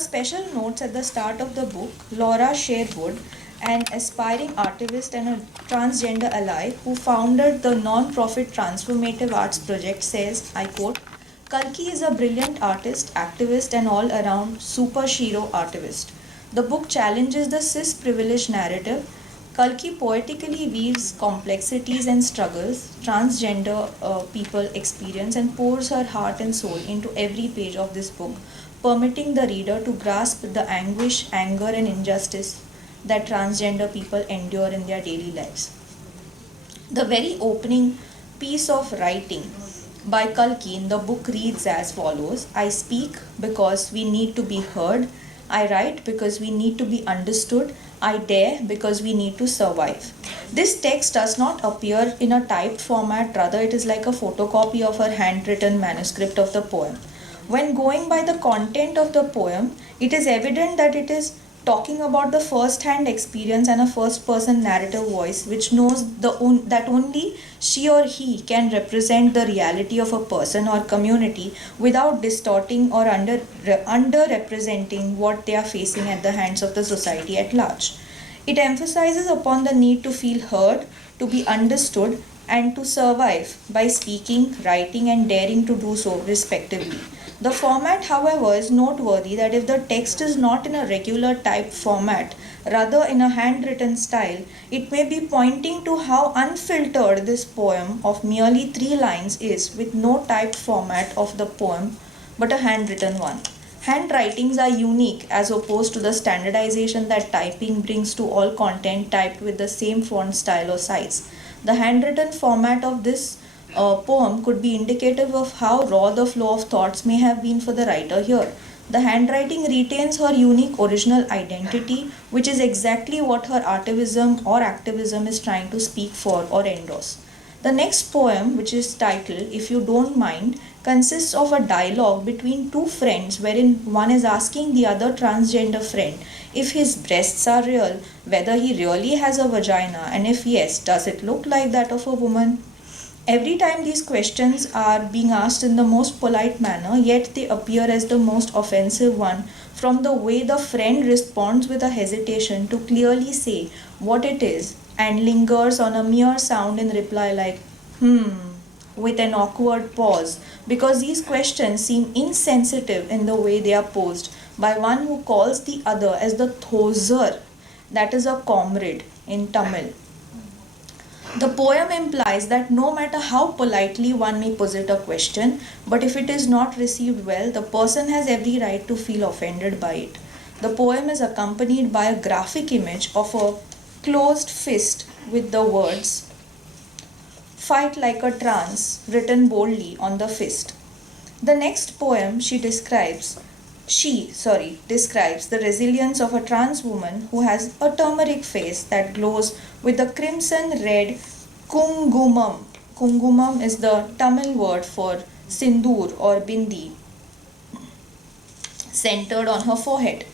special notes at the start of the book, Laura Sherwood, an aspiring artivist and a transgender ally who founded the non-profit Transformative Arts Project, says, I quote, Kalki is a brilliant artist, activist, and all around superhero artivist. The book challenges the cis privileged narrative. Kalki poetically weaves complexities and struggles transgender people experience and pours her heart and soul into every page of this book, permitting the reader to grasp the anguish, anger, and injustice that transgender people endure in their daily lives. The very opening piece of writing by Kalki in the book reads as follows: I speak because we need to be heard. I write because we need to be understood. I dare because we need to survive. This text does not appear in a typed format, rather, it is like a photocopy of her handwritten manuscript of the poem. When going by the content of the poem, it is evident that it is talking about the first hand experience and a first person narrative voice which knows that only she or he can represent the reality of a person or community without distorting or underrepresenting what they are facing at the hands of the society at large. It emphasizes upon the need to feel heard, to be understood, and to survive by speaking, writing, and daring to do so respectively. The format, however, is noteworthy that if the text is not in a regular type format, rather in a handwritten style, it may be pointing to how unfiltered this poem of merely 3 lines is, with no typed format of the poem but a handwritten one. Handwritings are unique as opposed to the standardization that typing brings to all content typed with the same font style or size. The handwritten format of this poem could be indicative of how raw the flow of thoughts may have been for the writer here. The handwriting retains her unique original identity, which is exactly what her artivism or activism is trying to speak for or endorse. The next poem, which is titled If You Don't Mind, consists of a dialogue between two friends wherein one is asking the other transgender friend if his breasts are real, whether he really has a vagina, and if yes, does it look like that of a woman? Every time these questions are being asked in the most polite manner, yet they appear as the most offensive one from the way the friend responds with a hesitation to clearly say what it is and lingers on a mere sound in reply like, with an awkward pause, because these questions seem insensitive in the way they are posed by one who calls the other as the thozer, that is a comrade in Tamil. The poem implies that no matter how politely one may posit a question, but if it is not received well, the person has every right to feel offended by it. The poem is accompanied by a graphic image of a closed fist with the words fight like a trans written boldly on the fist. The next poem describes the resilience of a trans woman who has a turmeric face that glows with a crimson red kungumam. Kungumam is the Tamil word for sindoor or bindi, centered on her forehead.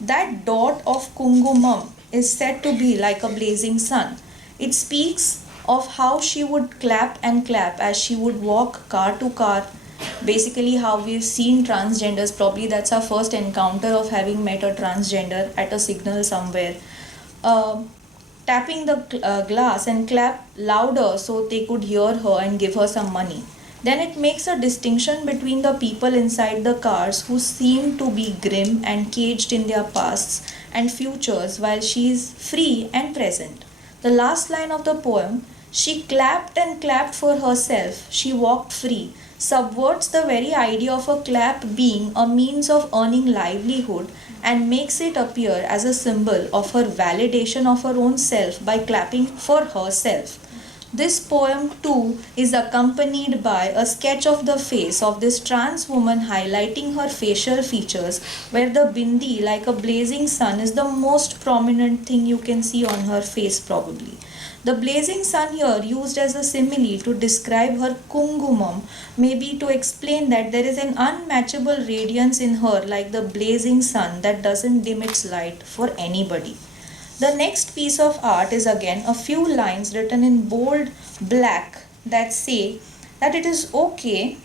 That dot of kungumam is said to be like a blazing sun. It speaks of how she would clap and clap as she would walk car to car. Basically, how we've seen transgenders, probably that's our first encounter of having met a transgender at a signal somewhere. Uh, Tapping the glass and clap louder so they could hear her and give her some money. Then it makes a distinction between the people inside the cars who seem to be grim and caged in their pasts and futures while she is free and present. The last line of the poem, she clapped and clapped for herself, she walked free, subverts the very idea of a clap being a means of earning livelihood and makes it appear as a symbol of her validation of her own self by clapping for herself. This poem too is accompanied by a sketch of the face of this trans woman highlighting her facial features, where the bindi, like a blazing sun, is the most prominent thing you can see on her face, probably. The blazing sun here used as a simile to describe her kungumam may be to explain that there is an unmatchable radiance in her like the blazing sun that doesn't dim its light for anybody. The next piece of art is again a few lines written in bold black that say that it is okay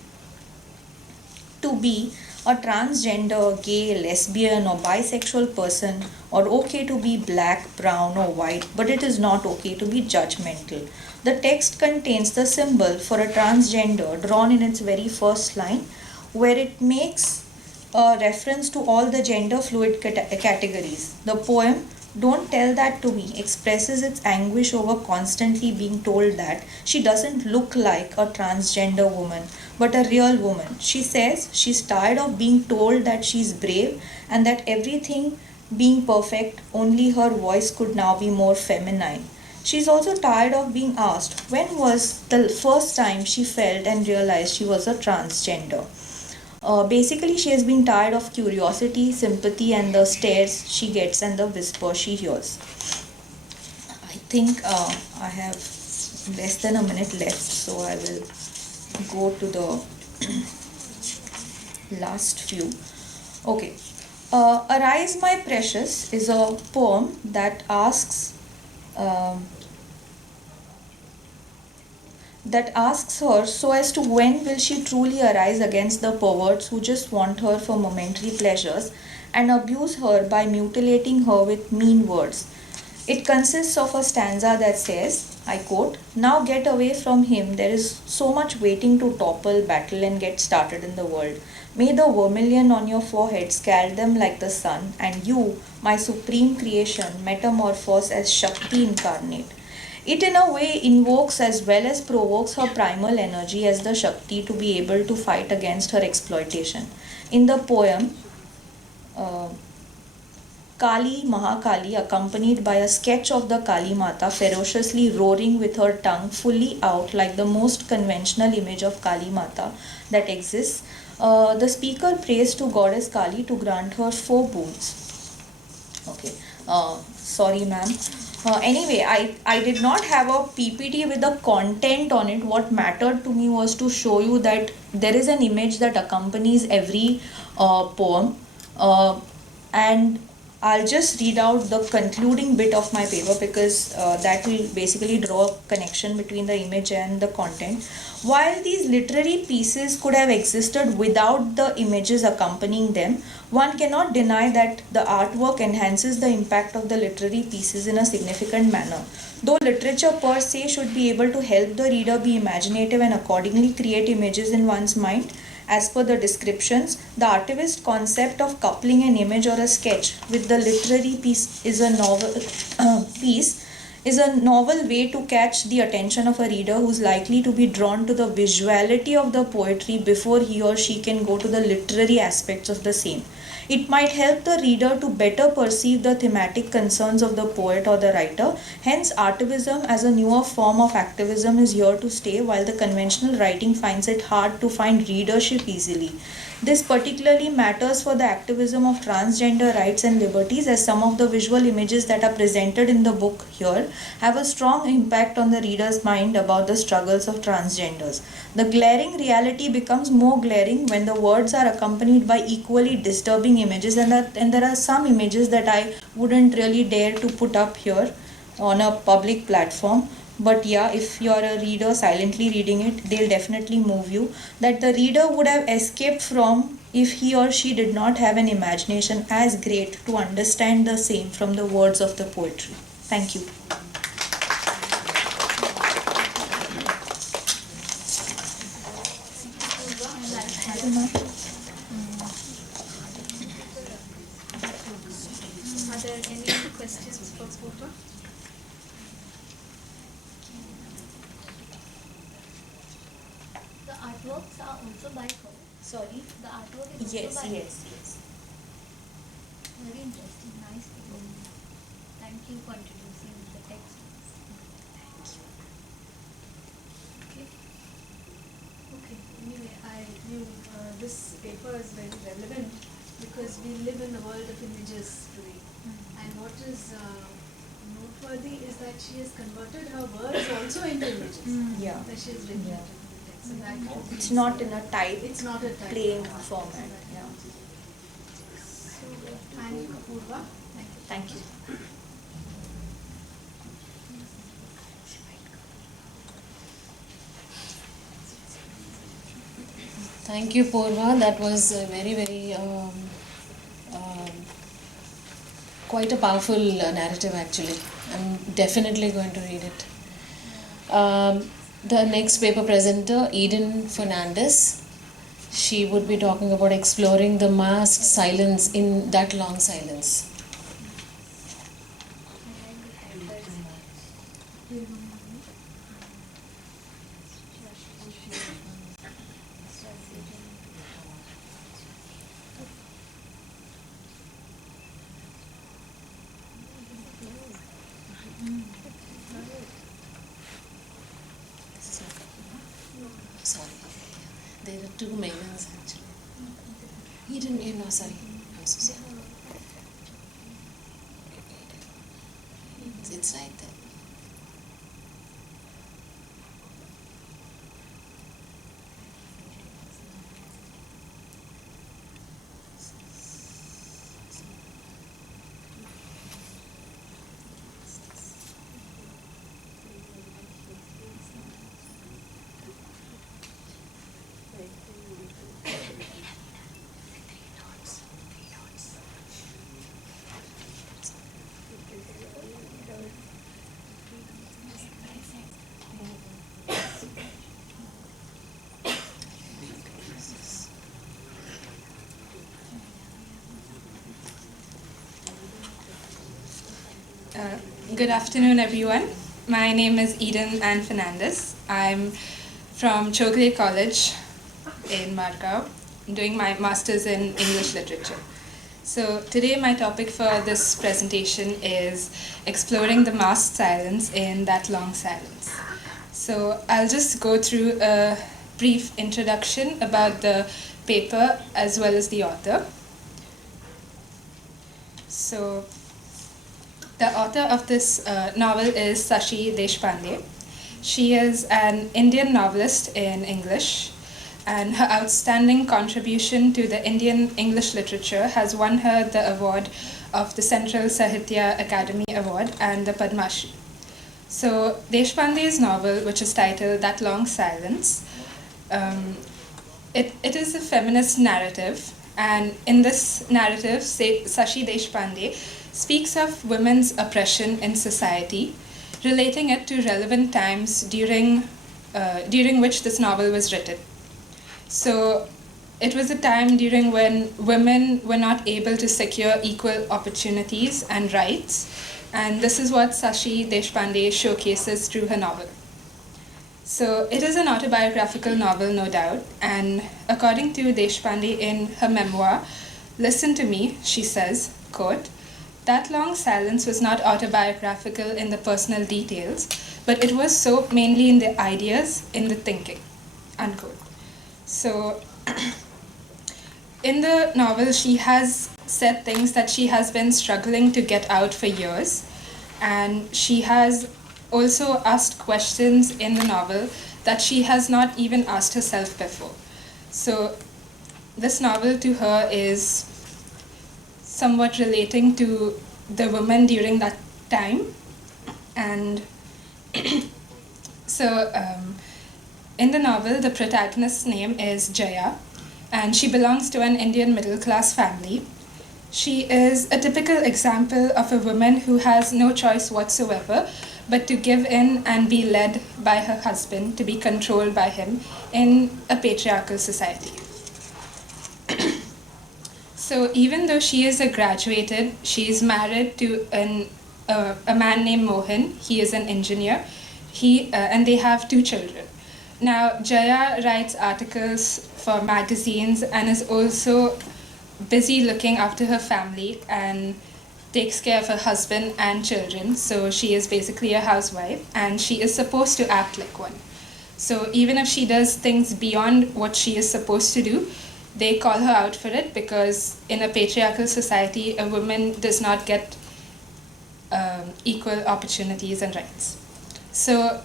to be a transgender, gay, lesbian, or bisexual person are okay to be black, brown, or white, but it is not okay to be judgmental. The text contains the symbol for a transgender drawn in its very first line, where it makes a reference to all the gender fluid categories. The poem Don't Tell That to Me expresses its anguish over constantly being told that she doesn't look like a transgender woman but a real woman. She says she's tired of being told that she's brave and that everything being perfect, only her voice could now be more feminine. She's also tired of being asked when was the first time she felt and realized she was a transgender. Basically, she has been tired of curiosity, sympathy, and the stares she gets and the whisper she hears. I think I have less than a minute left, so I will go to the last few. Okay. Arise, My Precious is a poem um, that asks her so as to when will she truly arise against the perverts who just want her for momentary pleasures and abuse her by mutilating her with mean words. It consists of a stanza that says, I quote, Now get away from him, there is so much waiting to topple, battle, and get started in the world. May the vermilion on your forehead scald them like the sun, and you, my supreme creation, metamorphose as Shakti incarnate. It in a way invokes as well as provokes her primal energy as the Shakti to be able to fight against her exploitation. In the poem, uh, Kali Mahakali, accompanied by a sketch of the Kali Mata ferociously roaring with her tongue fully out like the most conventional image of Kali Mata that exists, the speaker prays to Goddess Kali to grant her four boons. Okay. Sorry, ma'am. Anyway, I did not have a PPT with the content on it. What mattered to me was to show you that there is an image that accompanies every poem. And I'll just read out the concluding bit of my paper because that will basically draw a connection between the image and the content. While these literary pieces could have existed without the images accompanying them, one cannot deny that the artwork enhances the impact of the literary pieces in a significant manner. Though literature per se should be able to help the reader be imaginative and accordingly create images in one's mind, as per the descriptions, the artivist concept of coupling an image or a sketch with the literary piece is a novel way to catch the attention of a reader who is likely to be drawn to the visuality of the poetry before he or she can go to the literary aspects of the same. It might help the reader to better perceive the thematic concerns of the poet or the writer. Hence, artivism as a newer form of activism is here to stay, while the conventional writing finds it hard to find readership easily. This particularly matters for the activism of transgender rights and liberties, as some of the visual images that are presented in the book here have a strong impact on the reader's mind about the struggles of transgenders. The glaring reality becomes more glaring when the words are accompanied by equally disturbing images, and there are some images that I wouldn't really dare to put up here on a public platform. But yeah, if you're a reader silently reading it, they'll definitely move you, that the reader would have escaped from if he or she did not have an imagination as great to understand the same from the words of the poetry. Thank you. Are there any questions for Purva? The artworks are also by her. Sorry? The artwork is Yes, also by yes, yes. her. Very interesting, nice people. Thank you for introducing the text. Okay. Okay. Anyway, I knew this paper is very relevant because we live in a world of images today. And what is noteworthy is that she has converted her words also into images. Yeah. That she has written Yeah. it into the text. So that It's not in a type, it's not a type. plain format. Yeah. So thank you, Purva. Thank you. Thank you, Purva. That was very, quite a powerful narrative actually. I'm definitely going to read it. The next paper presenter, Eden Fernandez. She would be talking about exploring the masked silence in that long silence. Sorry, there are two Megans actually. Eden, no, sorry. I'm so sorry. It's right there. Good afternoon, everyone. My name is Eden Ann Fernandez. I'm from Chocolate College in Margao, doing my master's in English literature. So today my topic for this presentation is exploring the masked silence in that long silence. So I'll just go through a brief introduction about the paper as well as the author. So the author of this novel is Sashi Deshpande. She is an Indian novelist in English, and her outstanding contribution to the Indian English literature has won her the award of the Central Sahitya Academy Award and the Padma Shri. So Deshpande's novel, which is titled That Long Silence, it is a feminist narrative, and in this narrative, Sashi Deshpande speaks of women's oppression in society, relating it to relevant times during which this novel was written. So it was a time during when women were not able to secure equal opportunities and rights, and this is what Sashi Deshpande showcases through her novel. So it is an autobiographical novel, no doubt, and according to Deshpande in her memoir, Listen to Me, she says, quote, "That long silence was not autobiographical in the personal details, but it was so mainly in the ideas, in the thinking," unquote. So in the novel, she has said things that she has been struggling to get out for years, and she has also asked questions in the novel that she has not even asked herself before. So this novel to her is somewhat relating to the women during that time. And so in the novel, the protagonist's name is Jaya, and she belongs to an Indian middle class family. She is a typical example of a woman who has no choice whatsoever but to give in and be led by her husband, to be controlled by him in a patriarchal society. So even though she is a graduated, she is married to a man named Mohan. He is an engineer. And they have 2 children. Now, Jaya writes articles for magazines and is also busy looking after her family and takes care of her husband and children. So she is basically a housewife, and she is supposed to act like one. So even if she does things beyond what she is supposed to do, they call her out for it, because in a patriarchal society, a woman does not get equal opportunities and rights. So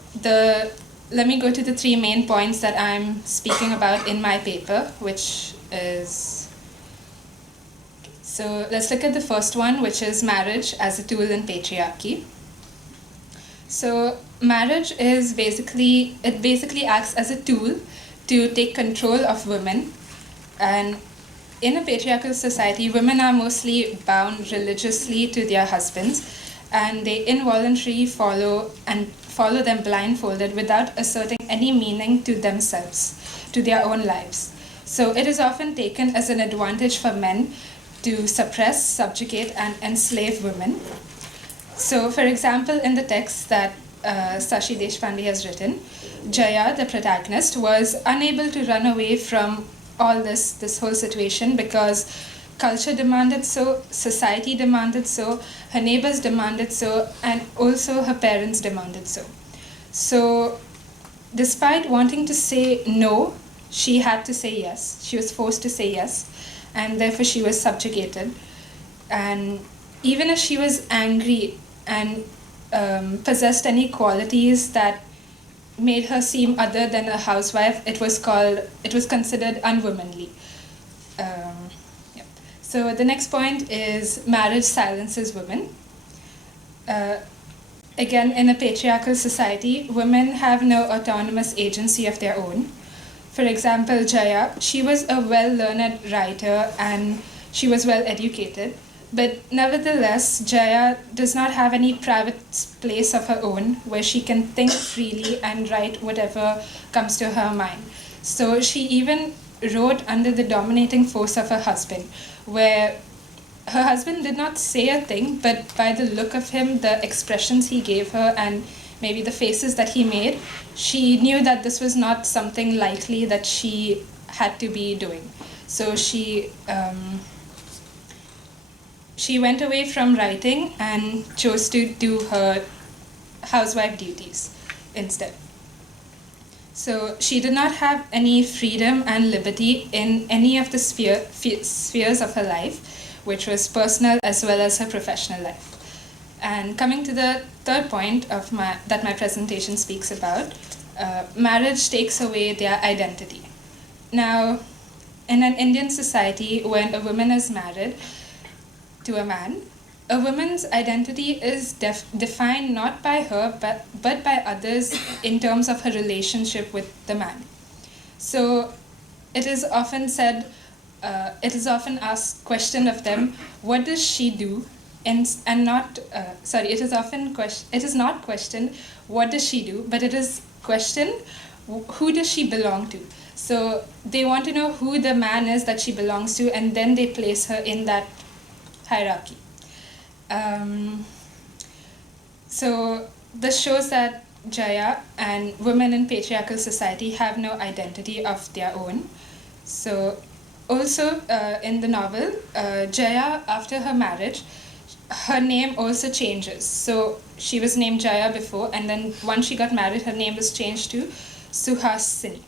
let me go to the 3 main points that I'm speaking about in my paper, which is... So let's look at the first one, which is marriage as a tool in patriarchy. So marriage is basically acts as a tool to take control of women. And in a patriarchal society, women are mostly bound religiously to their husbands, and they involuntarily follow them blindfolded without asserting any meaning to themselves, to their own lives. So it is often taken as an advantage for men to suppress, subjugate, and enslave women. So, for example, in the text that Sashi Deshpande has written, Jaya, the protagonist, was unable to run away from all this whole situation because culture demanded so, society demanded so, her neighbors demanded so, and also her parents demanded so. So, despite wanting to say no, she had to say yes. She was forced to say yes, and therefore she was subjugated. And even if she was angry and possessed any qualities that made her seem other than a housewife, it was considered unwomanly. Yep. So the next point is marriage silences women. Again, in a patriarchal society, women have no autonomous agency of their own. For example, Jaya, she was a well-learned writer and she was well-educated, but nevertheless, Jaya does not have any private place of her own where she can think freely and write whatever comes to her mind. So she even wrote under the dominating force of her husband, where her husband did not say a thing, but by the look of him, the expressions he gave her, and maybe the faces that he made, she knew that this was not something lightly that she had to be doing. So she went away from writing and chose to do her housewife duties instead. So she did not have any freedom and liberty in any of the spheres of her life, which was personal as well as her professional life. And coming to the third point that my presentation speaks about, marriage takes away their identity. Now, in an Indian society, when a woman is married to a man, a woman's identity is defined not by her but by others in terms of her relationship with the man. So it is often said, it is often asked, question of them, what does she do? And not, sorry, it is not questioned, what does she do, but it is questioned, who does she belong to? So they want to know who the man is that she belongs to, and then they place her in that hierarchy. So this shows that Jaya and women in patriarchal society have no identity of their own. So also in the novel, Jaya, after her marriage, her name also changes. So she was named Jaya before, and then once she got married, her name was changed to Suhasini.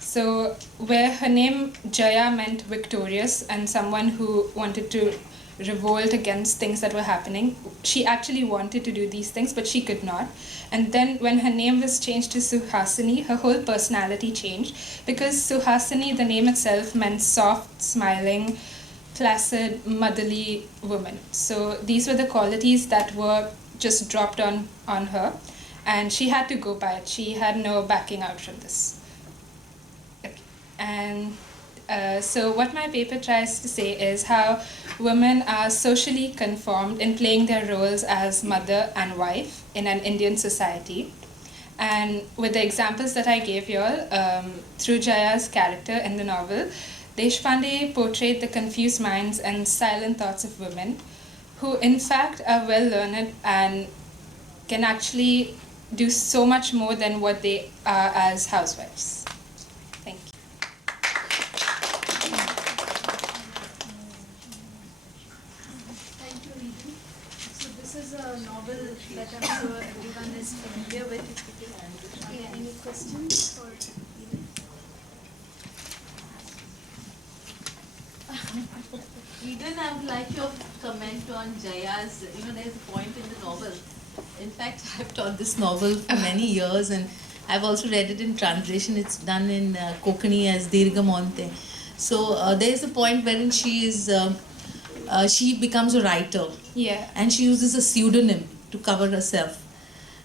So where her name Jaya meant victorious and someone who wanted to revolt against things that were happening, she actually wanted to do these things, but she could not. And then when her name was changed to Suhasini, her whole personality changed, because Suhasini, the name itself, meant soft, smiling, placid, motherly woman. So these were the qualities that were just dropped on her, and she had to go by it. She had no backing out from this. Okay. And so what my paper tries to say is how women are socially conformed in playing their roles as mother and wife in an Indian society. And with the examples that I gave you all, through Jaya's character in the novel, Deshpande portrayed the confused minds and silent thoughts of women who in fact are well learned and can actually do so much more than what they are as housewives. Thank you. Thank you, Ritu. So this is a novel that I'm sure everyone is familiar with. Any questions for Eden? Eden, I would like your comment on Jaya's, there's a point in the novel. In fact, I've taught this novel for many years, and I've also read it in translation. It's done in Konkani as Dirgha Monte. So there's a point wherein she becomes a writer. Yeah. And she uses a pseudonym to cover herself.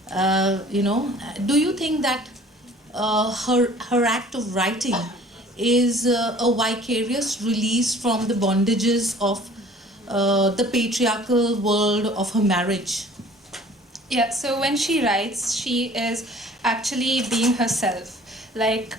Do you think that her act of writing is a vicarious release from the bondages of the patriarchal world of her marriage. Yeah, so when she writes, she is actually being herself. Like,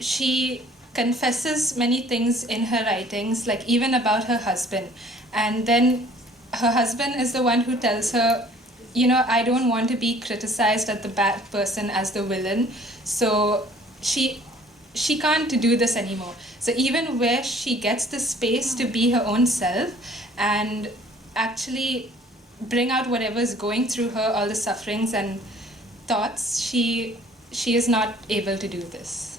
she confesses many things in her writings, like even about her husband. And then her husband is the one who tells her, you know, I don't want to be criticized as the bad person, as the villain. So she can't do this anymore. So even where she gets the space to be her own self and actually bring out whatever is going through her, all the sufferings and thoughts, she is not able to do this.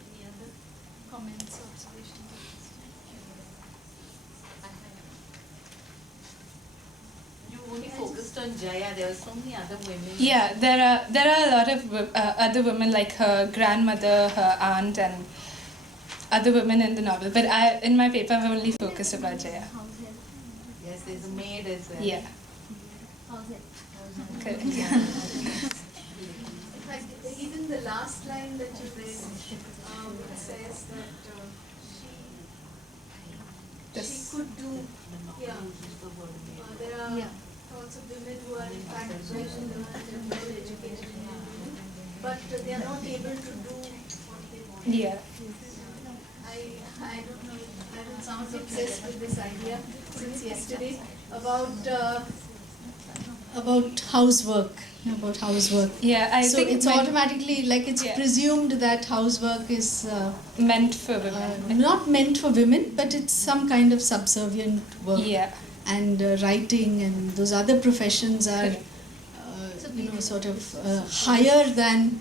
Any other comments, observations? You only focused on Jaya. There were so many other women. Yeah, there are a lot of other women, like her grandmother, her aunt, and other women in the novel. But in my paper, I've only focused about Jaya. House help. Yes, there's a maid as well. Yeah. House help. Correct. In fact, even the last line that you read says that she could do, there are Yeah. thoughts of women who are in fact well learned and well educated women, but they are not able to do what they want. Yeah. I don't know, I've been somewhat obsessed with this idea since yesterday about housework. Yeah, I So think it's automatically like it's Yeah. presumed that housework is meant for women. not meant for women, but it's some kind of subservient work. Yeah. And writing and those other professions are, sort of higher than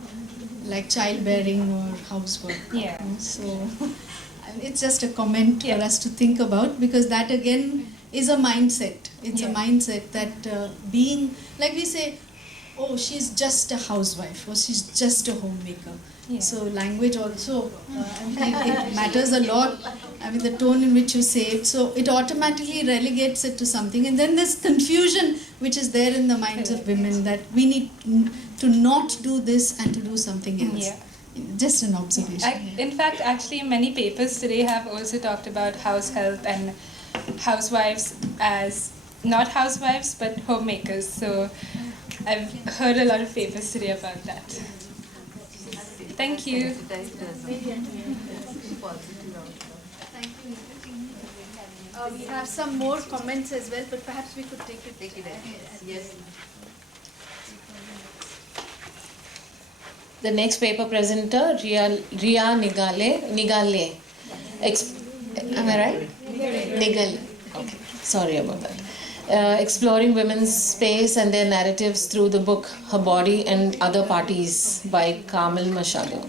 like childbearing or housework. Yeah. So it's just a comment Yeah. for us to think about, because that again is a mindset. It's a Yeah. mindset that being, like we say, oh, she's just a housewife or she's just a homemaker. Yeah. So language also, it matters a lot. I mean, the tone in which you say it. So it automatically relegates it to something. And then there's confusion which is there in the minds of women that we need to not do this and to do something else. Yeah. Just an observation. In fact, actually, many papers today have also talked about house help and housewives as not housewives but homemakers. So I've heard a lot of papers today about that. Thank you. Thank you. We have some more comments as well, but perhaps we could take it. Yes. The next paper presenter, Ria Nigale. Am I right? Nigale. Okay. Sorry about that. Exploring women's space and their narratives through the book Her Body and Other Parties by Kamal Machado.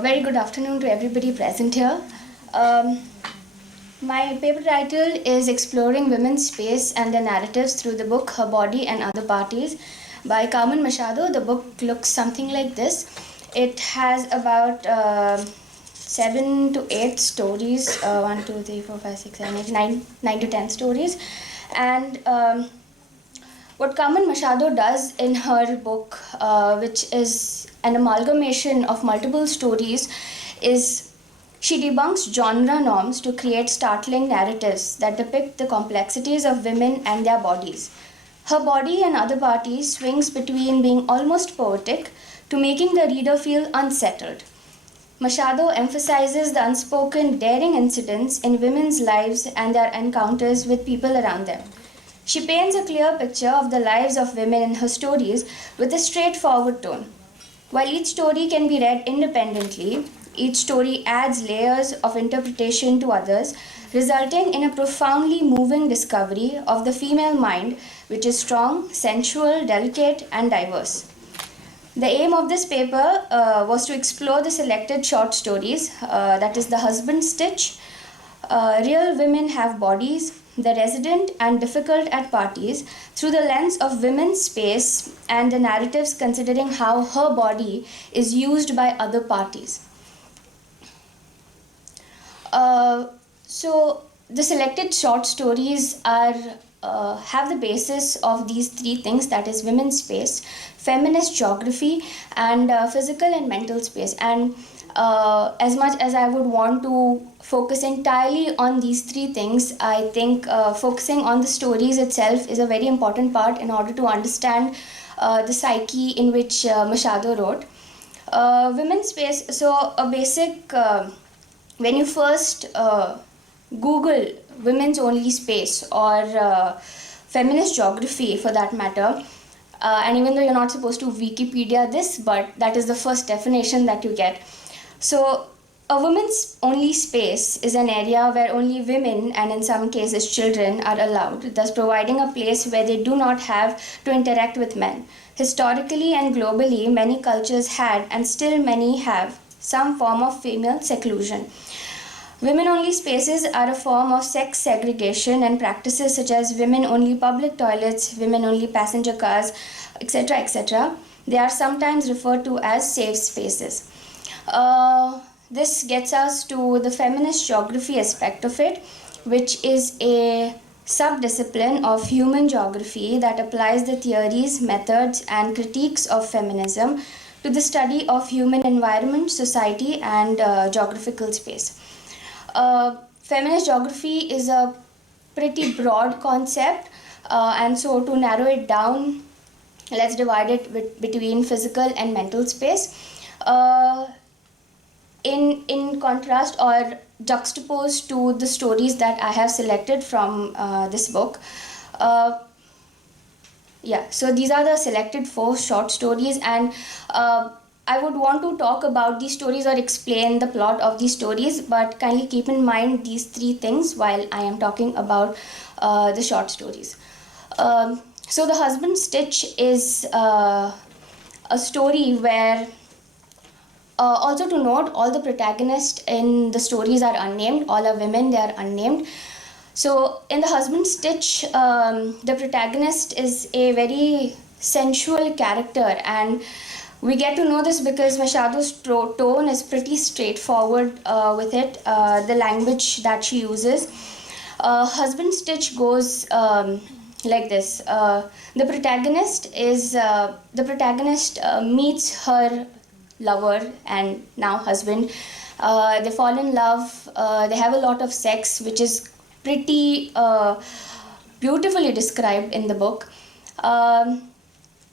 Very good afternoon to everybody present here. My paper title is Exploring Women's Space and Their Narratives Through the book Her Body and Other Parties by Carmen Machado. The book looks something like this. It has about 7 to 8 stories, 1, 2, 3, 4, 5, 6, 7, 8, 9 to 10 stories. And what Carmen Machado does in her book, which is an amalgamation of multiple stories, is she debunks genre norms to create startling narratives that depict the complexities of women and their bodies. Her Body and Other Parties swings between being almost poetic to making the reader feel unsettled. Machado emphasizes the unspoken, daring incidents in women's lives and their encounters with people around them. She paints a clear picture of the lives of women in her stories with a straightforward tone. While each story can be read independently, each story adds layers of interpretation to others, resulting in a profoundly moving discovery of the female mind which is strong, sensual, delicate, and diverse. The aim of this paper was to explore the selected short stories, that is, The Husband Stitch, Real Women Have Bodies, The Resident, and Difficult at Parties, through the lens of women's space and the narratives considering how her body is used by other parties. So the selected short stories are have the basis of these three things, that is women's space, feminist geography, and physical and mental space. And as much as I would want to focus entirely on these three things, I think focusing on the stories itself is a very important part in order to understand the psyche in which Machado wrote. Women's space, so a basic, when you first Google women's only space or feminist geography for that matter, and even though you're not supposed to Wikipedia this, but that is the first definition that you get. So a women's only space is an area where only women, and in some cases children, are allowed, thus providing a place where they do not have to interact with men. Historically and globally, many cultures had, and still many have, some form of female seclusion. Women-only spaces are a form of sex segregation, and practices such as women-only public toilets, women-only passenger cars, etc., etc., they are sometimes referred to as safe spaces. This gets us to the feminist geography aspect of it, which is a subdiscipline of human geography that applies the theories, methods, and critiques of feminism to the study of human environment, society, and geographical space. Feminist geography is a pretty broad concept, and so to narrow it down, let's divide it between physical and mental space. In contrast or juxtaposed to the stories that I have selected from this book. So these are the selected 4 short stories, and I would want to talk about these stories or explain the plot of these stories, but kindly keep in mind these 3 things while I am talking about the short stories. So The Husband Stitch is a story where, also to note, all the protagonists in the stories are unnamed, all are women, they are unnamed. So in The Husband Stitch, the protagonist is a very sensual character, and we get to know this because Machado's tone is pretty straightforward with it, the language that she uses. Husband Stitch goes like this. The protagonist meets her lover and now husband. They fall in love, they have a lot of sex, which is pretty beautifully described in the book.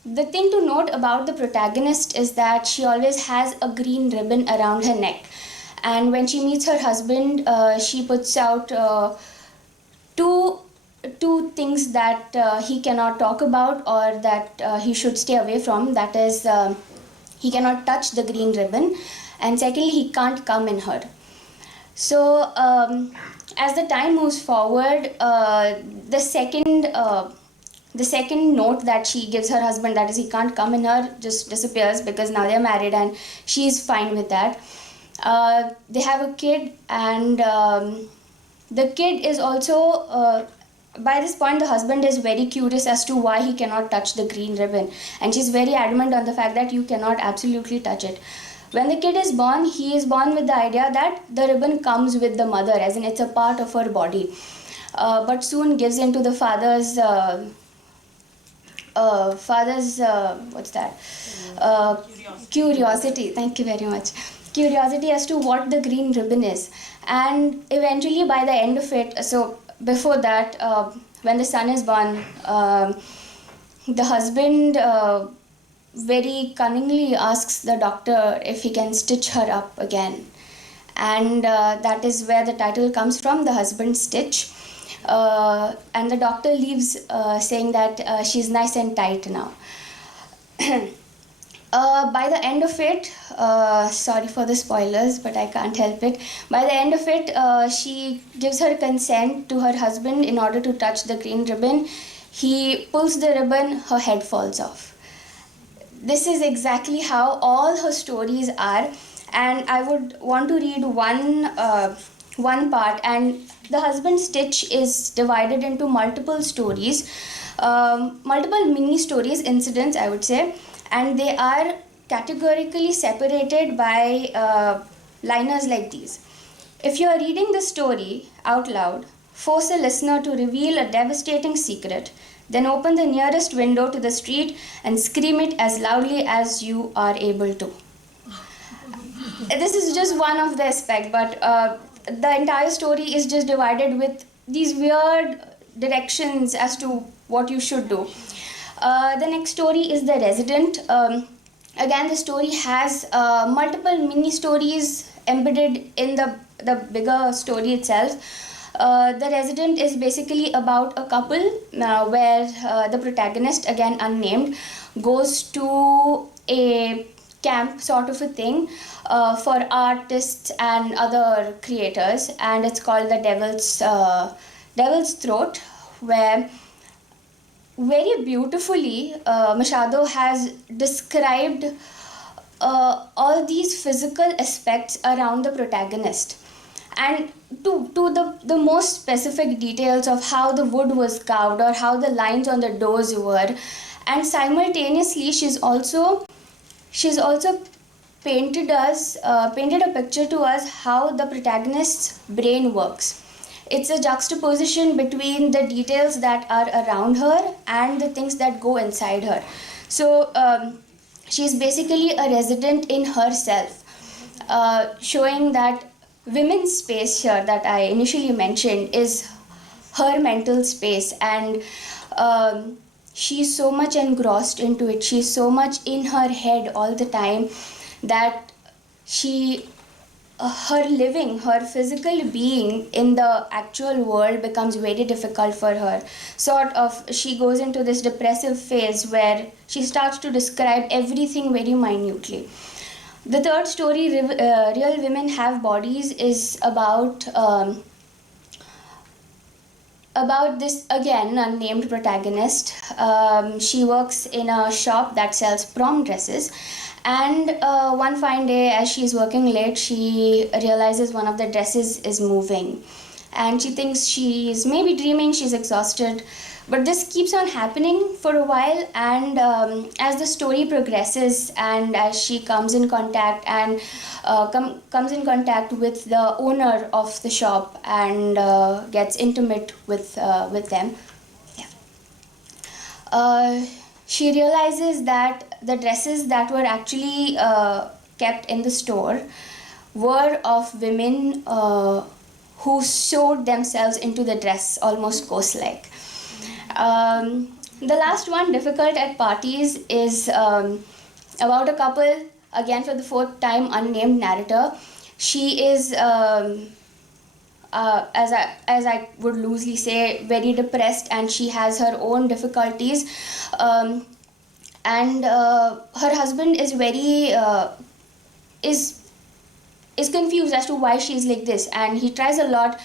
The thing to note about the protagonist is that she always has a green ribbon around her neck, and when she meets her husband, she puts out two things that he cannot talk about, or that he should stay away from. That is, he cannot touch the green ribbon, and secondly, he can't come in her. So as the time moves forward, the second note that she gives her husband, that is, he can't come in her, just disappears because now they're married and she's fine with that. They have a kid, and the kid is also, by this point, the husband is very curious as to why he cannot touch the green ribbon, and she's very adamant on the fact that you cannot absolutely touch it. When the kid is born, he is born with the idea that the ribbon comes with the mother, as in it's a part of her body, but soon gives in to the father's curiosity. Thank you very much. Curiosity as to what the green ribbon is. And eventually, by the end of it, so before that, when the son is born, the husband very cunningly asks the doctor if he can stitch her up again. And that is where the title comes from, The Husband Stitch. And the doctor leaves saying that she's nice and tight now. By the end of it, sorry for the spoilers, but I can't help it. By the end of it, she gives her consent to her husband in order to touch the green ribbon. He pulls the ribbon, her head falls off. This is exactly how all her stories are, and I would want to read one part. And the husband stitch is divided into multiple stories, multiple mini stories, incidents, I would say, and they are categorically separated by liners like these. If you are reading the story out loud, force a listener to reveal a devastating secret, then open the nearest window to the street and scream it as loudly as you are able to. This is just one of the aspects, but the entire story is just divided with these weird directions as to what you should do. The next story is The Resident. Again, the story has multiple mini stories embedded in the bigger story itself. The Resident is basically about a couple where the protagonist, again unnamed, goes to a camp sort of a thing for artists and other creators, and it's called the Devil's Throat, where very beautifully Machado has described all these physical aspects around the protagonist, and to the most specific details of how the wood was carved or how the lines on the doors were. And simultaneously she's also painted a picture to us how the protagonist's brain works. It's a juxtaposition between the details that are around her and the things that go inside her. So she's basically a resident in herself, showing that women's space here that I initially mentioned is her mental space, and she's so much engrossed into it. She's so much in her head all the time that her physical being in the actual world becomes very difficult for her. She goes into this depressive phase where she starts to describe everything very minutely. The third story, Real Women Have Bodies, is about this, again, unnamed protagonist. She works in a shop that sells prom dresses, and one fine day as she's working late, she realizes one of the dresses is moving, and she thinks she's maybe dreaming, she's exhausted. But this keeps on happening for a while, and as the story progresses and as she comes in contact with the owner of the shop and gets intimate with them, she realizes that the dresses that were actually kept in the store were of women who sewed themselves into the dress, almost ghost-like. The last one, Difficult at Parties, is about a couple, again for the fourth time, unnamed narrator. She is, as I would loosely say, very depressed, and she has her own difficulties. And her husband is very is confused as to why she's like this, and he tries a lot.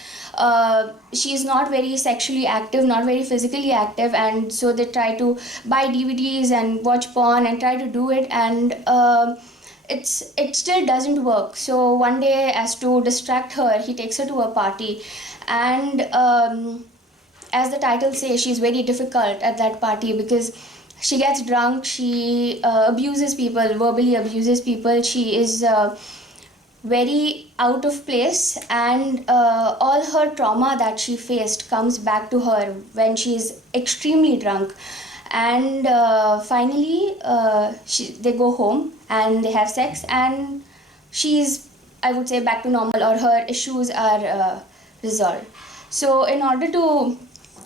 She's not very sexually active, not very physically active, and so they try to buy DVDs and watch porn and try to do it, and it still doesn't work. So one day, as to distract her, he takes her to a party, and as the title says, she's very difficult at that party because she gets drunk, she abuses people, verbally abuses people, she is very out of place, and all her trauma that she faced comes back to her when she's extremely drunk. And finally they go home and they have sex, and she's, I would say, back to normal, or her issues are resolved. So in order to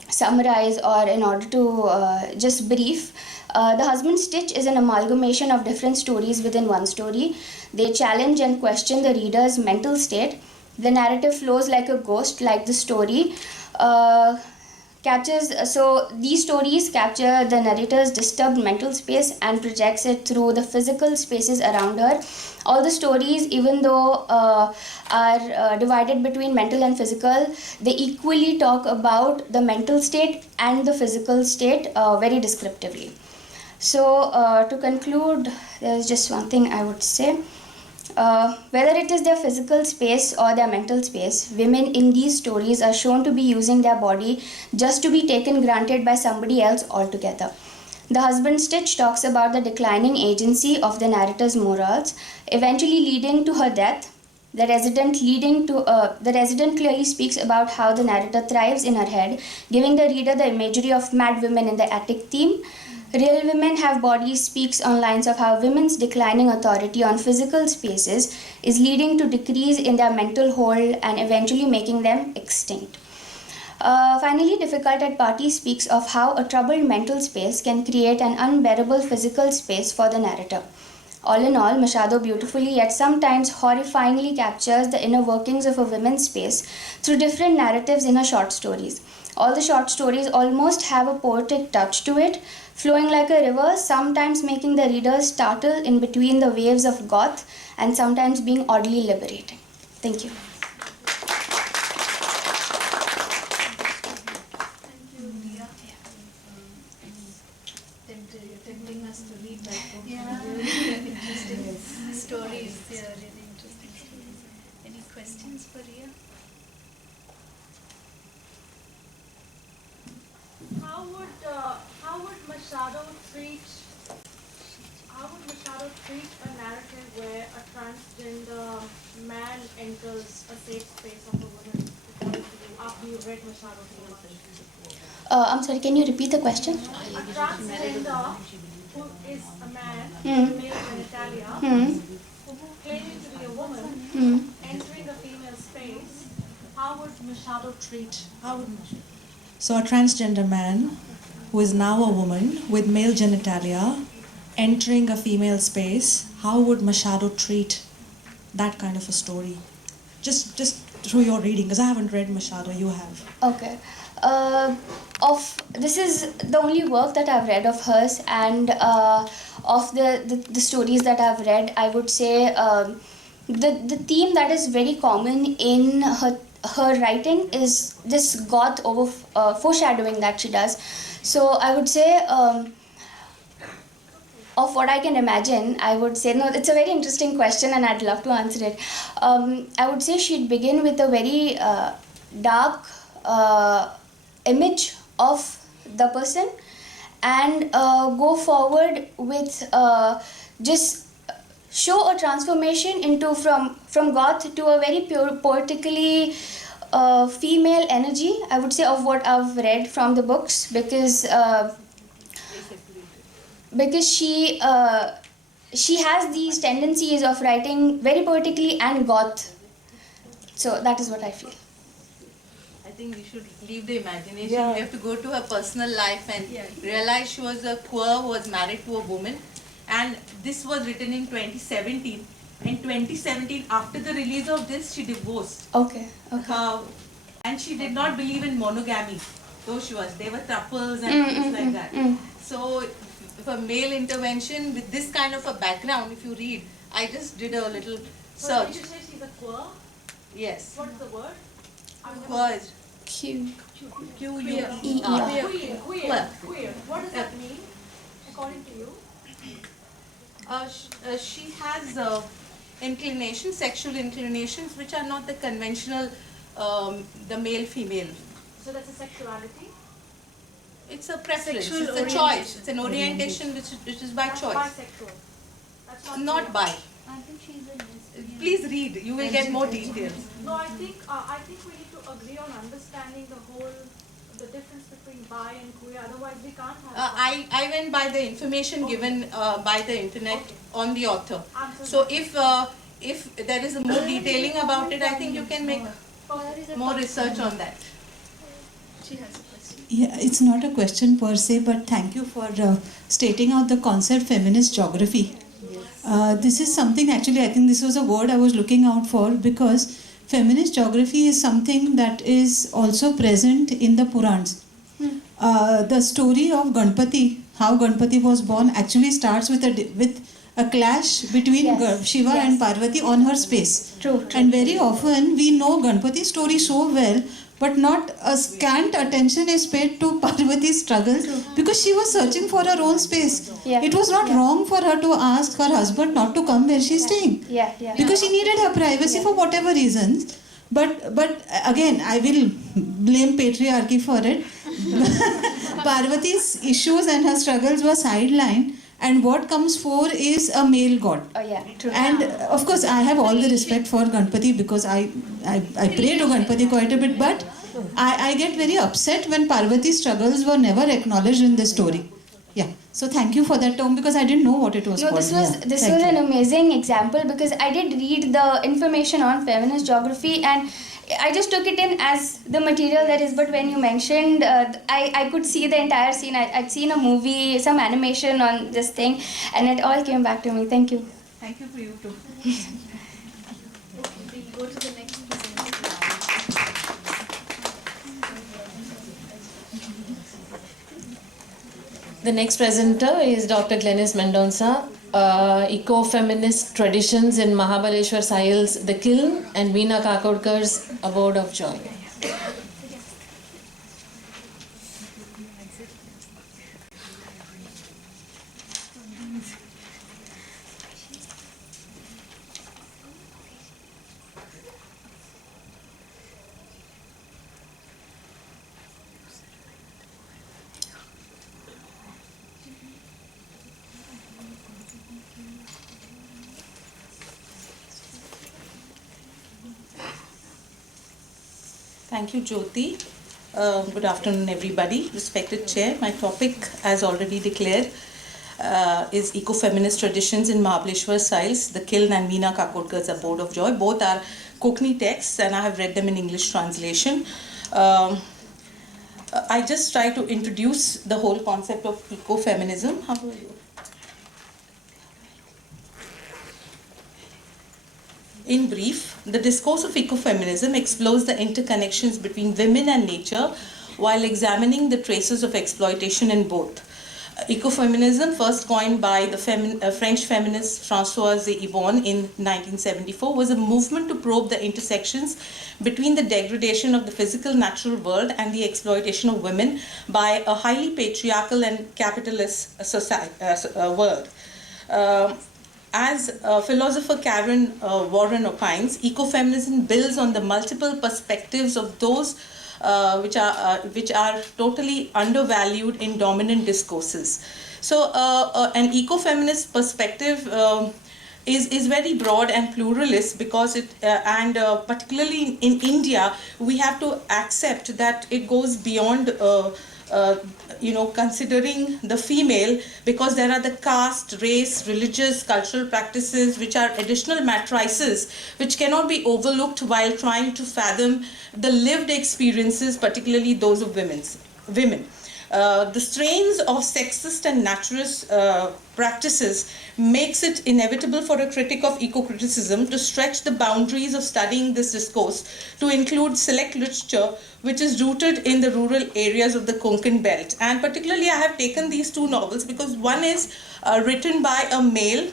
summarize, or in order to just brief, The Husband's Stitch is an amalgamation of different stories within one story. They challenge and question the reader's mental state. The narrative flows like a ghost, like the story. captures so these stories capture the narrator's disturbed mental space and projects it through the physical spaces around her. All the stories, even though are divided between mental and physical, they equally talk about the mental state and the physical state very descriptively. So to conclude, there's just one thing I would say. Whether it is their physical space or their mental space, women in these stories are shown to be using their body just to be taken granted by somebody else altogether. The husband stitch talks about the declining agency of the narrator's morals, eventually leading to her death. The resident clearly speaks about how the narrator thrives in her head, giving the reader the imagery of mad women in the attic theme. Real Women Have Bodies speaks on lines of how women's declining authority on physical spaces is leading to decrease in their mental hold and eventually making them extinct. Finally, Difficult at Party speaks of how a troubled mental space can create an unbearable physical space for the narrator. All in all, Machado beautifully yet sometimes horrifyingly captures the inner workings of a woman's space through different narratives in her short stories. All the short stories almost have a poetic touch to it, flowing like a river, sometimes making the reader startle in between the waves of Goth and sometimes being oddly liberating. Thank you. Thank you, Dia. Tempting us to read that book. Yeah. Really interesting stories. Yeah, really interesting stories. Any questions for Ria? How would Machado treat a narrative where a transgender man enters a safe space of a woman, according to you, after you've read Machado so much? I'm sorry, can you repeat the question? A transgender who is a man, Hmm. male genitalia, who claiming to be a woman, entering a female space, how would Machado treat? So a transgender man who is now a woman with male genitalia entering a female space, how would Machado treat that kind of a story? Just through your reading, because I haven't read Machado, you have. Okay. This is the only work that I've read of hers, and of the stories that I've read, I would say the theme that is very common in her writing is this goth over foreshadowing that she does. So I would say of what I can imagine, I would say, no, it's a very interesting question and I'd love to answer it. I would say she'd begin with a very dark image of the person and go forward with just show a transformation into from goth to a very pure poetically female energy, I would say, of what I've read from the books, because she has these tendencies of writing very poetically and goth. So that is what I feel. I think we should leave the imagination. Yeah. We have to go to her personal life and realize she was a queer who was married to a woman. And this was written in 2017. In 2017, after the release of this, she divorced. Okay. And she did not believe in monogamy, though she was. They were couples and things like that. So, for male intervention with this kind of a background, if you read, I just did a little search. Did you say she's a queer? Yes. What is the word? Queer. Q-U-E-R. Queer. What does that mean, according to you? She has inclinations, sexual inclinations, which are not the conventional, the male-female. So that's a sexuality? It's a preference, it's a choice, it's an orientation which is by choice. Bisexual. That's not bi. I think she's a lesbian. Please read, you will get more details. No, I think we need to agree on understanding the difference between bi and queer, otherwise we can't have I went by the information given by the internet on the author. So if there is a more detailing about it, I think you can make more research on that. She has a question. Yeah, it's not a question per se, but thank you for stating out the concept feminist geography. This is something, actually, I think this was a word I was looking out for, because feminist geography is something that is also present in the Purans. the story of Ganpati, how Ganpati was born, actually starts with a clash between Yes, Shiva yes. and Parvati on her space. True. And very often we know Ganpati's story so well, but not a scant attention is paid to Parvati's struggles because she was searching for her own space. Yeah. It was not wrong for her to ask her husband not to come where she's staying Yeah, yeah. because she needed her privacy for whatever reasons. But again, I will blame patriarchy for it. Parvati's issues and her struggles were sidelined, and what comes for is a male god. Oh yeah, true. And of course, I have all the respect for Ganpati because I pray to Ganpati quite a bit, but I get very upset when Parvati's struggles were never acknowledged in the story. Yeah. So thank you for that term because I didn't know what it was No, called. this was Yeah. this Thank was you. an amazing example because I did read the information on feminist geography and I just took it in as the material that is. But when you mentioned, I could see the entire scene. I'd seen a movie, some animation on this thing, and it all came back to me. Thank you. Thank you for you too. Okay, we'll go to the next presenter. The next presenter is Dr. Glenis Mendonça, Eco-Feminist Traditions in Mahabaleshwar Sahil's The Kiln and Veena Kakodkar's Abode of Joy. Thank you, Jyoti. Good afternoon, everybody. Respected Chair, my topic, as already declared, is Eco-Feminist Traditions in Mahabaleshwar Sahil's The Kiln and Veena Kakodkar's Abode of Joy. Both are Konkani texts and I have read them in English translation. I just try to introduce the whole concept of ecofeminism. How do you? In brief, the discourse of ecofeminism explores the interconnections between women and nature while examining the traces of exploitation in both. Ecofeminism, first coined by the French feminist Françoise Yvonne in 1974, was a movement to probe the intersections between the degradation of the physical natural world and the exploitation of women by a highly patriarchal and capitalist world. As philosopher Karen Warren opines, ecofeminism builds on the multiple perspectives of those which are totally undervalued in dominant discourses. So, an ecofeminist perspective is very broad and pluralist because it particularly in India we have to accept that it goes beyond. Considering the female, because there are the caste, race, religious, cultural practices which are additional matrices which cannot be overlooked while trying to fathom the lived experiences, particularly those of women. The strains of sexist and naturist practices makes it inevitable for a critic of eco-criticism to stretch the boundaries of studying this discourse to include select literature which is rooted in the rural areas of the Konkan belt. And particularly I have taken these two novels because one is written by a male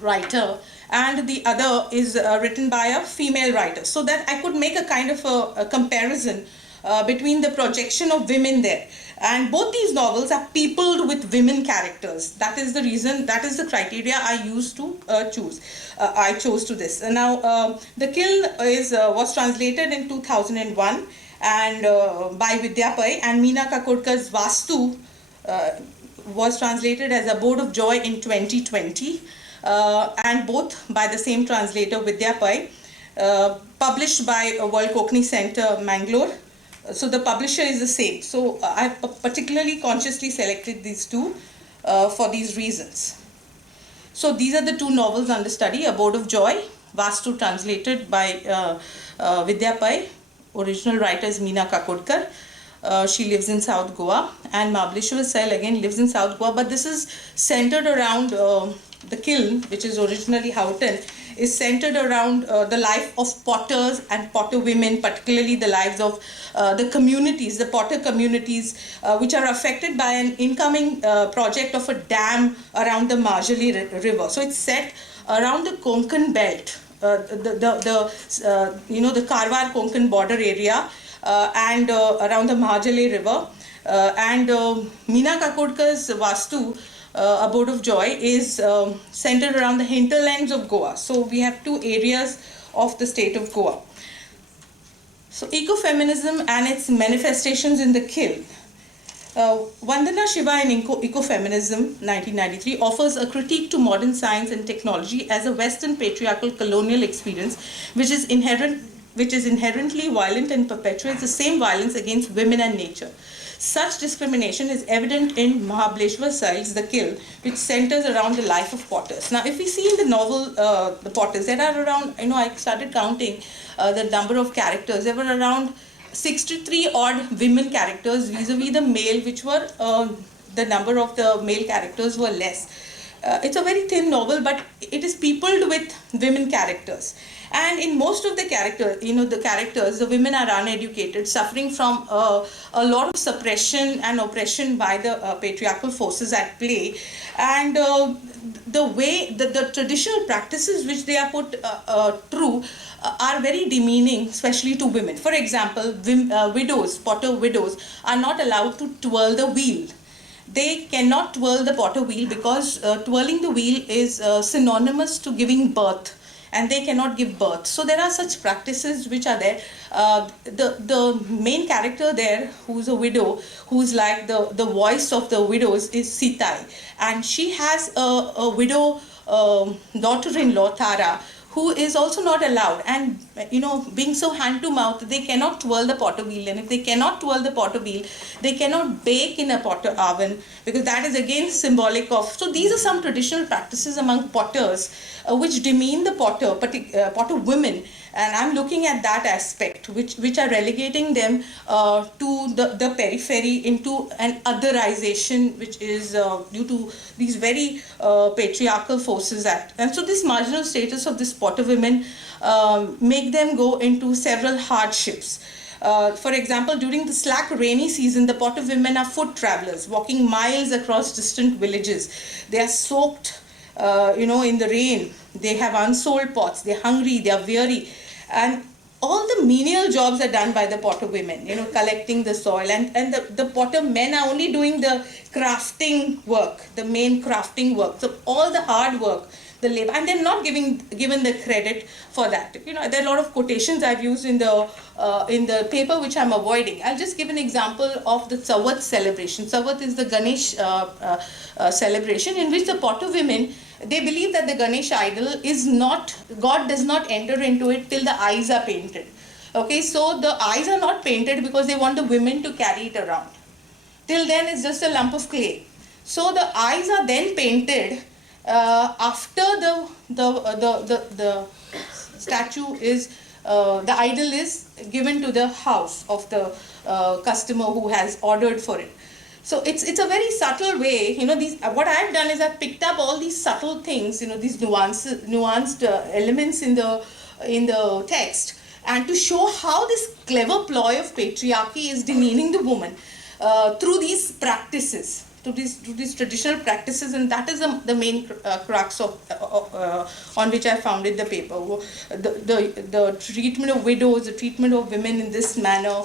writer and the other is written by a female writer, so that I could make a kind of a comparison between the projection of women there. And both these novels are peopled with women characters. That is the reason, that is the criteria I used to choose. I chose to this. Now, The Kiln was translated in 2001 and by Vidya Pai, and Veena Kakodkar's Vastu was translated as Abode of Joy in 2020, and both by the same translator, Vidya Pai, published by World Konkani Center, Mangalore. So the publisher is the same. So I particularly consciously selected these two for these reasons. So these are the two novels under study: Abode of Joy, Vastu, translated by Vidya Pai. Original writer is Veena Kakodkar. She lives in South Goa, and Mahabaleshwar Sahil again lives in South Goa. But this is centered around The Kiln, which is originally Houghton, is centered around the life of potters and potter women, particularly the lives of the communities, the potter communities, which are affected by an incoming project of a dam around the Marjali River. So it's set around the Konkan belt, the Karwar Konkan border area, and around the Marjali River. And Meena Kakodkar's Vastu, Abode of Joy, is centered around the hinterlands of Goa. So we have two areas of the state of Goa. So ecofeminism and its manifestations in the kiln. Vandana Shiva in Ecofeminism, 1993, offers a critique to modern science and technology as a Western patriarchal colonial experience, which is inherently violent and perpetuates the same violence against women and nature. Such discrimination is evident in Mahabaleshwar Siles, The Kiln, which centers around the life of potters. Now, if we see in the novel, The Potters, there are around, I started counting the number of characters. There were around 63 odd women characters vis-a-vis the male, which were, the number of the male characters were less. It's a very thin novel, but it is peopled with women characters. And in most of the characters, the women are uneducated, suffering from a lot of suppression and oppression by the patriarchal forces at play. And the way, the traditional practices which they are put through are very demeaning, especially to women. For example, potter widows are not allowed to twirl the wheel. They cannot twirl the potter wheel because twirling the wheel is synonymous to giving birth, and they cannot give birth. So there are such practices which are there. The main character there, who's a widow, who's like the voice of the widows, is Sitai. And she has a widow daughter-in-law, Tara, who is also not allowed. And, being so hand to mouth, they cannot twirl the potter wheel. And if they cannot twirl the potter wheel, they cannot bake in a potter oven, because that is again symbolic of. So these are some traditional practices among potters which demean the potter women. And I'm looking at that aspect, which are relegating them to the periphery, into an otherization, which is due to these very patriarchal forces. And so this marginal status of these potter women make them go into several hardships. For example, during the slack rainy season, the potter women are foot travelers, walking miles across distant villages. They are soaked, in the rain. They have unsold pots. They're hungry. They are weary. And all the menial jobs are done by the potter women, collecting the soil. And the potter men are only doing the crafting work, the main crafting work. So all the hard work, the labor, and they're not given the credit for that. There are a lot of quotations I've used in the paper, which I'm avoiding. I'll just give an example of the Savat celebration. Savat is the Ganesh celebration, in which the potter women, they believe that the Ganesh idol is not, God does not enter into it till the eyes are painted. Okay, so the eyes are not painted because they want the women to carry it around. Till then, it's just a lump of clay. So the eyes are then painted after the statue is, the idol is given to the house of the customer who has ordered for it. So it's a very subtle way. What I've done is I've picked up all these subtle things, these nuanced elements in the text, and to show how this clever ploy of patriarchy is demeaning the woman through these practices, through these traditional practices, and that is the main crux of on which I founded the paper. The treatment of widows, the treatment of women in this manner.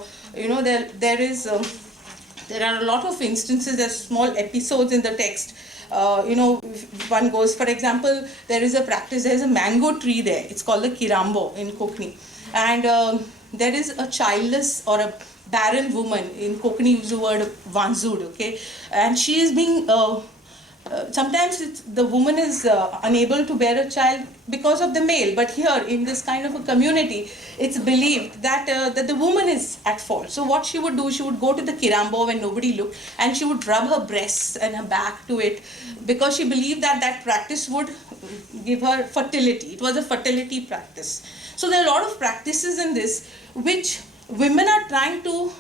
There are a lot of instances, there's small episodes in the text. If one goes, for example, there's a mango tree there. It's called the Kirambo in Kokni. And there is a childless or a barren woman. In Kokni, use the word vanzud, okay? And she is being, sometimes the woman is unable to bear a child because of the male. But here, in this kind of a community, it's believed that the woman is at fault. So what she would do, she would go to the Kirambo when nobody looked, and she would rub her breasts and her back to it, because she believed that practice would give her fertility. It was a fertility practice. So there are a lot of practices in this which women are trying to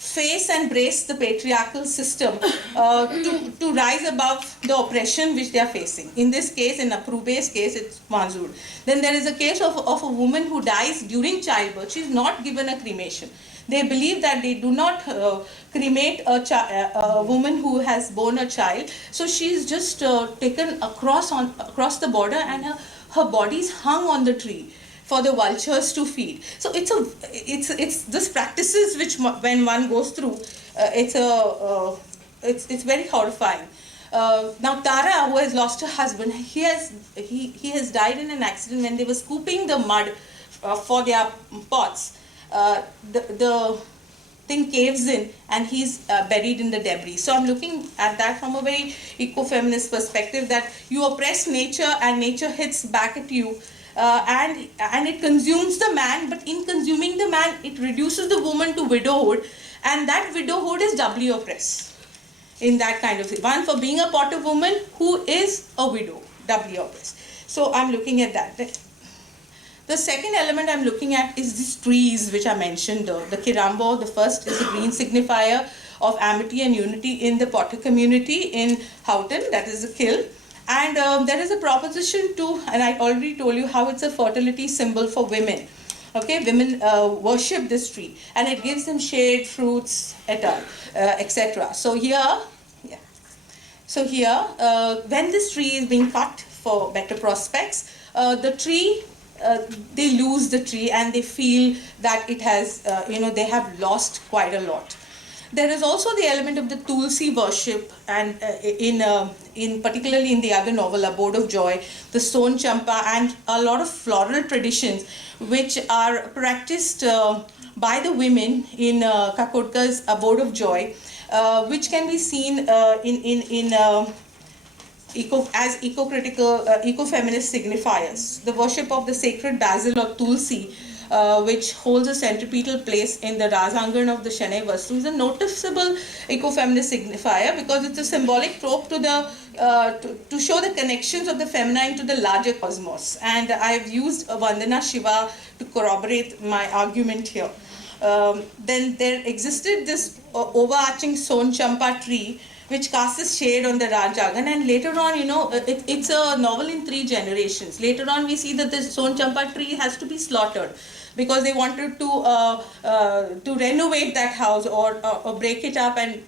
face and brace the patriarchal system to rise above the oppression which they are facing. In this case, in Aprube's case, it's Manzoor. Then there is a case of a woman who dies during childbirth. She is not given a cremation. They believe that they do not cremate a woman who has borne a child. So she is just taken across the border, and her body is hung on the tree for the vultures to feed. So it's this practices which when one goes through, it's very horrifying. Now Tara, who has lost her husband, he has died in an accident when they were scooping the mud for their pots. The thing caves in and he's buried in the debris. So I'm looking at that from a very eco-feminist perspective, that you oppress nature and nature hits back at you. And it consumes the man, but in consuming the man, it reduces the woman to widowhood, and that widowhood is doubly oppressed in that kind of thing. One, for being a potter woman who is a widow, doubly oppressed. So I'm looking at that. The second element I'm looking at is these trees which I mentioned. The Kirambo, the first is a green signifier of amity and unity in the potter community in Houghton, that is a kill. And there is a proposition too, and I already told you how it's a fertility symbol for women. Okay, women worship this tree, and it gives them shade, fruits, etc. So here, when this tree is being cut for better prospects, the tree, they lose the tree and they feel that it has, they have lost quite a lot. There is also the element of the Tulsi worship, and in particularly in the other novel, Abode of Joy, the Son Champa, and a lot of floral traditions which are practiced by the women in Kakodkar's Abode of Joy, which can be seen as eco-critical, eco-feminist signifiers. The worship of the sacred basil or Tulsi, which holds a centripetal place in the Rasangan of the Shanai Vastu, is a noticeable eco-feminist signifier because it's a symbolic trope to show the connections of the feminine to the larger cosmos. And I've used Vandana Shiva to corroborate my argument here. Then there existed this overarching Son Champa tree which casts shade on the Rajagan, and later on, it's a novel in 3 generations. Later on, we see that the Son Champa tree has to be slaughtered because they wanted to renovate that house or break it up, and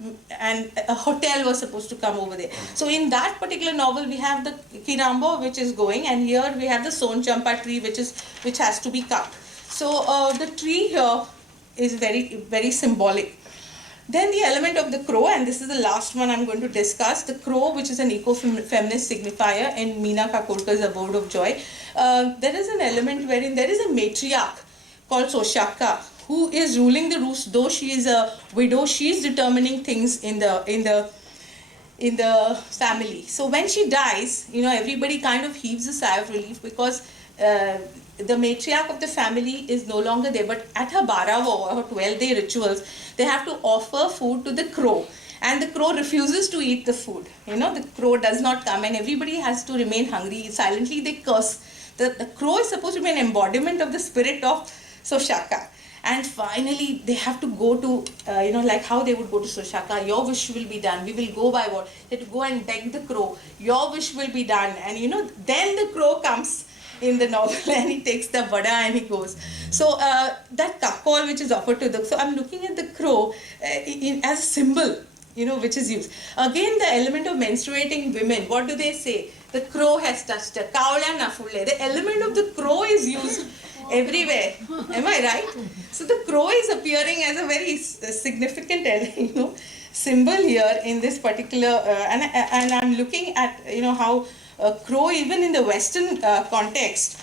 a hotel was supposed to come over there. So in that particular novel, we have the Kirambo which is going, and here we have the Son Champa tree which has to be cut. So the tree here is very, very symbolic. Then the element of the crow, and this is the last one I'm going to discuss, the crow, which is an eco-feminist signifier in Meena Kakodkar's Abode of Joy. There is an element wherein there is a matriarch called Soshaka who is ruling the roost. Though she is a widow, she is determining things in the family. So when she dies, everybody kind of heaves a sigh of relief because the matriarch of the family is no longer there, but at her Baravo or her 12-day rituals, they have to offer food to the crow, and the crow refuses to eat the food. The crow does not come, and everybody has to remain hungry. Silently they curse. The crow is supposed to be an embodiment of the spirit of Soshaka. And finally, they have to go to, like how they would go to Soshaka, your wish will be done, we will go by what? They have to go and beg the crow, your wish will be done. And then the crow comes in the novel and he takes the vada and he goes. So that kakol which is offered to so I'm looking at the crow as a symbol, which is used. Again, the element of menstruating women, what do they say? The crow has touched her. Kaula na fulle. The element of the crow is used everywhere. Am I right? So the crow is appearing as a very significant, symbol here in this particular, and I'm looking at, how crow, even in the Western context,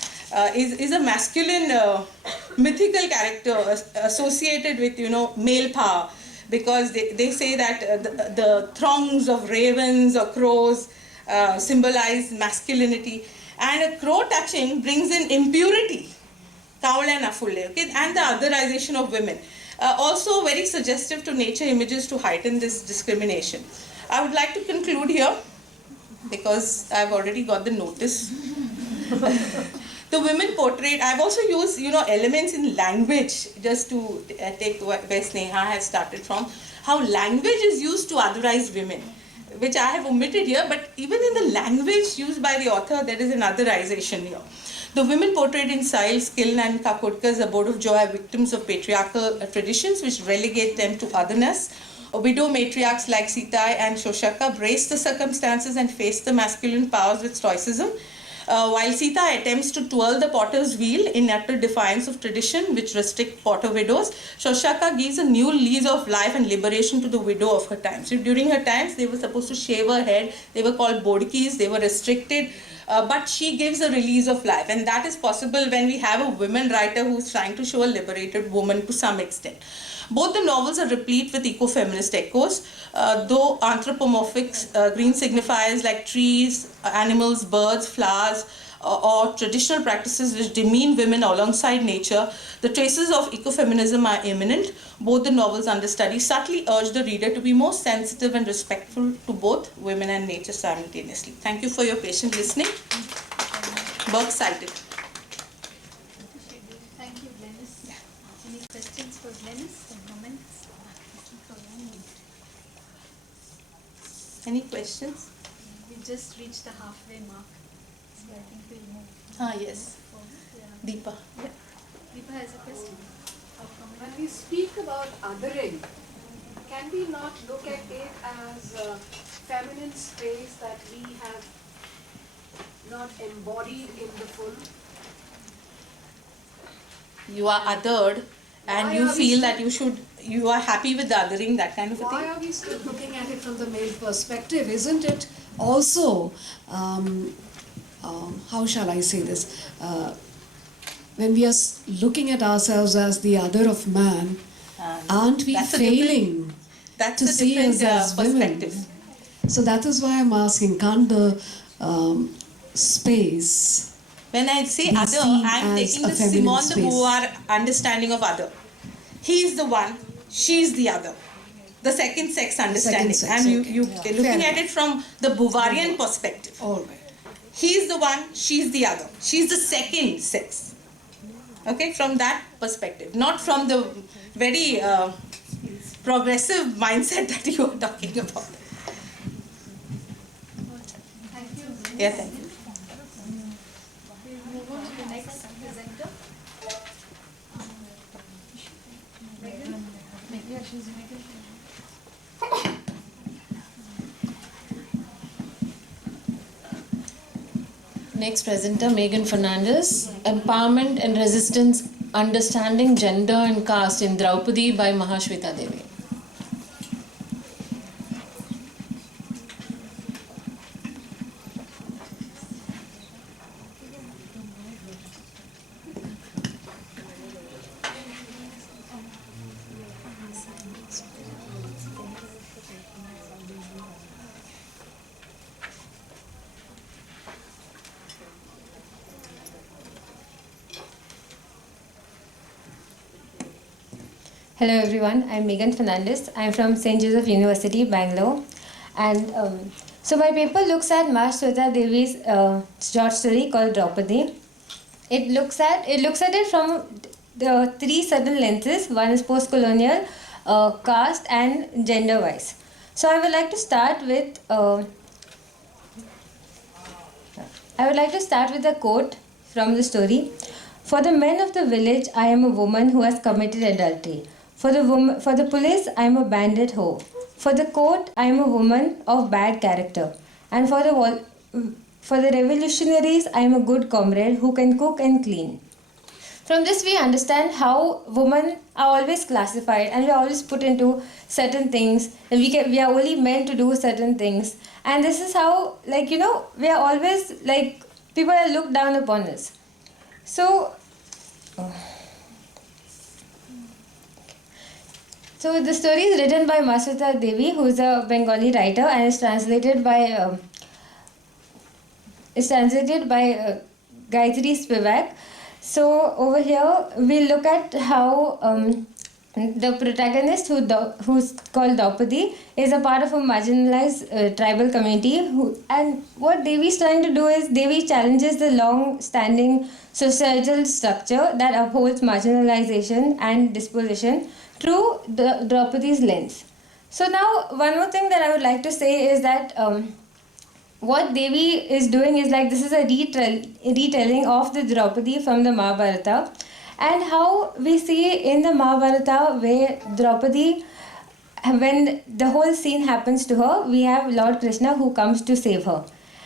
is a masculine mythical character associated with, male power, because they say that the throngs of ravens or crows symbolize masculinity, and a crow touching brings in impurity, kaula na fulle, okay, and the otherization of women. Also very suggestive to nature images to heighten this discrimination. I would like to conclude here, because I've already got the notice. The women portrayed, I've also used, elements in language just to take where Sneha has started from, how language is used to otherize women, which I have omitted here, but even in the language used by the author, there is an otherization here. The women portrayed in Sahil, Skill and Kakodkar's Abode of Joy are victims of patriarchal traditions which relegate them to otherness. Widow matriarchs like Sita and Shoshaka brace the circumstances and face the masculine powers with stoicism. While Sita attempts to twirl the potter's wheel in utter defiance of tradition which restrict potter widows, Shoshaka gives a new lease of life and liberation to the widow of her time. So during her times, they were supposed to shave her head, they were called bodkis, they were restricted, but she gives a release of life, and that is possible when we have a women writer who is trying to show a liberated woman to some extent. Both the novels are replete with eco-feminist echoes, though anthropomorphic green signifiers like trees, animals, birds, flowers, or traditional practices which demean women alongside nature. The traces of ecofeminism are imminent. Both the novels under study subtly urge the reader to be more sensitive and respectful to both women and nature simultaneously. Thank you for your patient listening. Burke cited. Thank you, Glenys. Any questions for Glenys or comments? Any questions? We just reached the halfway mark, so I think we'll move. Yes. Yeah. Deepa. Yeah. Deepa has a question. Or comment? When we speak about othering, can we not look at it as a feminine space that we have not embodied in the full? You are othered and Why you are we feel still- that you are happy with the othering, that kind of a Why thing. are we still looking at it from the male perspective? Isn't it also, how shall I say this? When we are looking at ourselves as the other of man, aren't we That's a failing That's to a see different us as perspective. women? So that is why I'm asking, can't the space When I say be other, seen I'm as taking a the feminine Simone de space? Beauvoir understanding of other. He is the one, she is the other. The second sex understanding. sex, and okay. you're Fair looking at enough. it from the Beauvoirian perspective. All right. He is the one, she is the other. She is the second sex. Okay, from that perspective. Not from the very progressive mindset that you are talking about. Thank you. Yeah, thank you. We'll move on to the next presenter. Megan? Next presenter, Megan Fernandez, Empowerment and Resistance, Understanding Gender and Caste in Draupadi by Mahashweta Devi. Hello everyone, I'm Megan Fernandez. I'm from St. Joseph University, Bangalore. And so my paper looks at Mahashweta Devi's short story called Draupadi. It looks at it from the three certain lenses. One is post-colonial, caste and gender-wise. So I would like to start with a quote from the story. For the men of the village, I am a woman who has committed adultery. For the police, I am a bandit hoe. For the court, I am a woman of bad character. And for the revolutionaries, I am a good comrade who can cook and clean. From this, we understand how women are always classified and we are always put into certain things. And we are only meant to do certain things. And this is how, we are always, people are looked down upon us. So the story is written by Mahashweta Devi, who is a Bengali writer, and is translated by Gayatri Spivak. So over here we look at how The protagonist, who's called Draupadi, is a part of a marginalized tribal community. And what Devi's trying to do is Devi challenges the long-standing societal structure that upholds marginalization and disposition through Draupadi's lens. So now, one more thing that I would like to say is that what Devi is doing is like this is a retelling of the Draupadi from the Mahabharata. And how we see in the Mahabharata where Draupadi, when the whole scene happens to her, we have Lord Krishna who comes to save her.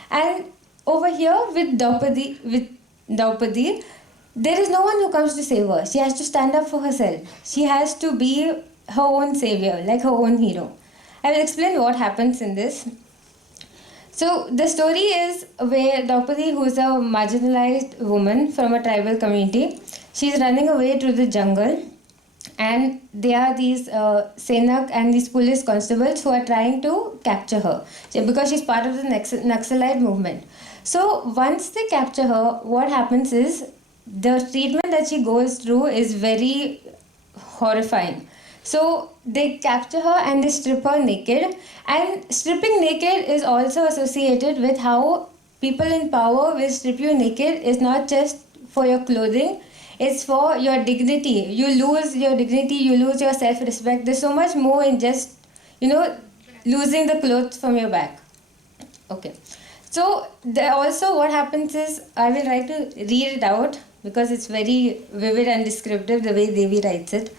And over here with Draupadi, there is no one who comes to save her. She has to stand up for herself. She has to be her own savior, like her own hero. I will explain what happens in this. So the story is where Draupadi, who is a marginalized woman from a tribal community, she's running away through the jungle, and there are these Senak and these police constables who are trying to capture her because she's part of the Naxalite movement. So once they capture her, what happens is the treatment that she goes through is very horrifying. So they capture her and they strip her naked, and stripping naked is also associated with how people in power will strip you naked. Is not just for your clothing, it's for your dignity. You lose your dignity, you lose your self-respect. There's so much more in just, losing the clothes from your back. Okay. So also what happens is, I will try to read it out because it's very vivid and descriptive the way Devi writes it.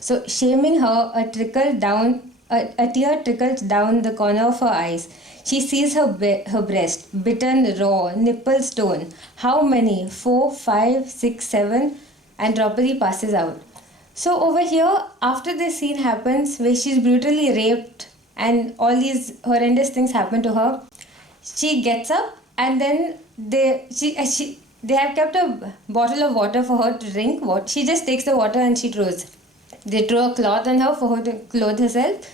So shaming her, a tear trickles down the corner of her eyes. She sees her breast, bitten raw, nipple stone. How many? 4, 5, 6, 7, and Draupadi passes out. So over here, after this scene happens, where she's brutally raped and all these horrendous things happen to her, she gets up, and then they have kept a bottle of water for her to drink. She just takes the water and she throws. They throw a cloth on her for her to clothe herself.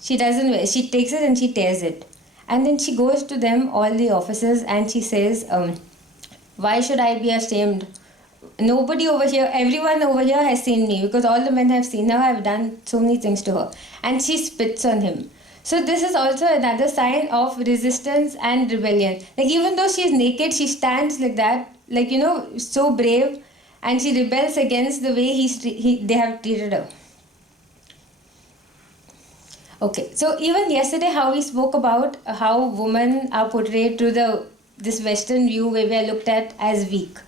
She doesn't wear. She takes it and she tears it. And then she goes to them, all the officers, and she says, why should I be ashamed? Nobody over here, everyone over here has seen me, because all the men have seen her. I've done so many things to her. And she spits on him. So this is also another sign of resistance and rebellion. Like even though she's naked, she stands like that, so brave, and she rebels against the way they have treated her. Okay, so even yesterday how we spoke about how women are portrayed through this Western view where we are looked at as weak.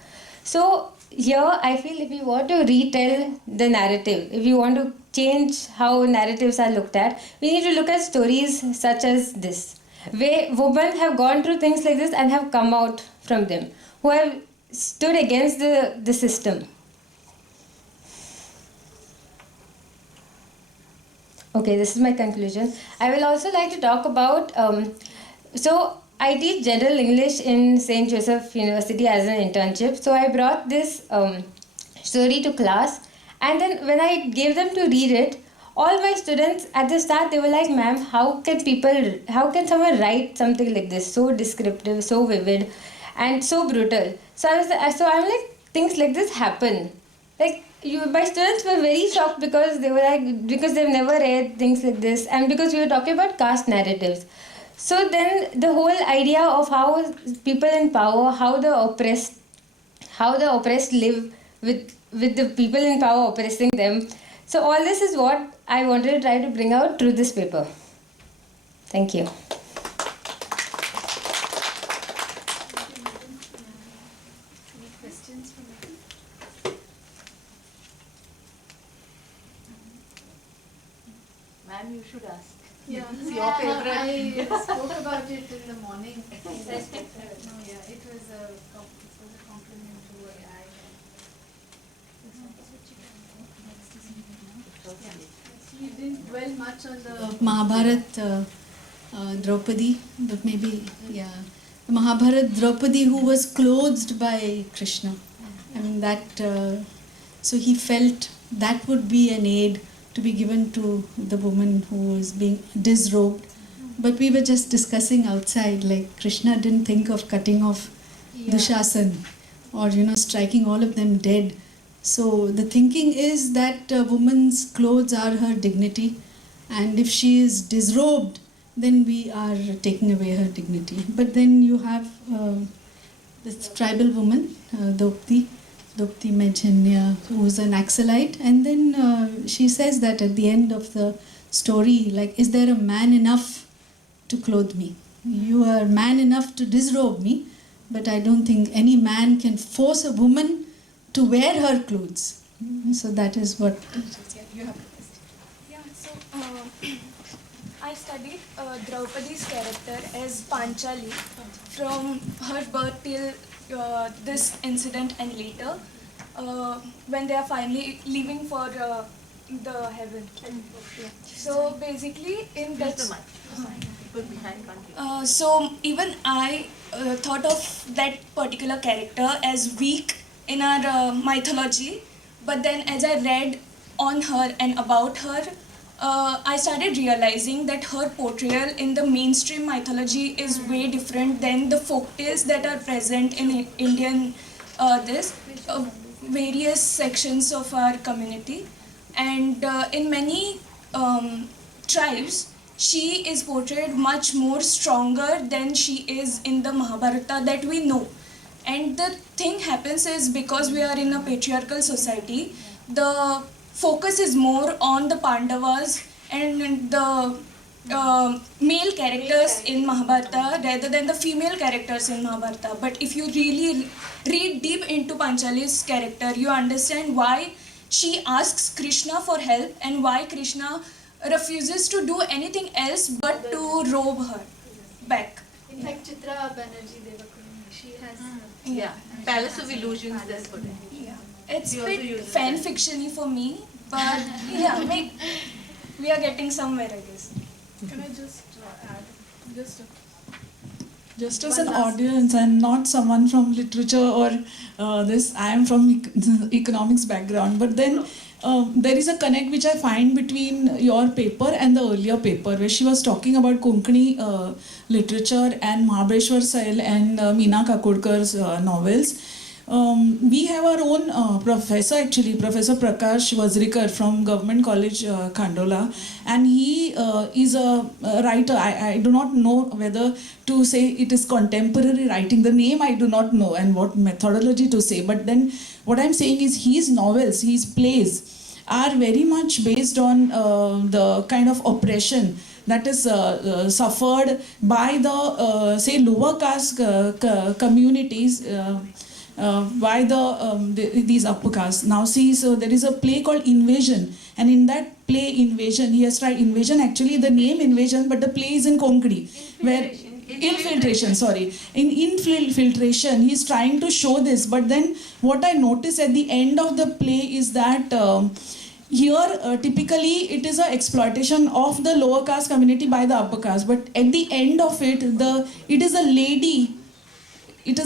So here I feel if you want to retell the narrative, if you want to change how narratives are looked at, we need to look at stories such as this, where women have gone through things like this and have come out from them, who have stood against the system. Okay, this is my conclusion. I will also like to talk about, so I teach general English in St. Joseph University as an internship. So I brought this story to class, and then when I gave them to read it, all my students at the start, they were like, ma'am, how can someone write something like this, so descriptive, so vivid, and so brutal? So I'm like, things like this happen. My students were very shocked because they've never read things like this, and because we were talking about caste narratives. So then the whole idea of how people in power, how the oppressed live with the people in power oppressing them. So all this is what I wanted to try to bring out through this paper. Thank you. You should ask. Yeah, It's your favorite. I spoke about it in the morning. It was a compliment to what I had. You didn't dwell much on the Mahabharat Draupadi, but maybe, the Mahabharat Draupadi who was clothed by Krishna. I mean so he felt that would be an aid to be given to the woman who was being disrobed. But we were just discussing outside, like Krishna didn't think of cutting off Dushasan or striking all of them dead So the thinking is that a woman's clothes are her dignity, and if she is disrobed, then we are taking away her dignity. But then you have this tribal woman, Dopti Mejhanya, who is an Naxalite, and then she says that at the end of the story, like, is there a man enough to clothe me? You are man enough to disrobe me, but I don't think any man can force a woman to wear her clothes. So that is what. You have. Yeah. So I studied Draupadi's character as Panchali from her birth till this incident and later when they are finally leaving for the heaven. So basically in that. So even I thought of that particular character as weak in our mythology, but then as I read on her and about her, I started realizing that her portrayal in the mainstream mythology is way different than the folktales that are present in Indian various sections of our community. And in many tribes, she is portrayed much more stronger than she is in the Mahabharata that we know. And the thing happens is because we are in a patriarchal society, the focus is more on the Pandavas and the male characters in Mahabharata rather than the female characters in Mahabharata. But if you really read deep into Panchali's character, you understand why she asks Krishna for help and why Krishna refuses to do anything else but to robe her back. In fact, Chitra Banerjee Devakuni, she has Palace of Illusions. That's what. Yeah, it's a bit fan fictiony for me, but yeah, we are getting somewhere, I guess. Can I just add just as an audience and not someone from literature or this, I am from economics background, but then there is a connect which I find between your paper and the earlier paper where she was talking about Konkani literature and Mahabaleshwar Sail and Meena Kakodkar's novels. We have our own professor, actually, Professor Prakash Wazrikar from Government College, Khandola, and he is a writer. I do not know whether to say it is contemporary writing. The name I do not know and what methodology to say, but then what I'm saying is his novels, his plays are very much based on the kind of oppression that is suffered by the, say, lower caste communities by these upper castes. Now see, so there is a play called Invasion, and in that play Invasion, he has tried Invasion, actually the name Invasion, but the play is in Konkani, where infiltration, sorry. In infiltration, he is trying to show this, but then what I notice at the end of the play is that here typically it is an exploitation of the lower caste community by the upper caste, but at the end of it, it is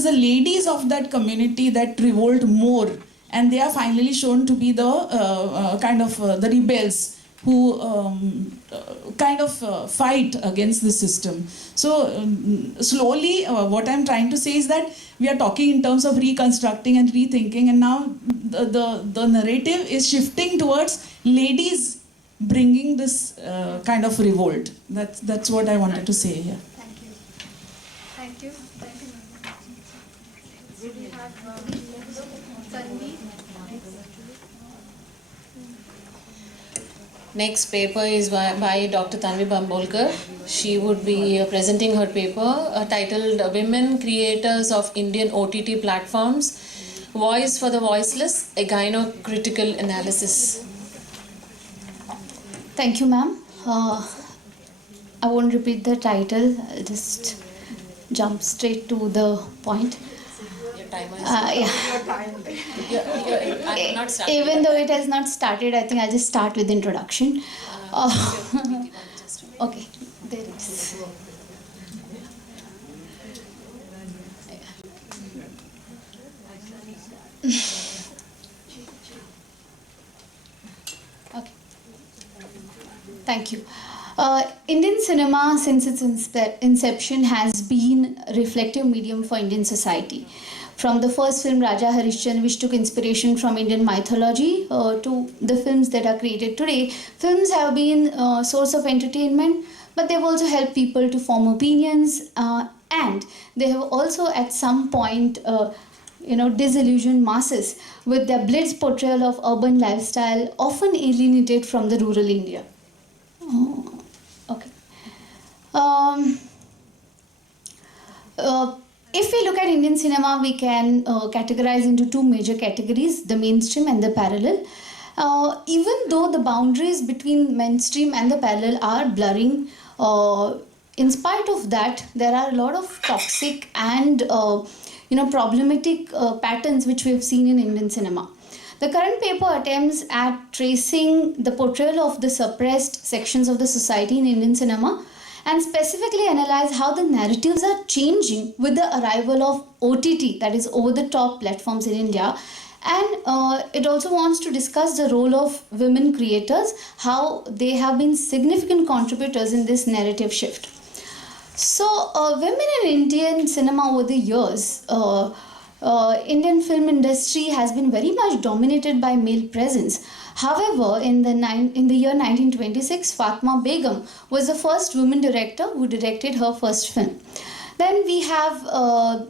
the ladies of that community that revolt more, and they are finally shown to be the kind of the rebels who kind of fight against the system. So slowly what I'm trying to say is that we are talking in terms of reconstructing and rethinking, and now the narrative is shifting towards ladies bringing this kind of revolt. That's what I wanted to say here. Thank you. Thank you. Thank you. We have Tanvi. Next paper is by Dr. Tanvi Bambolkar. She would be presenting her paper titled Women Creators of Indian OTT Platforms, Voice for the Voiceless, a Gynocritical Analysis. Thank you, ma'am. I won't repeat the title. I'll just jump straight to the point. Even though it has not started, I think I'll just start with the introduction. Okay, there it is. Okay. Thank you. Indian cinema, since its inception, has been a reflective medium for Indian society. From the first film Raja Harishchandra, which took inspiration from Indian mythology, to the films that are created today, films have been a source of entertainment, but they've also helped people to form opinions, and they have also at some point disillusioned masses with their blitz portrayal of urban lifestyle, often alienated from the rural India. Okay. If we look at Indian cinema, we can categorize into two major categories, the mainstream and the parallel. Even though the boundaries between mainstream and the parallel are blurring, in spite of that, there are a lot of toxic and problematic patterns which we have seen in Indian cinema. The current paper attempts at tracing the portrayal of the suppressed sections of the society in Indian cinema and specifically analyze how the narratives are changing with the arrival of OTT, that is over-the-top platforms in India. And it also wants to discuss the role of women creators, how they have been significant contributors in this narrative shift. So, women in Indian cinema over the years, Indian film industry has been very much dominated by male presence. However, in the year 1926, Fatma Begum was the first woman director who directed her first film. Then we have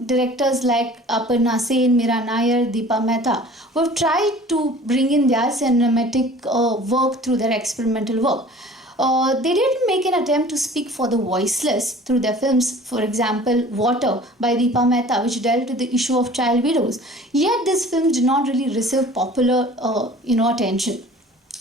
directors like Aparna Sen, Meera Nair, Deepa Mehta, who have tried to bring in their cinematic work through their experimental work. They didn't make an attempt to speak for the voiceless through their films. For example, Water by Deepa Mehta, which dealt with the issue of child widows. Yet this film did not really receive popular attention.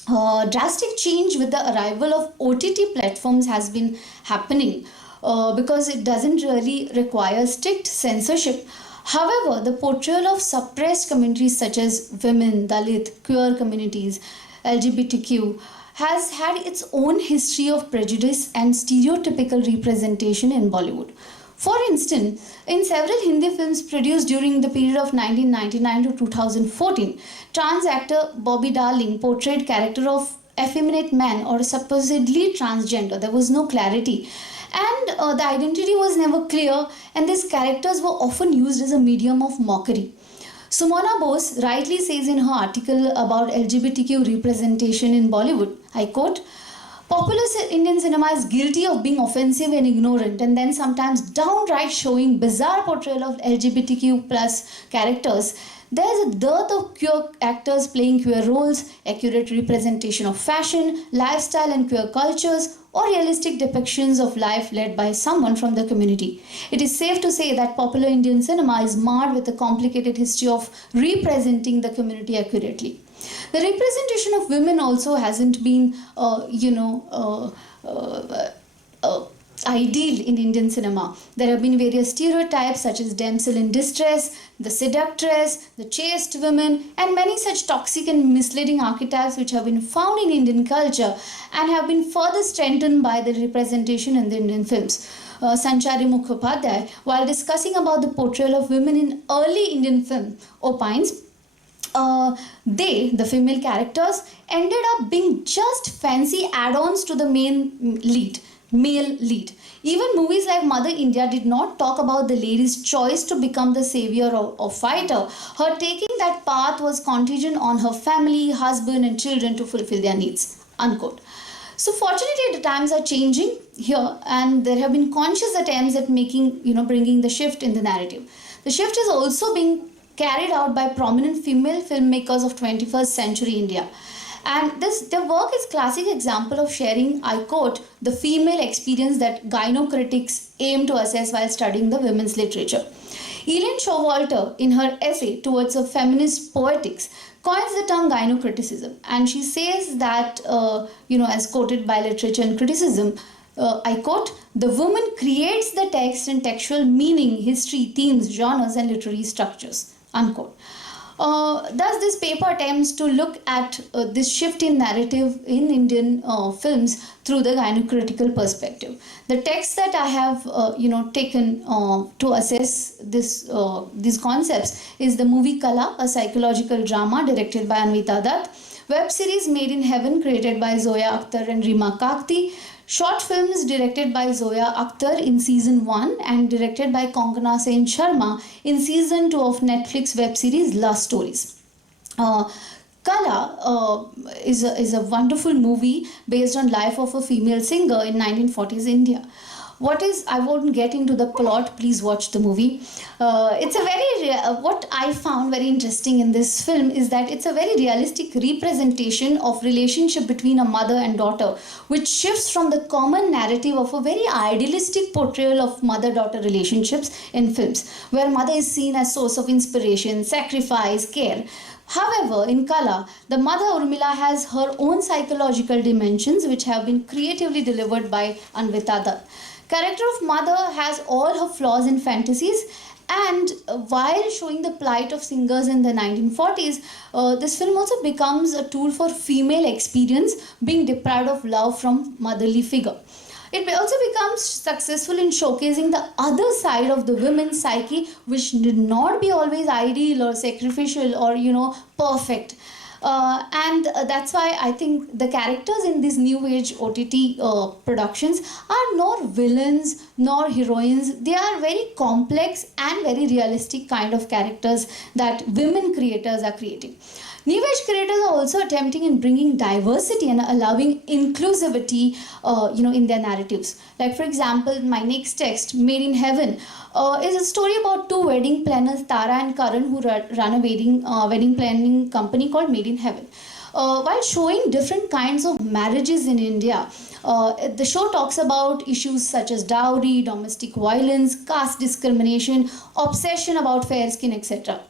Drastic change with the arrival of OTT platforms has been happening because it doesn't really require strict censorship. However, the portrayal of suppressed communities such as women, Dalit, queer communities, LGBTQ has had its own history of prejudice and stereotypical representation in Bollywood. For instance, in several Hindi films produced during the period of 1999 to 2014, trans actor Bobby Darling portrayed character of effeminate man or supposedly transgender. There was no clarity. And the identity was never clear, and these characters were often used as a medium of mockery. Sumona Bose rightly says in her article about LGBTQ representation in Bollywood, I quote, "Popular Indian cinema is guilty of being offensive and ignorant and then sometimes downright showing bizarre portrayal of LGBTQ plus characters. There is a dearth of queer actors playing queer roles, accurate representation of fashion, lifestyle and queer cultures, or realistic depictions of life led by someone from the community. It is safe to say that popular Indian cinema is marred with a complicated history of representing the community accurately." The representation of women also hasn't been, ideal in Indian cinema. There have been various stereotypes such as damsel in distress, the seductress, the chaste women, and many such toxic and misleading archetypes which have been found in Indian culture and have been further strengthened by the representation in the Indian films. Sanchari Mukhopadhyay, while discussing about the portrayal of women in early Indian film, opines, the female characters, ended up being just fancy add-ons to the male lead. Even movies like Mother India did not talk about the lady's choice to become the savior or fighter. Her taking that path was contingent on her family, husband and children to fulfill their needs. Unquote. So fortunately the times are changing here, and there have been conscious attempts at bringing the shift in the narrative. The shift is also being carried out by prominent female filmmakers of 21st century India. And their work is classic example of sharing, I quote, the female experience that gynocritics aim to assess while studying the women's literature. Elaine Showalter, in her essay Towards a Feminist Poetics, coins the term gynocriticism, and she says that, as quoted by Literature and Criticism, I quote, "The woman creates the text and textual meaning, history, themes, genres and literary structures," unquote. Thus, this paper attempts to look at this shift in narrative in Indian films through the gynocritical perspective. The text that I have, taken to assess these concepts is the movie Kala, a psychological drama directed by Anvita Dutt, web series Made in Heaven created by Zoya Akhtar and Rima Kakti, Short films directed by Zoya Akhtar in season 1 and directed by Konkana Sen Sharma in season 2 of Netflix web series Love Stories. Kala is a wonderful movie based on life of a female singer in 1940s India. I won't get into the plot, please watch the movie. What I found very interesting in this film is that it's a very realistic representation of relationship between a mother and daughter, which shifts from the common narrative of a very idealistic portrayal of mother-daughter relationships in films, where mother is seen as source of inspiration, sacrifice, care. However, in Kala, the mother Urmila has her own psychological dimensions which have been creatively delivered by Anvita Dutt. Character of mother has all her flaws and fantasies, and while showing the plight of singers in the 1940s, this film also becomes a tool for female experience being deprived of love from motherly figure. It also becomes successful in showcasing the other side of the women's psyche, which did not be always ideal or sacrificial or perfect. That's why I think the characters in these new age OTT productions are nor villains nor heroines. They are very complex and very realistic kind of characters that women creators are creating. New age creators are also attempting in bringing diversity and allowing inclusivity, in their narratives. Like for example, my next text, Made in Heaven, is a story about two wedding planners, Tara and Karan, who run a wedding planning company called Made in Heaven. While showing different kinds of marriages in India, the show talks about issues such as dowry, domestic violence, caste discrimination, obsession about fair skin, etc.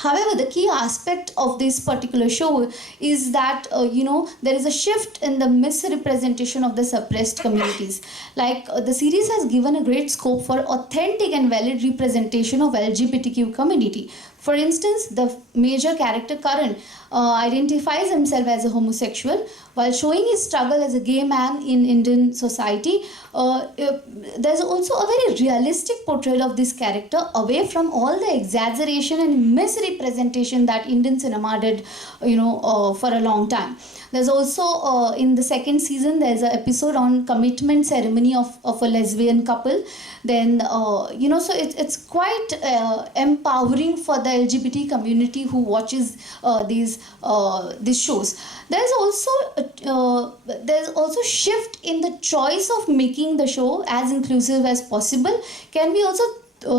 However, the key aspect of this particular show is that, there is a shift in the misrepresentation of the suppressed communities. The series has given a great scope for authentic and valid representation of LGBTQ community. For instance, the major character Karan identifies himself as a homosexual while showing his struggle as a gay man in Indian society. There's also a very realistic portrayal of this character away from all the exaggeration and misrepresentation that Indian cinema did, for a long time. There's also, in the second season, there's an episode on commitment ceremony of a lesbian couple. Then, so it's quite empowering for the LGBT community who watches these shows. There's also shift in the choice of making the show as inclusive as possible. Can be also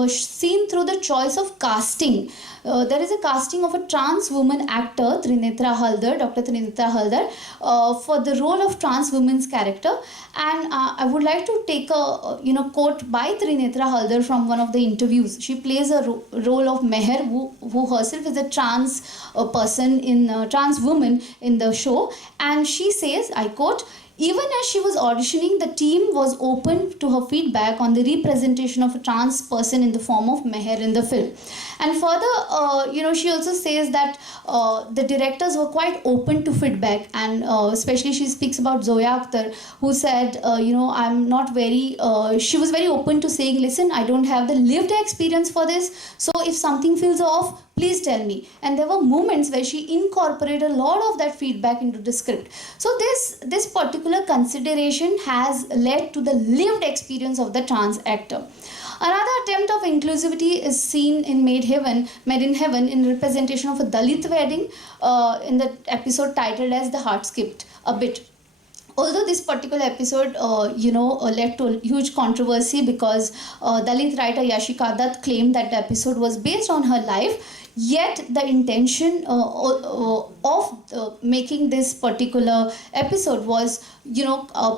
seen through the choice of casting. There is a casting of a trans woman actor, Dr. Trinetra Haldar, for the role of trans woman's character. And I would like to take a quote by Trinetra Haldar from one of the interviews. She plays a role of Meher, who herself is a trans trans woman in the show. And she says, I quote, "Even as she was auditioning, the team was open to her feedback on the representation of a trans person in the form of Meher in the film." And further, she also says that the directors were quite open to feedback, and especially she speaks about Zoya Akhtar, who said, I'm not very, she was very open to saying, listen, I don't have the lived experience for this, so if something feels off, please tell me. And there were moments where she incorporated a lot of that feedback into the script. So this particular consideration has led to the lived experience of the trans actor. Another attempt of inclusivity is seen in Made in Heaven in representation of a Dalit wedding in the episode titled as The Heart Skipped a Bit. Although this particular episode, led to a huge controversy because Dalit writer Yashika Dutt claimed that the episode was based on her life, yet the intention of making this particular episode was,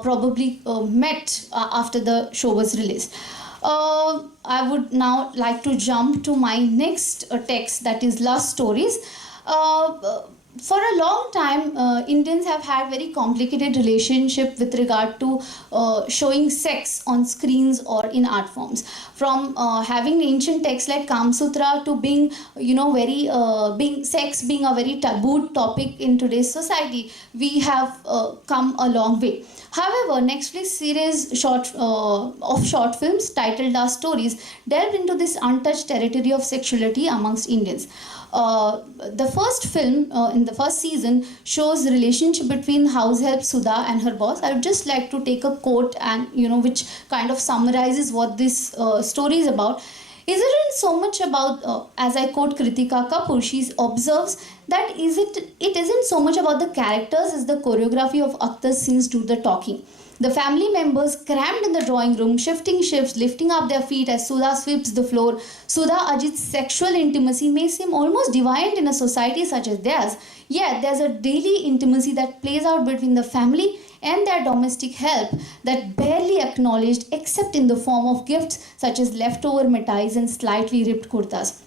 probably met after the show was released. I would now like to jump to my next text, that is Love Stories. For a long time, Indians have had very complicated relationship with regard to showing sex on screens or in art forms. From having ancient texts like Kama Sutra to being, sex being a very taboo topic in today's society, we have come a long way. However, Netflix series of short films titled Love Stories delved into this untouched territory of sexuality amongst Indians. The first film in in the first season shows the relationship between house help Sudha and her boss. I would just like to take a quote and which kind of summarizes what this story is about. It isn't so much about, as I quote Kritika Kapoor, she observes that it isn't so much about the characters as the choreography of Akhtar's scenes do the talking. The family members crammed in the drawing room, shifting shifts, lifting up their feet as Sudha sweeps the floor. Sudha Ajit's sexual intimacy may seem almost deviant in a society such as theirs, yet there's a daily intimacy that plays out between the family and their domestic help that barely acknowledged except in the form of gifts such as leftover mithais and slightly ripped kurtas.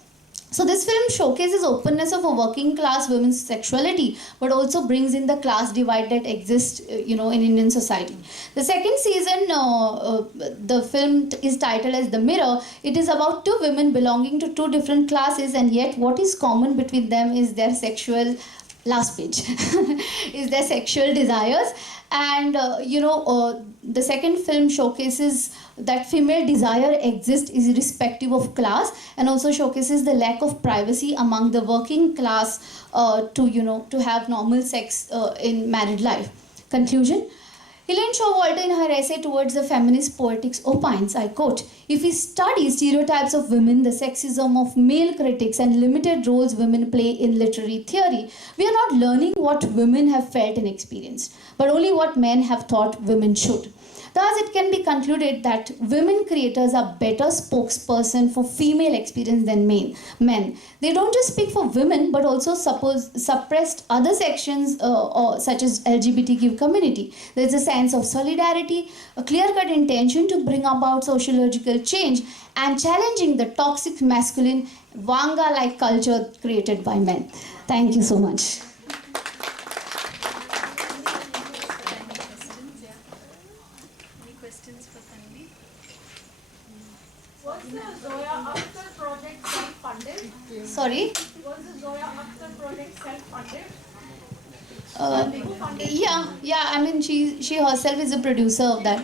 So this film showcases openness of a working class women's sexuality, but also brings in the class divide that exists, in Indian society. The second season, the film is titled as The Mirror. It is about two women belonging to two different classes, and yet what is common between them is their sexual, last page, is their sexual desires. And the second film showcases that female desire exists irrespective of class, and also showcases the lack of privacy among the working class to have normal sex in married life. Conclusion. Elaine Showalter in her essay Towards the Feminist Poetics opines, I quote, "If we study stereotypes of women, the sexism of male critics and limited roles women play in literary theory, we are not learning what women have felt and experienced, but only what men have thought women should. Thus, it can be concluded that women creators are better spokesperson for female experience than men. They don't just speak for women, but also suppressed other sections such as LGBTQ community. There is a sense of solidarity, a clear-cut intention to bring about sociological change, and challenging the toxic masculine Vanga-like culture created by men." Thank you so much. Was the Zoya Akhtar project self-funded? Sorry? Was the Zoya Akhtar project self-funded? Yeah. I mean, she herself is a producer of that.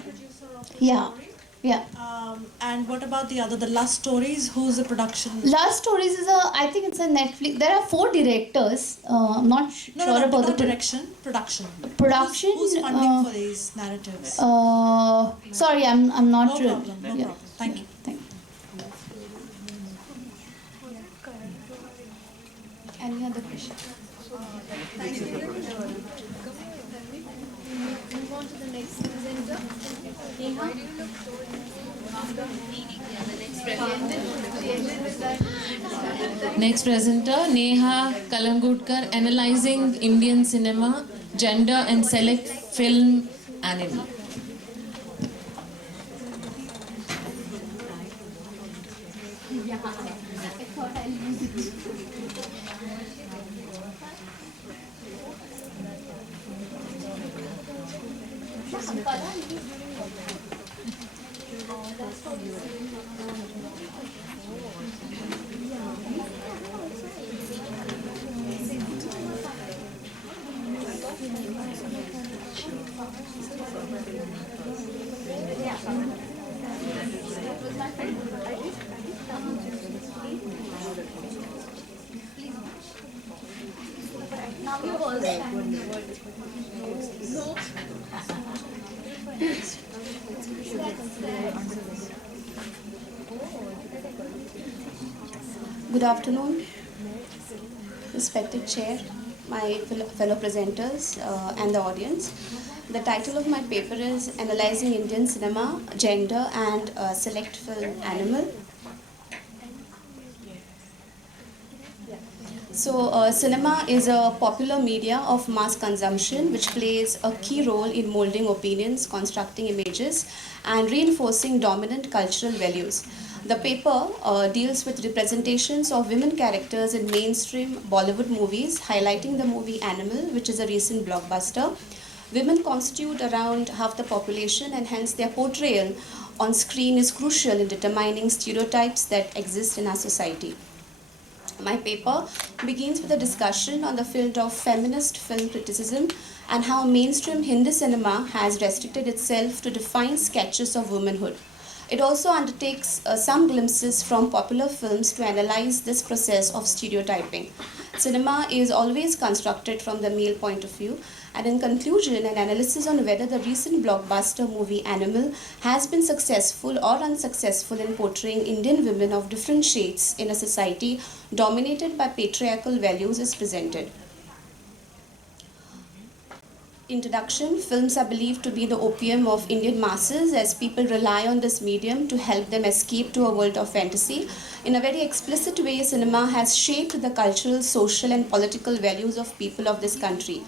Yeah. And what about the Lust Stories? Who's the production? Lust Stories is I think it's a Netflix. There are 4 directors. I'm not sure about the direction. Production. Production. Who's funding for these narratives? Sorry, I'm not No sure. problem. No problem. Thank you. Any other question? Thank you. Move on to the next presenter. Neha. Next presenter, Neha Kalangudkar, analyzing Indian cinema, gender and select film anime. Good afternoon, respected chair, my fellow presenters and the audience. The title of my paper is Analyzing Indian Cinema, Gender and Select Film Animal. So cinema is a popular media of mass consumption which plays a key role in molding opinions, constructing images and reinforcing dominant cultural values. The paper deals with representations of women characters in mainstream Bollywood movies, highlighting the movie Animal, which is a recent blockbuster. Women constitute around half the population, and hence their portrayal on screen is crucial in determining stereotypes that exist in our society. My paper begins with a discussion on the field of feminist film criticism and how mainstream Hindi cinema has restricted itself to define sketches of womanhood. It also undertakes some glimpses from popular films to analyze this process of stereotyping. Cinema is always constructed from the male point of view. And in conclusion, an analysis on whether the recent blockbuster movie Animal has been successful or unsuccessful in portraying Indian women of different shades in a society dominated by patriarchal values is presented. Introduction. Films are believed to be the opium of Indian masses as people rely on this medium to help them escape to a world of fantasy. In a very explicit way, cinema has shaped the cultural, social and political values of people of this country.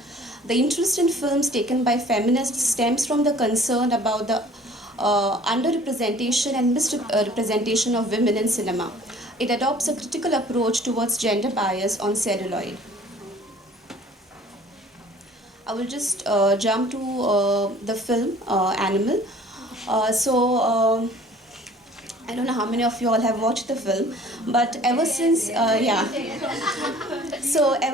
The interest in films taken by feminists stems from the concern about the underrepresentation and misrepresentation of women in cinema. It adopts a critical approach towards gender bias on celluloid. I will just jump to the film Animal. I don't know how many of you all have watched the film, but ever since ever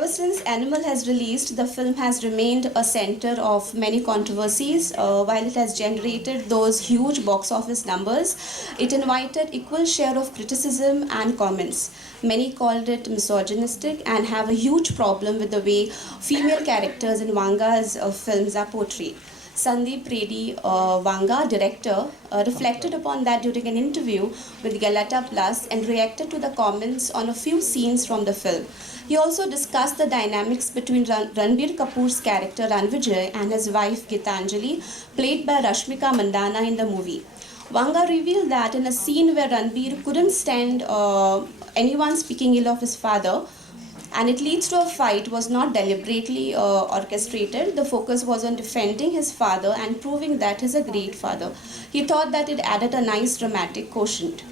since Animal has released, the film has remained a center of many controversies. While it has generated those huge box office numbers, it invited equal share of criticism and comments. Many called it misogynistic and have a huge problem with the way female characters in Vanga's films are portrayed. Sandeep Reddy Vanga, director, reflected upon that during an interview with Galata Plus and reacted to the comments on a few scenes from the film. He also discussed the dynamics between Ranbir Kapoor's character Ranvijay and his wife Gitanjali, played by Rashmika Mandana in the movie. Vanga revealed that in a scene where Ranbir couldn't stand anyone speaking ill of his father, and it leads to a fight, was not deliberately orchestrated. The focus was on defending his father and proving that he's a great father. He thought that it added a nice dramatic quotient.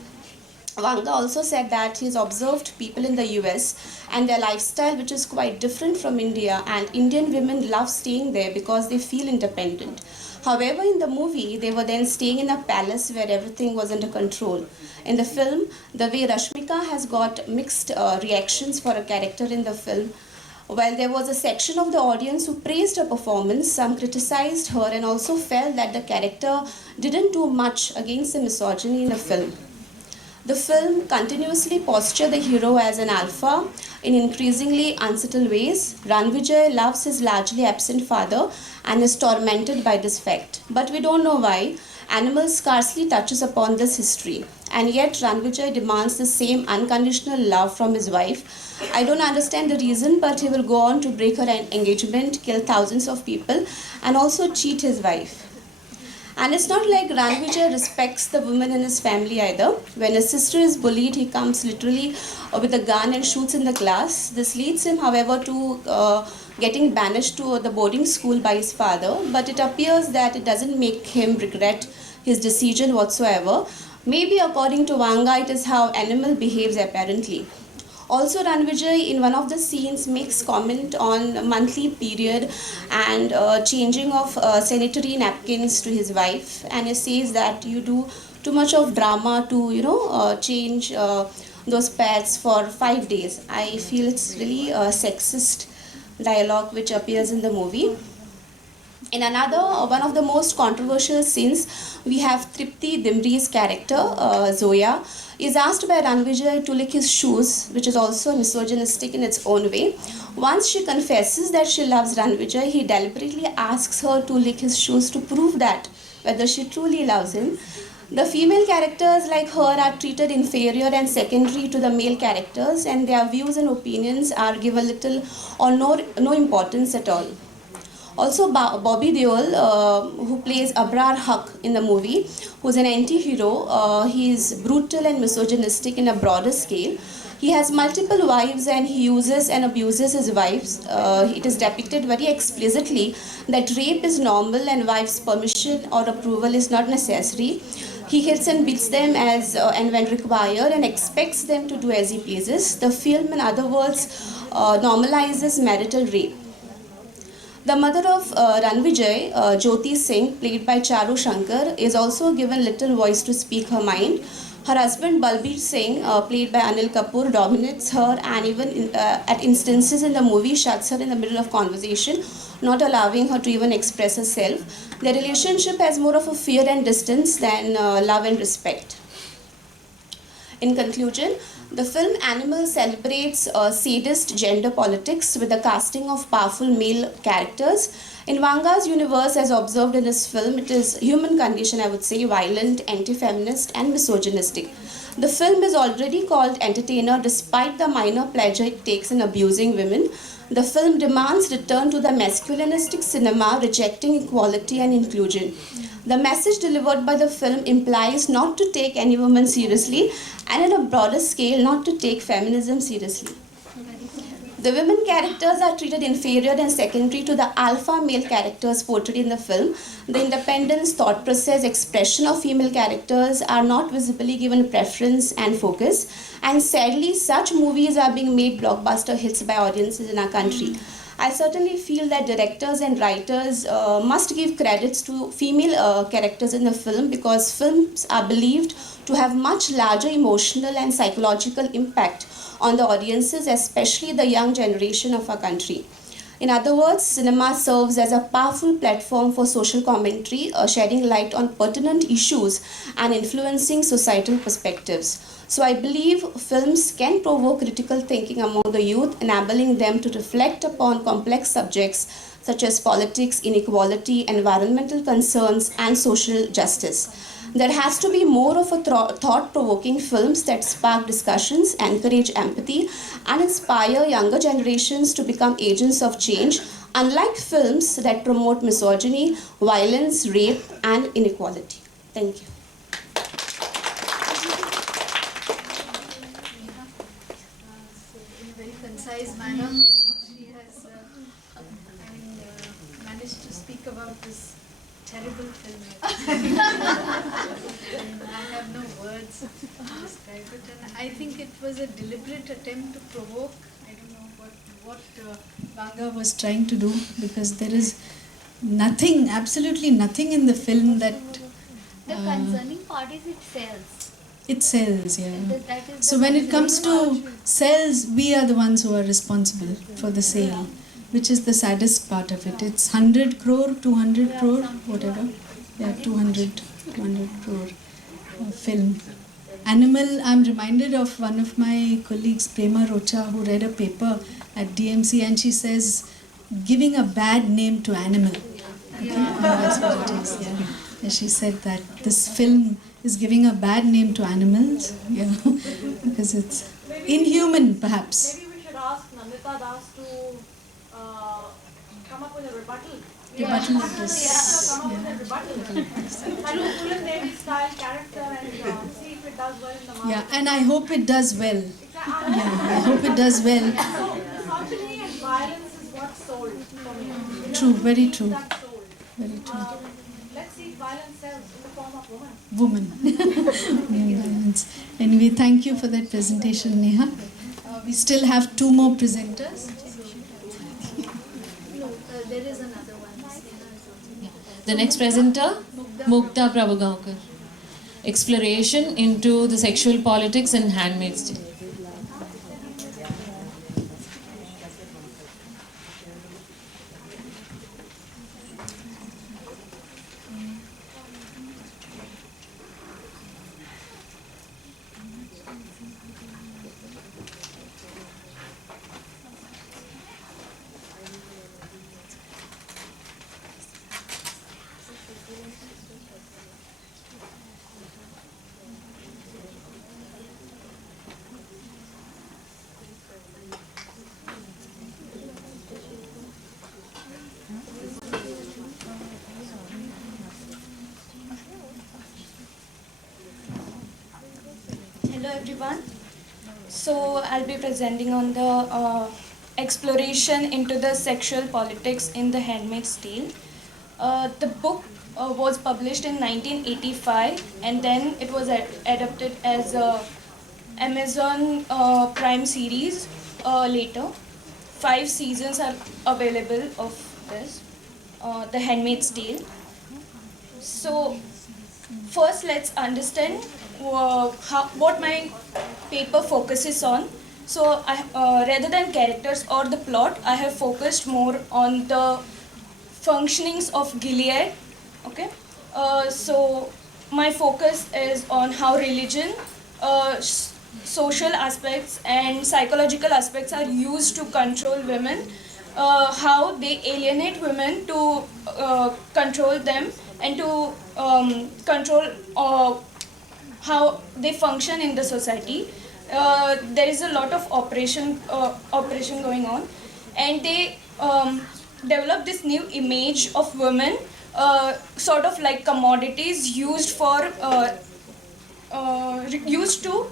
Vanga also said that he's observed people in the US and their lifestyle, which is quite different from India, and Indian women love staying there because they feel independent. However, in the movie, they were then staying in a palace where everything was under control. In the film, the way Rashmika has got mixed reactions for a character in the film. While there was a section of the audience who praised her performance, some criticized her and also felt that the character didn't do much against the misogyny in the film. The film continuously postured the hero as an alpha in increasingly unsettled ways. Ranvijay loves his largely absent father and is tormented by this fact. But we don't know why. Animal scarcely touches upon this history. And yet Ranvijay demands the same unconditional love from his wife. I don't understand the reason, but he will go on to break her engagement, kill thousands of people, and also cheat his wife. And it's not like Ranvijay respects the women in his family either. When his sister is bullied, he comes literally with a gun and shoots in the class. This leads him, however, to getting banished to the boarding school by his father. But it appears that it doesn't make him regret his decision whatsoever. Maybe according to Vanga, it is how Animal behaves apparently. Also, Ranvijay in one of the scenes makes comment on monthly period and changing of sanitary napkins to his wife, and he says that you do too much of drama to change those pads for 5 days. I feel it's really a sexist dialogue which appears in the movie. In another, one of the most controversial scenes, we have Tripti Dimri's character, Zoya, is asked by Ranvijay to lick his shoes, which is also misogynistic in its own way. Once she confesses that she loves Ranvijay, he deliberately asks her to lick his shoes to prove that, whether she truly loves him. The female characters like her are treated inferior and secondary to the male characters, and their views and opinions are given little or no importance at all. Also, Bobby Deol, who plays Abrar Haq in the movie, who's an anti-hero, he is brutal and misogynistic in a broader scale. He has multiple wives and he uses and abuses his wives. It is depicted very explicitly that rape is normal and wives' permission or approval is not necessary. He hits and beats them as and when required and expects them to do as he pleases. The film, in other words, normalizes marital rape. The mother of Ranvijay, Jyoti Singh, played by Charu Shankar, is also given little voice to speak her mind. Her husband Balbir Singh, played by Anil Kapoor, dominates her and even at instances in the movie shuts her in the middle of conversation, not allowing her to even express herself. Their relationship has more of a fear and distance than love and respect. In conclusion, The film Animal celebrates sadist gender politics with the casting of powerful male characters. In Vanga's universe, as observed in his film, it is human condition, I would say, violent, anti-feminist and misogynistic. The film is already called entertainer despite the minor pleasure it takes in abusing women. The film demands return to the masculinistic cinema, rejecting equality and inclusion. The message delivered by the film implies not to take any woman seriously and on a broader scale not to take feminism seriously. The women characters are treated inferior and secondary to the alpha male characters portrayed in the film. The independence, thought process, expression of female characters are not visibly given preference and focus. And sadly, such movies are being made blockbuster hits by audiences in our country. I certainly feel that directors and writers must give credits to female characters in the film because films are believed to have much larger emotional and psychological impact on the audiences, especially the young generation of our country. In other words, cinema serves as a powerful platform for social commentary, shedding light on pertinent issues and influencing societal perspectives. So I believe films can provoke critical thinking among the youth, enabling them to reflect upon complex subjects such as politics, inequality, environmental concerns, and social justice. There has to be more of a thought-provoking films that spark discussions, encourage empathy, and inspire younger generations to become agents of change, unlike films that promote misogyny, violence, rape, and inequality. Thank you. In a very concise manner, she has managed to speak about this terrible film. I have no words to describe it, and I think it was a deliberate attempt to provoke. I don't know what Vanga was trying to do, because there is nothing, absolutely nothing in the film that The concerning part is it sells. it sells, yeah. That is So the when it comes concerning to sales, we are the ones who are responsible for the sale, which is the saddest part of it. It's 100 crore, 200 crore, whatever. Yeah, 200 crore film. Animal, I'm reminded of one of my colleagues, Prema Rocha, who read a paper at DMC, and she says, giving a bad name to animal. Okay? That's what it is, yeah. And she said that this film is giving a bad name to animals, yeah, because it's inhuman, perhaps. Maybe we should ask Nandita Das to come up with a rebuttal. Rebuttal of this. Come up with a rebuttal. Kind of Pull and David style character and see if it does well in the market. Yeah, and I hope it does well. Yeah, I hope it does well. So, misogyny and violence is what's sold for me. True, very true. That's sold. Very true. Let's see if violence sells in the form of women. Woman. Yeah, violence. Anyway, thank you for that presentation, Neha. We still have two more presenters. No, there is another one. Sneha is also. The next presenter, Mukta Prabhugaonkar. Exploration into the sexual politics in Handmaid's Tale. Hello everyone. So I'll be presenting on the exploration into the sexual politics in The Handmaid's Tale. The book was published in 1985 and then it was adapted as a Amazon Prime series later. 5 seasons are available of this, The Handmaid's Tale. So first let's understand what my paper focuses on. So rather than characters or the plot, I have focused more on the functionings of Gilead. Okay, so my focus is on how religion social aspects and psychological aspects are used to control women, how they alienate women to control them and to control how they function in the society. There is a lot of operation going on, and they develop this new image of women, sort of like commodities used for used to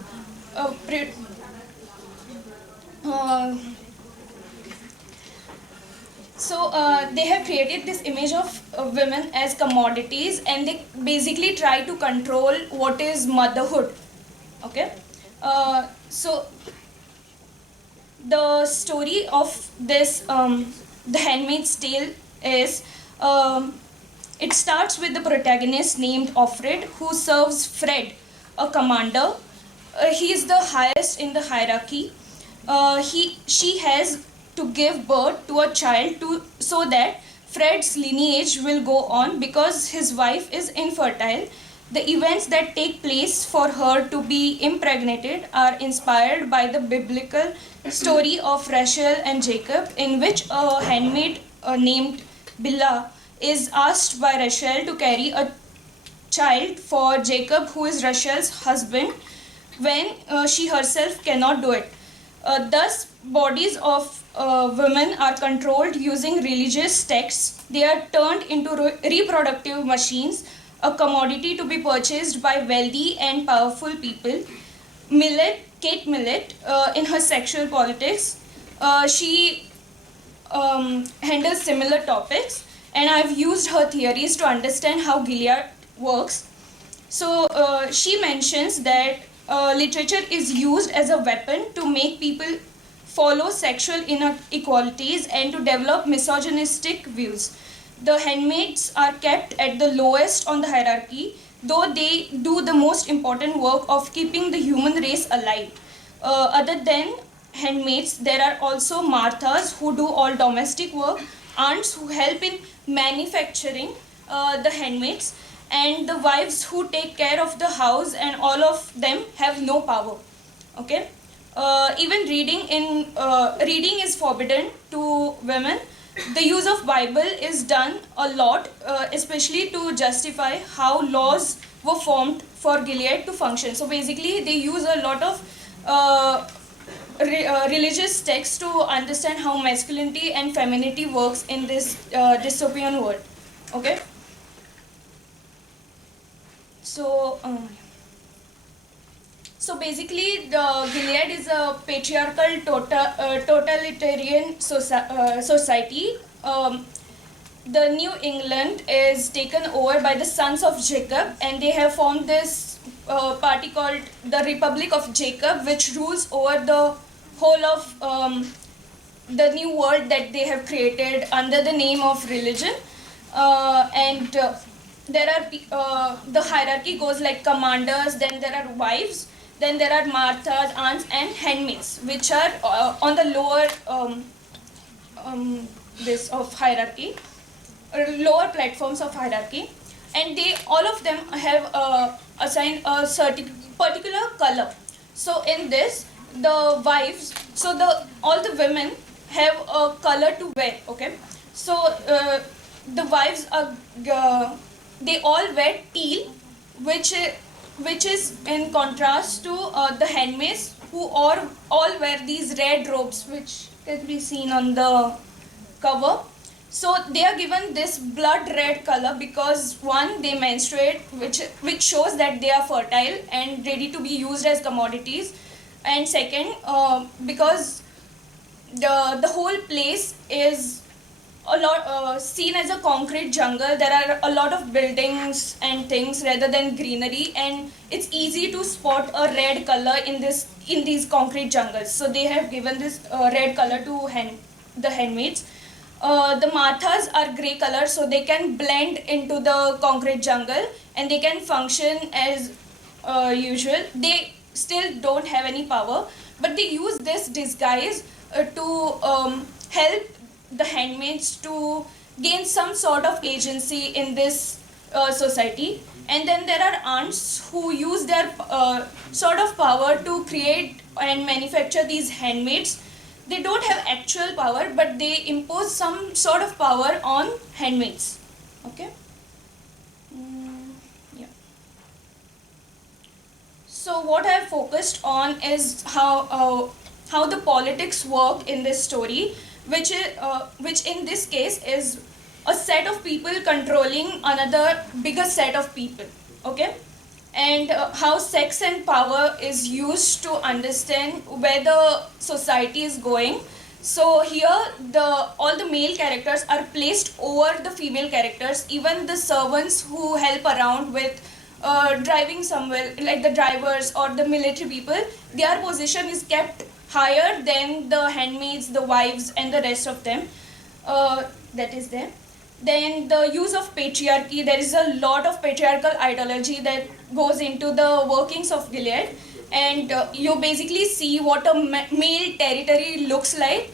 they have created this image of women as commodities, and they basically try to control what is motherhood. Okay, so the story of this The Handmaid's Tale is, it starts with the protagonist named Offred, who serves Fred, a commander. He is the highest in the hierarchy. She has to give birth to a child so that Fred's lineage will go on, because his wife is infertile. The events that take place for her to be impregnated are inspired by the biblical story of Rachel and Jacob, in which a handmaid named Bilhah is asked by Rachel to carry a child for Jacob, who is Rachel's husband, when she herself cannot do it. Thus, bodies of women are controlled using religious texts. They are turned into reproductive machines, a commodity to be purchased by wealthy and powerful people. Kate Millett, in her Sexual Politics, she handles similar topics, and I've used her theories to understand how Gilead works. So she mentions that literature is used as a weapon to make people follow sexual inequalities and to develop misogynistic views. The handmaids are kept at the lowest on the hierarchy, though they do the most important work of keeping the human race alive. Other than handmaids, there are also Marthas who do all domestic work, aunts who help in manufacturing the handmaids, and the wives who take care of the house, and all of them have no power. Okay, even reading is forbidden to women. The use of Bible is done a lot, especially to justify how laws were formed for Gilead to function. So basically, they use a lot of religious texts to understand how masculinity and femininity works in this dystopian world. Okay. So basically, the Gilead is a patriarchal totalitarian society. The New England is taken over by the sons of Jacob, and they have formed this party called the Republic of Jacob, which rules over the whole of the new world that they have created under the name of religion. There are the hierarchy goes like commanders, then there are wives, then there are Marthas, aunts, and handmaids, which are on the lower this of hierarchy, lower platforms of hierarchy, and they all of them have assigned a certain particular color. So in this, the wives, so all the women have a color to wear. Okay, so the wives are they all wear teal, which is in contrast to the handmaids, who all wear these red robes, which can be seen on the cover. So they are given this blood red color because one, they menstruate, which shows that they are fertile and ready to be used as commodities, and second, because the whole place is a lot seen as a concrete jungle. There are a lot of buildings and things rather than greenery, and it's easy to spot a red color in these concrete jungles. So they have given this red color to the handmaids. The Marthas are grey color, so they can blend into the concrete jungle and they can function as usual. They still don't have any power, but they use this disguise to help the handmaids to gain some sort of agency in this society. And then there are aunts who use their sort of power to create and manufacture these handmaids. They don't have actual power, but they impose some sort of power on handmaids. Okay. Yeah. So what I have focused on is how the politics work in this story, which in this case is a set of people controlling another bigger set of people. Okay. And how sex and power is used to understand where the society is going. So here all the male characters are placed over the female characters. Even the servants who help around with driving somewhere, like the drivers or the military people, their position is kept higher than the handmaids, the wives and the rest of them. That is there. Then the use of patriarchy, there is a lot of patriarchal ideology that goes into the workings of Gilead, and you basically see what a male territory looks like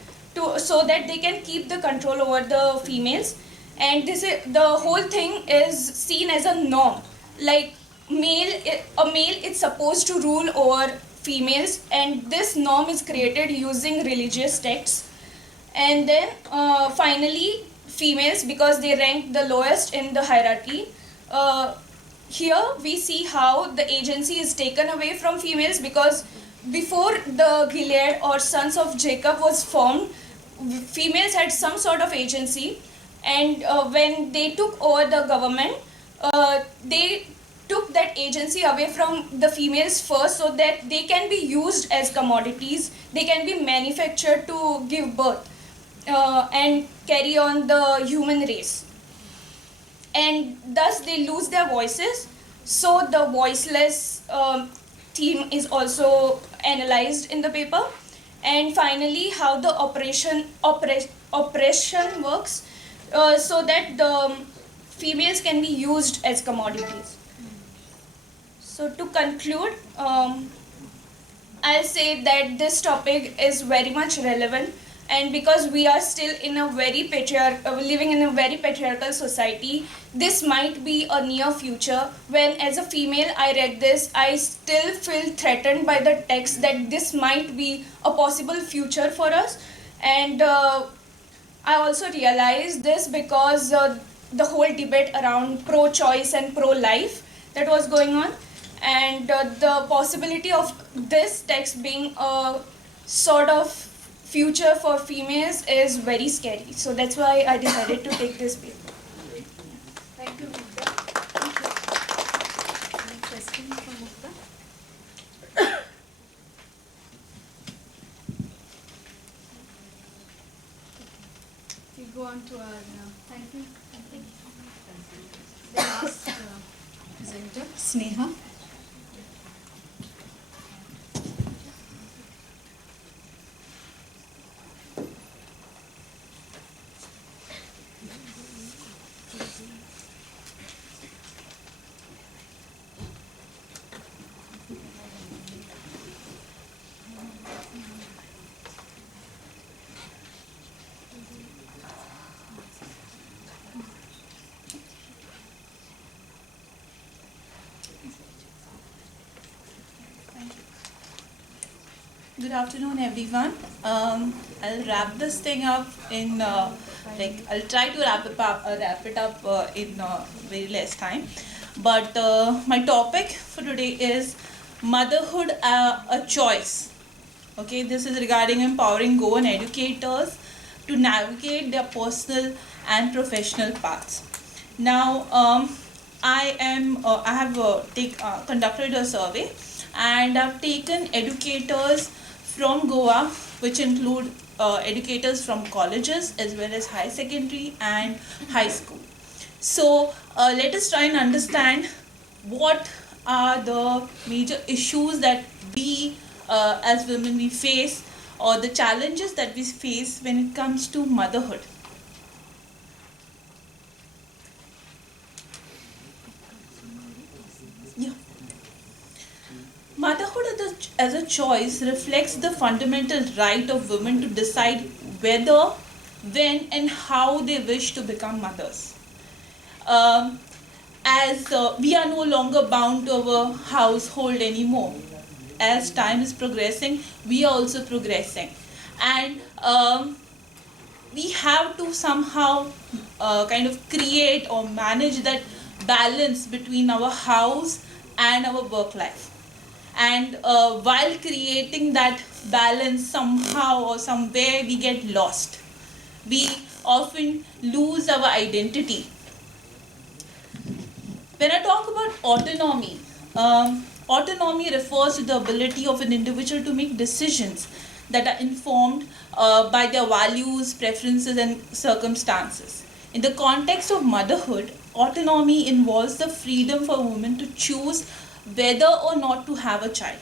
so that they can keep the control over the females. And the whole thing is seen as a norm, like a male is supposed to rule over females, and this norm is created using religious texts. And then finally females, because they rank the lowest in the hierarchy. Here we see how the agency is taken away from females, because before the Gilead or sons of Jacob was formed, females had some sort of agency, and when they took over the government, they took that agency away from the females first, so that they can be used as commodities, they can be manufactured to give birth and carry on the human race. And thus they lose their voices. So the voiceless theme is also analyzed in the paper. And finally, how the oppression works, so that the females can be used as commodities. So to conclude, I'll say that this topic is very much relevant, and because we are still in a very living in a very patriarchal society, this might be a near future when, as a female, I read this, I still feel threatened by the text that this might be a possible future for us. And I also realized this because the whole debate around pro-choice and pro-life that was going on, and the possibility of this text being a sort of future for females is very scary. So that's why I decided to take this paper. Thank you, Mukta. Any questions for Mukta? We go on to our thank you. The last presenter, Sneha. Good afternoon, everyone. I'll wrap this thing up in I'll try to wrap it up in very less time. But my topic for today is motherhood, a choice. Okay, this is regarding empowering Goan educators to navigate their personal and professional paths. Now, I have conducted a survey, and I've taken educators from Goa, which include educators from colleges as well as high secondary and high school. So let us try and understand what are the major issues that we as women we face, or the challenges that we face when it comes to motherhood. Yeah. Motherhood as a choice reflects the fundamental right of women to decide whether, when, and how they wish to become mothers. as we are no longer bound to our household anymore. As time is progressing, we are also progressing, and we have to somehow kind of create or manage that balance between our house and our work life. And while creating that balance, somehow or somewhere we get lost. We often lose our identity. When I talk about autonomy, autonomy refers to the ability of an individual to make decisions that are informed by their values, preferences, and circumstances. In the context of motherhood, autonomy involves the freedom for women to choose whether or not to have a child.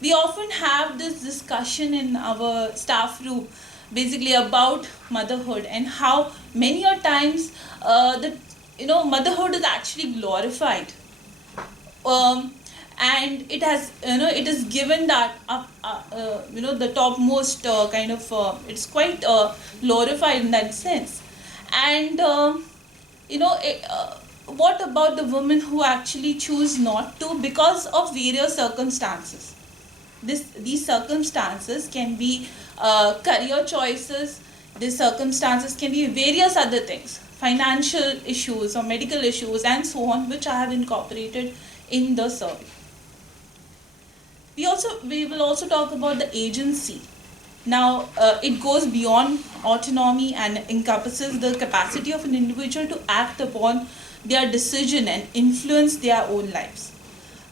We often have this discussion in our staff room basically about motherhood and how many a times motherhood is actually glorified. And it has, it is given that the topmost it's quite glorified in that sense. And what about the women who actually choose not to because of various circumstances? These circumstances can be career choices. These circumstances can be various other things, financial issues or medical issues and so on, which I have incorporated in the survey. We will also talk about the agency. Now, it goes beyond autonomy and encompasses the capacity of an individual to act upon their decision and influence their own lives.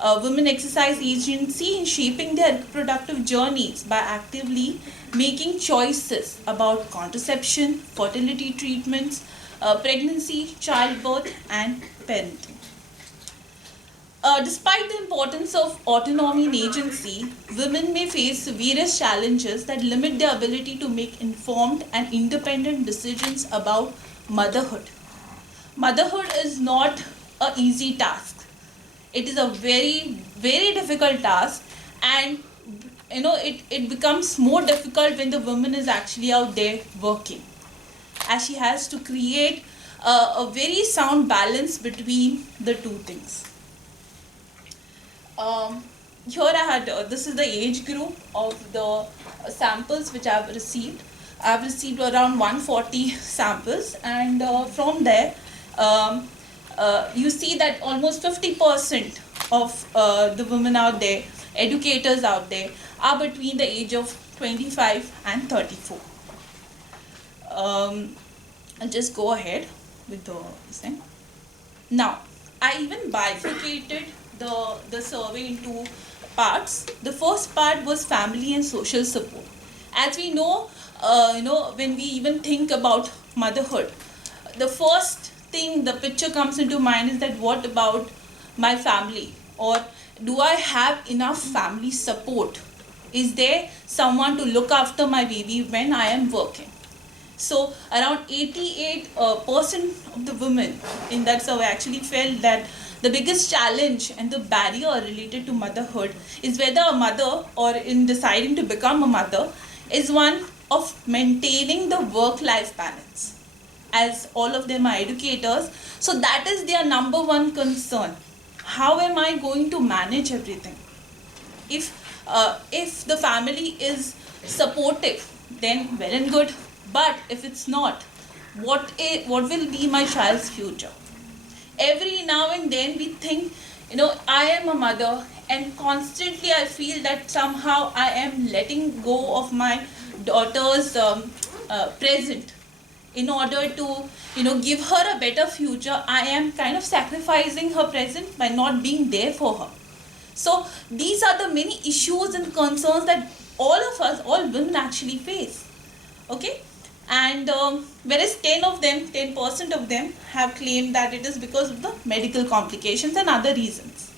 Women exercise agency in shaping their reproductive journeys by actively making choices about contraception, fertility treatments, pregnancy, childbirth, and parenting. Despite the importance of autonomy and agency, women may face various challenges that limit their ability to make informed and independent decisions about motherhood. Motherhood is not an easy task. It is a very, very difficult task, and it becomes more difficult when the woman is actually out there working, as she has to create a very sound balance between the two things. Here I had, this is the age group of the samples which I have received. I have received around 140 samples, and from there you see that almost 50% of the women out there, educators out there, are between the age of 25 and 34. I'll just go ahead with the thing. Now, I even bifurcated the survey into parts. The first part was family and social support. As we know, when we even think about motherhood, the first thing, the picture comes into mind is that what about my family, or do I have enough family support? Is there someone to look after my baby when I am working? So around 88% of the women in that survey actually felt that the biggest challenge and the barrier related to motherhood is whether a mother, or in deciding to become a mother, is one of maintaining the work-life balance. As all of them are educators, so that is their number one concern. How am I going to manage everything? If the family is supportive, then well and good. But if it's not, what will be my child's future? Every now and then we think, I am a mother, and constantly I feel that somehow I am letting go of my daughter's present. In order to, give her a better future, I am kind of sacrificing her present by not being there for her. So these are the many issues and concerns that all of us, all women actually face. Okay? And whereas 10% of them have claimed that it is because of the medical complications and other reasons.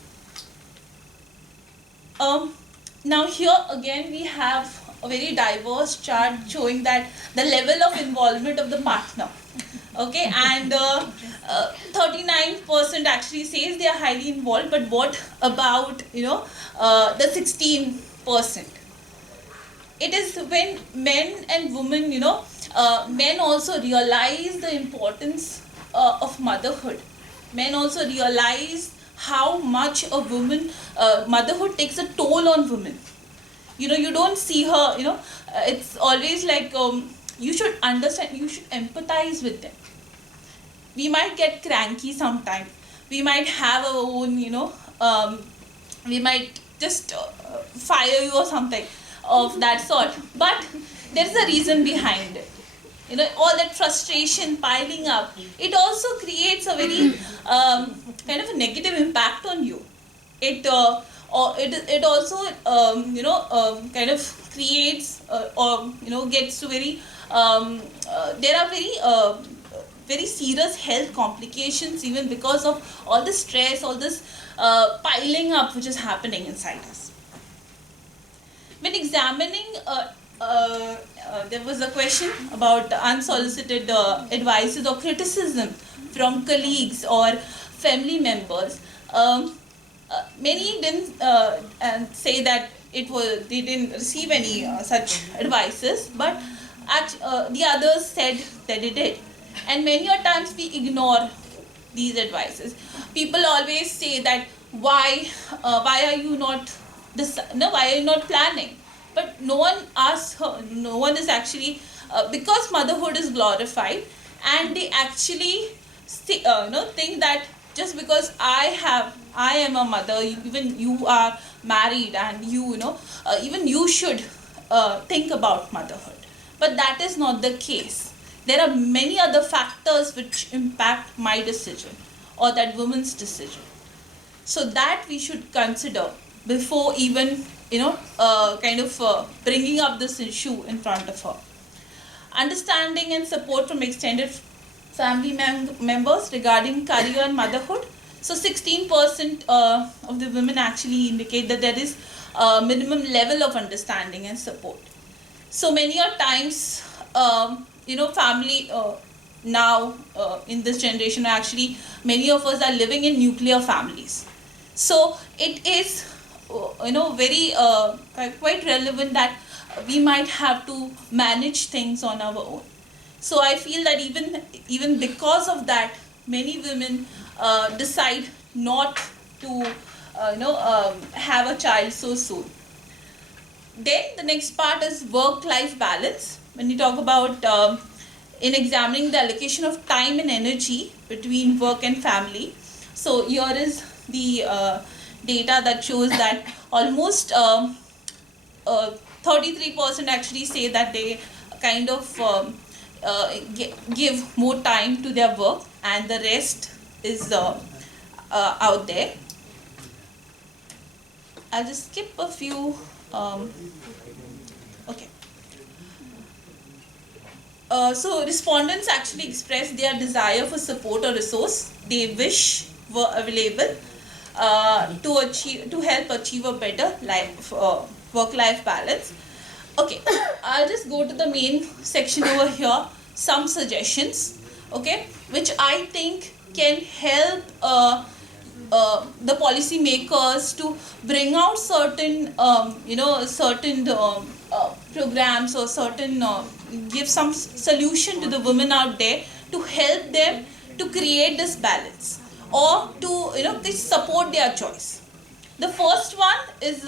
Now here again we have a very diverse chart showing that the level of involvement of the partner. Okay, and 39% actually says they are highly involved, but what about the 16%? It is when men and women, men also realize the importance of motherhood, men also realize how much a woman, motherhood takes a toll on women. You don't see her, it's always like, you should understand, you should empathize with them. We might get cranky sometimes. We might have our own, we might just fire you or something of that sort. But there's a reason behind it. All that frustration piling up, it also creates a very kind of a negative impact on you. It also kind of creates or gets to very there are very serious health complications even because of all the stress, all this piling up which is happening inside us. When examining, there was a question about unsolicited advices or criticism from colleagues or family members. Many didn't say that they didn't receive any such advices, but the others said that they did. And many a times we ignore these advices. People always say that why are you not why are you not planning? But no one asks her. No one is actually because motherhood is glorified, and they actually think that just because I am a mother, even you are married, and even you should think about motherhood. But that is not the case. There are many other factors which impact my decision or that woman's decision. So that we should consider before even bringing up this issue in front of her. Understanding and support from extended family members regarding career and motherhood. So 16% of the women actually indicate that there is a minimum level of understanding and support. So many a times, family now in this generation, actually many of us are living in nuclear families. So it is very quite relevant that we might have to manage things on our own. So I feel that even because of that, many women decide not to have a child so soon. Then the next part is work-life balance. When you talk about in examining the allocation of time and energy between work and family. So here is the data that shows that almost 33% actually say that they kind of give more time to their work, and the rest is out there. I'll just skip a few. Okay. So respondents actually express their desire for support or resource they wish were available to help achieve a better work-life balance. Okay, I'll just go to the main section over here. Some suggestions, okay, which I think can help the policy makers to bring out certain programs or certain give some solution to the women out there to help them to create this balance or to they support their choice. The first one is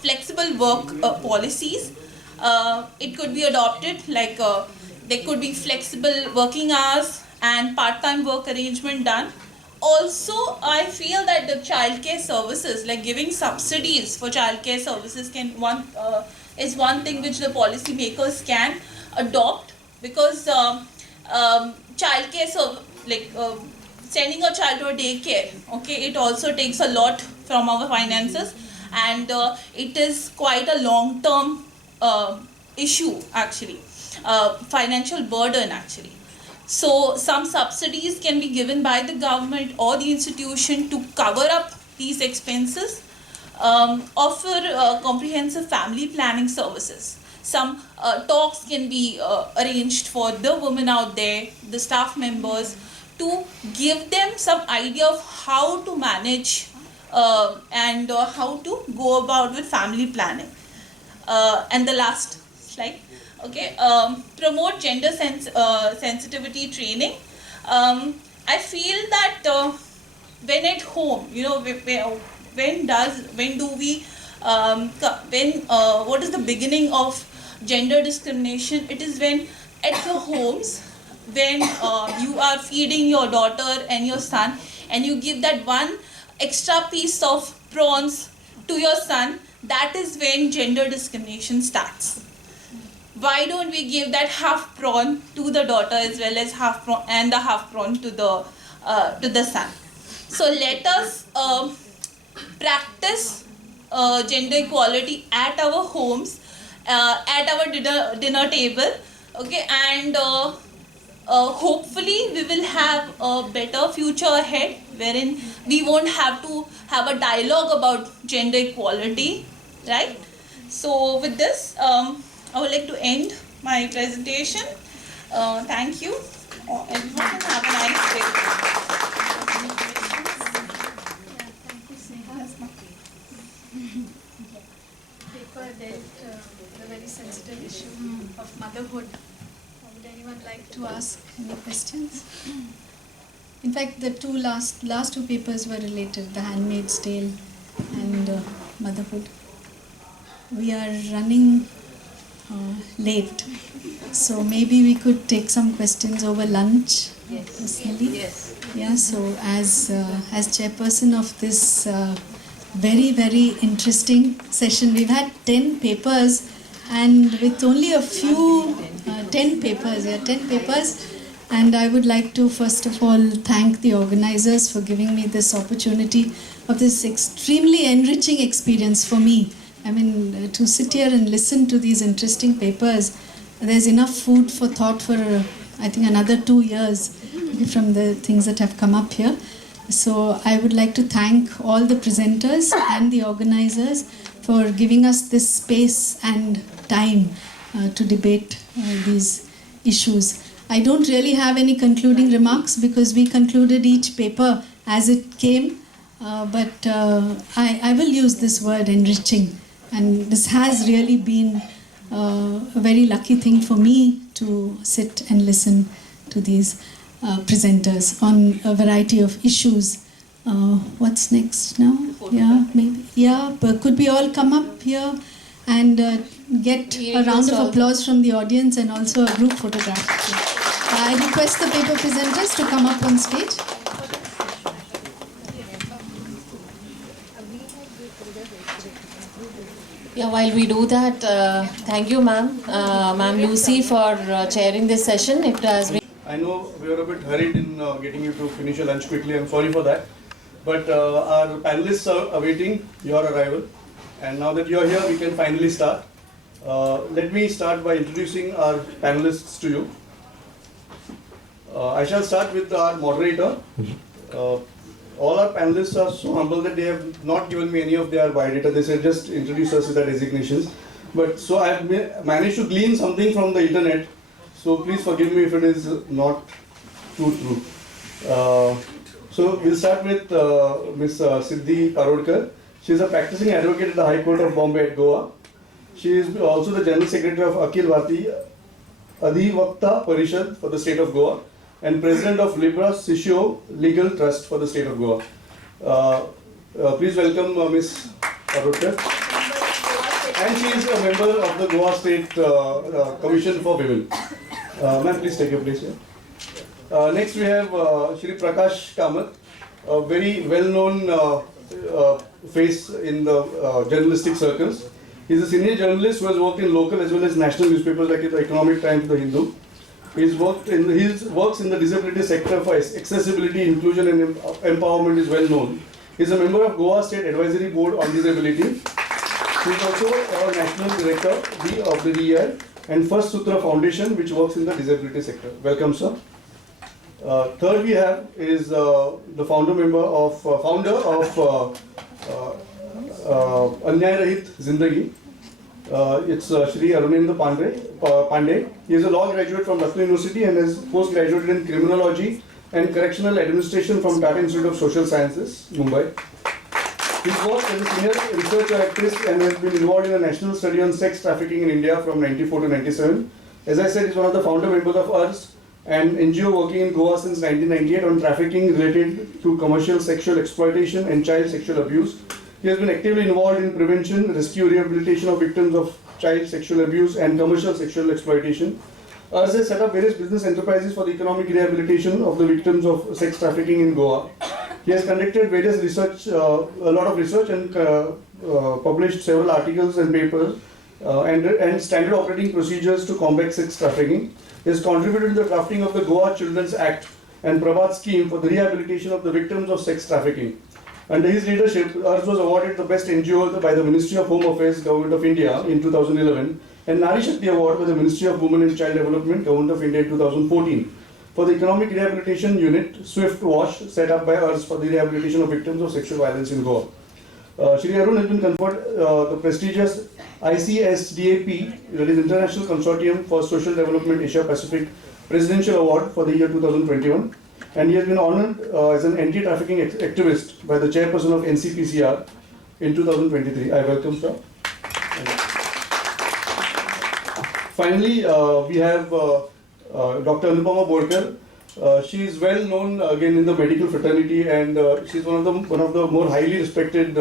flexible work policies. It could be adopted like there could be flexible working hours and part-time work arrangement done. Also, I feel that the childcare services, like giving subsidies for childcare services, is one thing which the policy makers can adopt, because childcare, sending a child to a daycare, okay, it also takes a lot from our finances, and it is quite a long-term issue actually, financial burden actually. So some subsidies can be given by the government or the institution to cover up these expenses. Offer comprehensive family planning services. Some talks can be arranged for the women out there, the staff members, to give them some idea of how to manage and how to go about with family planning. And the last slide. Okay, promote gender sensitivity training. I feel that when at home, you know, what is the beginning of gender discrimination? It is when at the homes, when you are feeding your daughter and your son, and you give that one extra piece of prawns to your son. That is when gender discrimination starts. Why don't we give that half prawn to the daughter as well as half prawn and the half prawn to the son? So let us practice gender equality at our homes, at our dinner table, okay, and hopefully we will have a better future ahead, wherein we won't have to have a dialogue about gender equality, right? So with this, I would like to end my presentation. Thank you, everyone, and have a nice day. Paper dealt the very sensitive issue of motherhood. Would anyone like to ask any questions? In fact, the last two papers were related, The Handmaid's Tale and Motherhood. We are running late, so maybe we could take some questions over lunch. Yes. Personally. Yes. Yeah. So as chairperson of this very interesting session, we've had 10 papers, and with only a few 10 papers. And I would like to first of all thank the organizers for giving me this opportunity of this extremely enriching experience for me. I mean, to sit here and listen to these interesting papers, there's enough food for thought for, I think, another 2 years from the things that have come up here. So I would like to thank all the presenters and the organizers for giving us this space and time to debate these issues. I don't really have any concluding remarks because we concluded each paper as it came, but I will use this word, enriching. And this has really been a very lucky thing for me to sit and listen to these presenters on a variety of issues. What's next now? Yeah, maybe. Yeah, but could we all come up here and get a round of applause from the audience and also a group photograph? I request the paper presenters to come up on stage. Yeah, while we do that, thank you, ma'am, Ma'am Lucy, for chairing this session. It has been. I know we were a bit hurried in getting you to finish your lunch quickly. I'm sorry for that. But our panelists are awaiting your arrival. And now that you're here, we can finally start. Let me start by introducing our panelists to you. I shall start with our moderator. All our panelists are so humble that they have not given me any of their biodata. They said just introduce us with their designations. But so I have managed to glean something from the internet. So please forgive me if it is not too true. So we'll start with Ms. Siddhi Karodkar. She is a practicing advocate at the High Court of Bombay at Goa. She is also the General Secretary of Akhil Bharatiya Adhivakta Parishad for the state of Goa and President of Libra Sishio Legal Trust for the state of Goa. Please welcome Ms. Karodkar. And she is a member of the Goa State Commission for Women. Ma'am, please take your place here. Next we have Shri Prakash Kamath, a very well-known face in the journalistic circles. He is a senior journalist who has worked in local as well as national newspapers like the Economic Times, the Hindu. He works in the disability sector for accessibility, inclusion and empowerment is well known. He is a member of Goa State Advisory Board on Disability. He is also a national director of the DEI and First Sutra Foundation, which works in the disability sector. Welcome, sir. Third we have is the founder of Anyay Rahit Zindagi. It's Shri Arunendra Pandey. He is a law graduate from Lucknow University and has postgraduated in criminology and correctional administration from Tata Institute of Social Sciences, Mumbai. He worked as a senior research activist and has been involved in a national study on sex trafficking in India from 94 to 97. As I said, he's one of the founder members of URS, an NGO working in Goa since 1998 on trafficking related to commercial sexual exploitation and child sexual abuse. He has been actively involved in prevention, rescue, rehabilitation of victims of child sexual abuse and commercial sexual exploitation. URS has set up various business enterprises for the economic rehabilitation of the victims of sex trafficking in Goa. He has conducted various research, a lot of research, and published several articles and papers and standard operating procedures to combat sex trafficking. He has contributed to the drafting of the Goa Children's Act and Prabhat scheme for the rehabilitation of the victims of sex trafficking. Under his leadership, URS was awarded the Best NGO by the Ministry of Home Affairs, Government of India in 2011, and Nari Shakti Award by the Ministry of Women and Child Development, Government of India in 2014. For the Economic Rehabilitation Unit, Swift Wash, set up by URS for the rehabilitation of victims of sexual violence in Goa. Shri Arun has been conferred the prestigious ICSDAP, that is International Consortium for Social Development Asia Pacific Presidential Award for the year 2021, and he has been honored as an anti-trafficking activist by the chairperson of NCPCR in 2023. I welcome sir. Finally, we have Dr. Anupama Borkar. She is well known again in the medical fraternity, and she is one of the more highly respected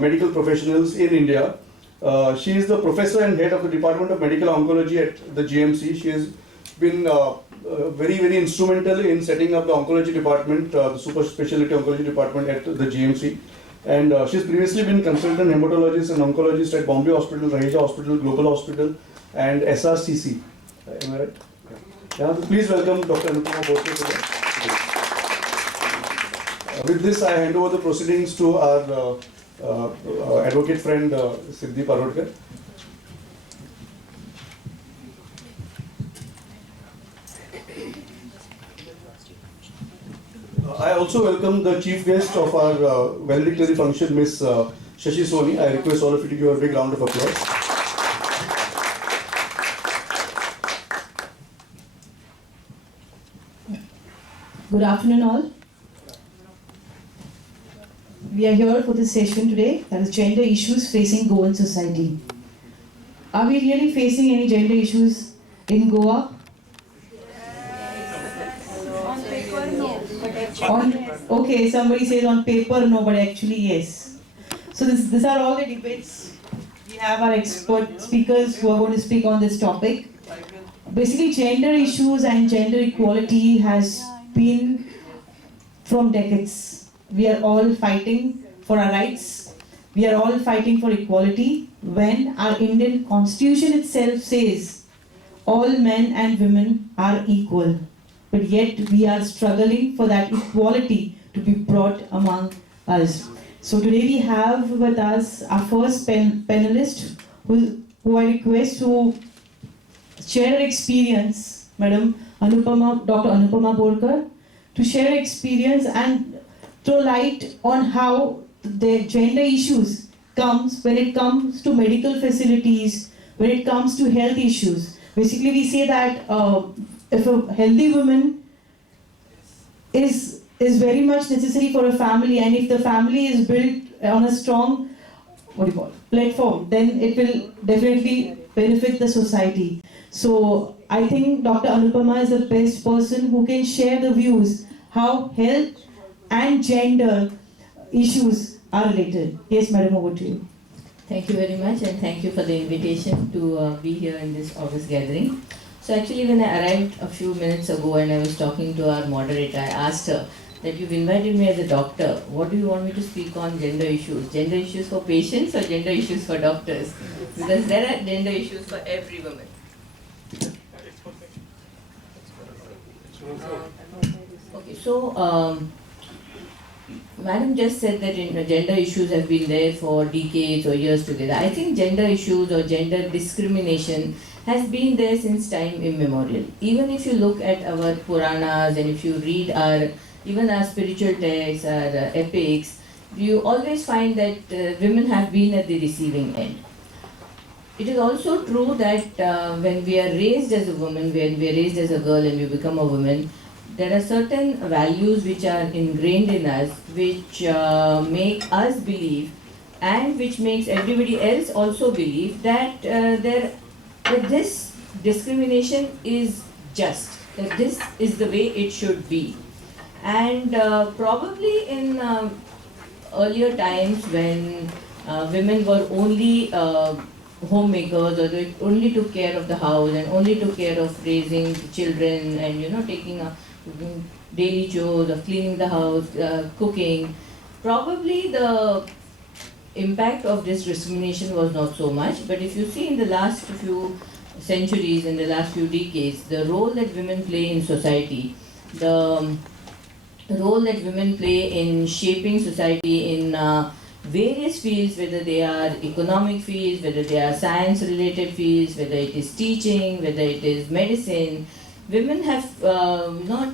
medical professionals in India. She is the professor and head of the Department of Medical Oncology at the GMC. She has been very instrumental in setting up the oncology department, the super specialty oncology department at the GMC. And she has previously been consultant hematologist and oncologist at Bombay Hospital, Raheja Hospital, Global Hospital, and SRCC. Am I right? Yeah. Please welcome Dr. Anupama Borkar. With this, I hand over the proceedings to our advocate friend Siddhi Parodkar. I also welcome the chief guest of our valedictory function, Miss Shashi Soni. I request all of you to give a big round of applause. Good afternoon all. We are here for this session today, that is gender issues facing Goan society. Are we really facing any gender issues in Goa? On paper, no. Okay, somebody says on paper no, but actually yes. So these are all the debates. We have our expert speakers who are going to speak on this topic. Basically, gender issues and gender equality has been from decades. We are all fighting for our rights. We are all fighting for equality when our Indian constitution itself says all men and women are equal. But yet we are struggling for that equality to be brought among us. So today we have with us our first panelist who I request to share experience, Madam Anupama, Dr. Anupama Borkar, to share experience and throw light on how the gender issues comes when it comes to medical facilities, when it comes to health issues. Basically, we say that if a healthy woman is very much necessary for a family, and if the family is built on a strong platform, then it will definitely benefit the society. So I think Dr. Anupama is the best person who can share the views how health and gender issues are related. Yes, Madam, over to you. Thank you very much, and thank you for the invitation to be here in this August gathering. So actually, when I arrived a few minutes ago and I was talking to our moderator, I asked her that you've invited me as a doctor. What do you want me to speak on gender issues? Gender issues for patients or gender issues for doctors? Because there are gender issues for every woman. Okay, so Madam just said that gender issues have been there for decades or years together. I think gender issues or gender discrimination has been there since time immemorial. Even if you look at our Puranas and if you read even our spiritual texts, our epics, you always find that women have been at the receiving end. It is also true that when we are raised as a woman, when we are raised as a girl and we become a woman, there are certain values which are ingrained in us, which make us believe and which makes everybody else also believe that this discrimination is just. that this is the way it should be. And probably in earlier times when women were only homemakers, or they only took care of the house and only took care of raising children and taking daily chores of cleaning the house, cooking, probably the impact of this discrimination was not so much. But if you see in the last few centuries, in the last few decades, the role that women play in society, the role that women play in shaping society in various fields, whether they are economic fields, whether they are science related fields, whether it is teaching, whether it is medicine, women have not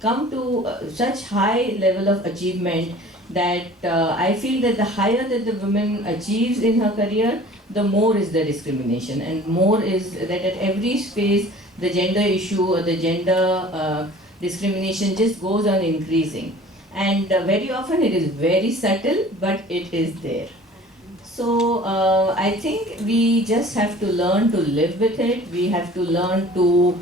come to such high level of achievement that I feel that the higher that the woman achieves in her career, the more is the discrimination, and more is that at every space the gender issue or the gender discrimination just goes on increasing. And very often it is very subtle, but it is there. So I think we just have to learn to live with it. We have to learn to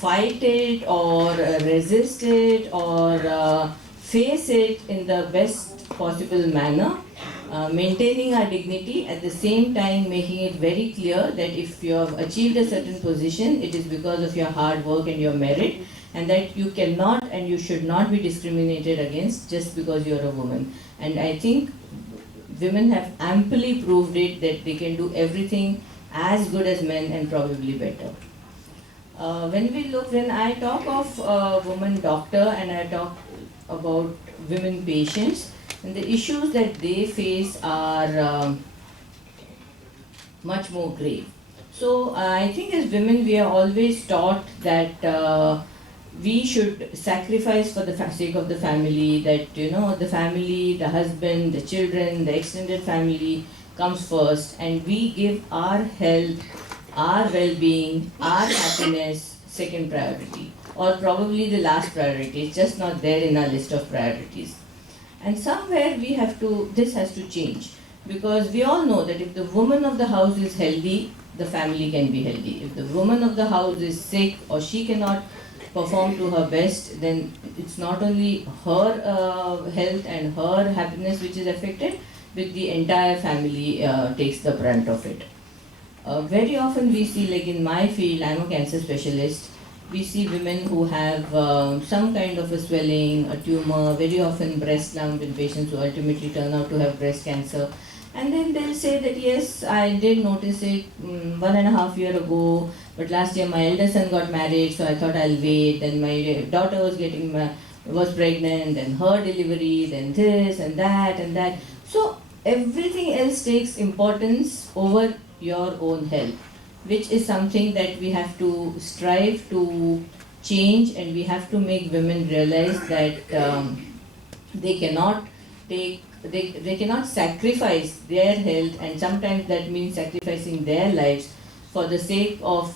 fight it or resist it or face it in the best possible manner, maintaining our dignity, at the same time making it very clear that if you have achieved a certain position, it is because of your hard work and your merit, and that you cannot and you should not be discriminated against just because you're a woman. And I think women have amply proved it that they can do everything as good as men and probably better. When I talk of women doctor and I talk about women patients, and the issues that they face are much more grave. So I think as women we are always taught that we should sacrifice for the sake of the family, that the family, the husband, the children, the extended family comes first, and we give our health, our well-being, our happiness second priority, or probably the last priority. It's just not there in our list of priorities. And somewhere this has to change, because we all know that if the woman of the house is healthy, the family can be healthy. If the woman of the house is sick or she cannot perform to her best, then it's not only her health and her happiness which is affected, but the entire family takes the brunt of it. Very often we see, like in my field, I'm a cancer specialist, we see women who have some kind of a swelling, a tumor, very often breast lump in patients who ultimately turn out to have breast cancer. And then they'll say that yes, I did notice it 1.5 years ago, but last year my elder son got married, so I thought I'll wait. Then my daughter was pregnant, and her delivery, then this and that and that. So everything else takes importance over your own health, which is something that we have to strive to change, and we have to make women realize that they cannot sacrifice their health, and sometimes that means sacrificing their lives for the sake of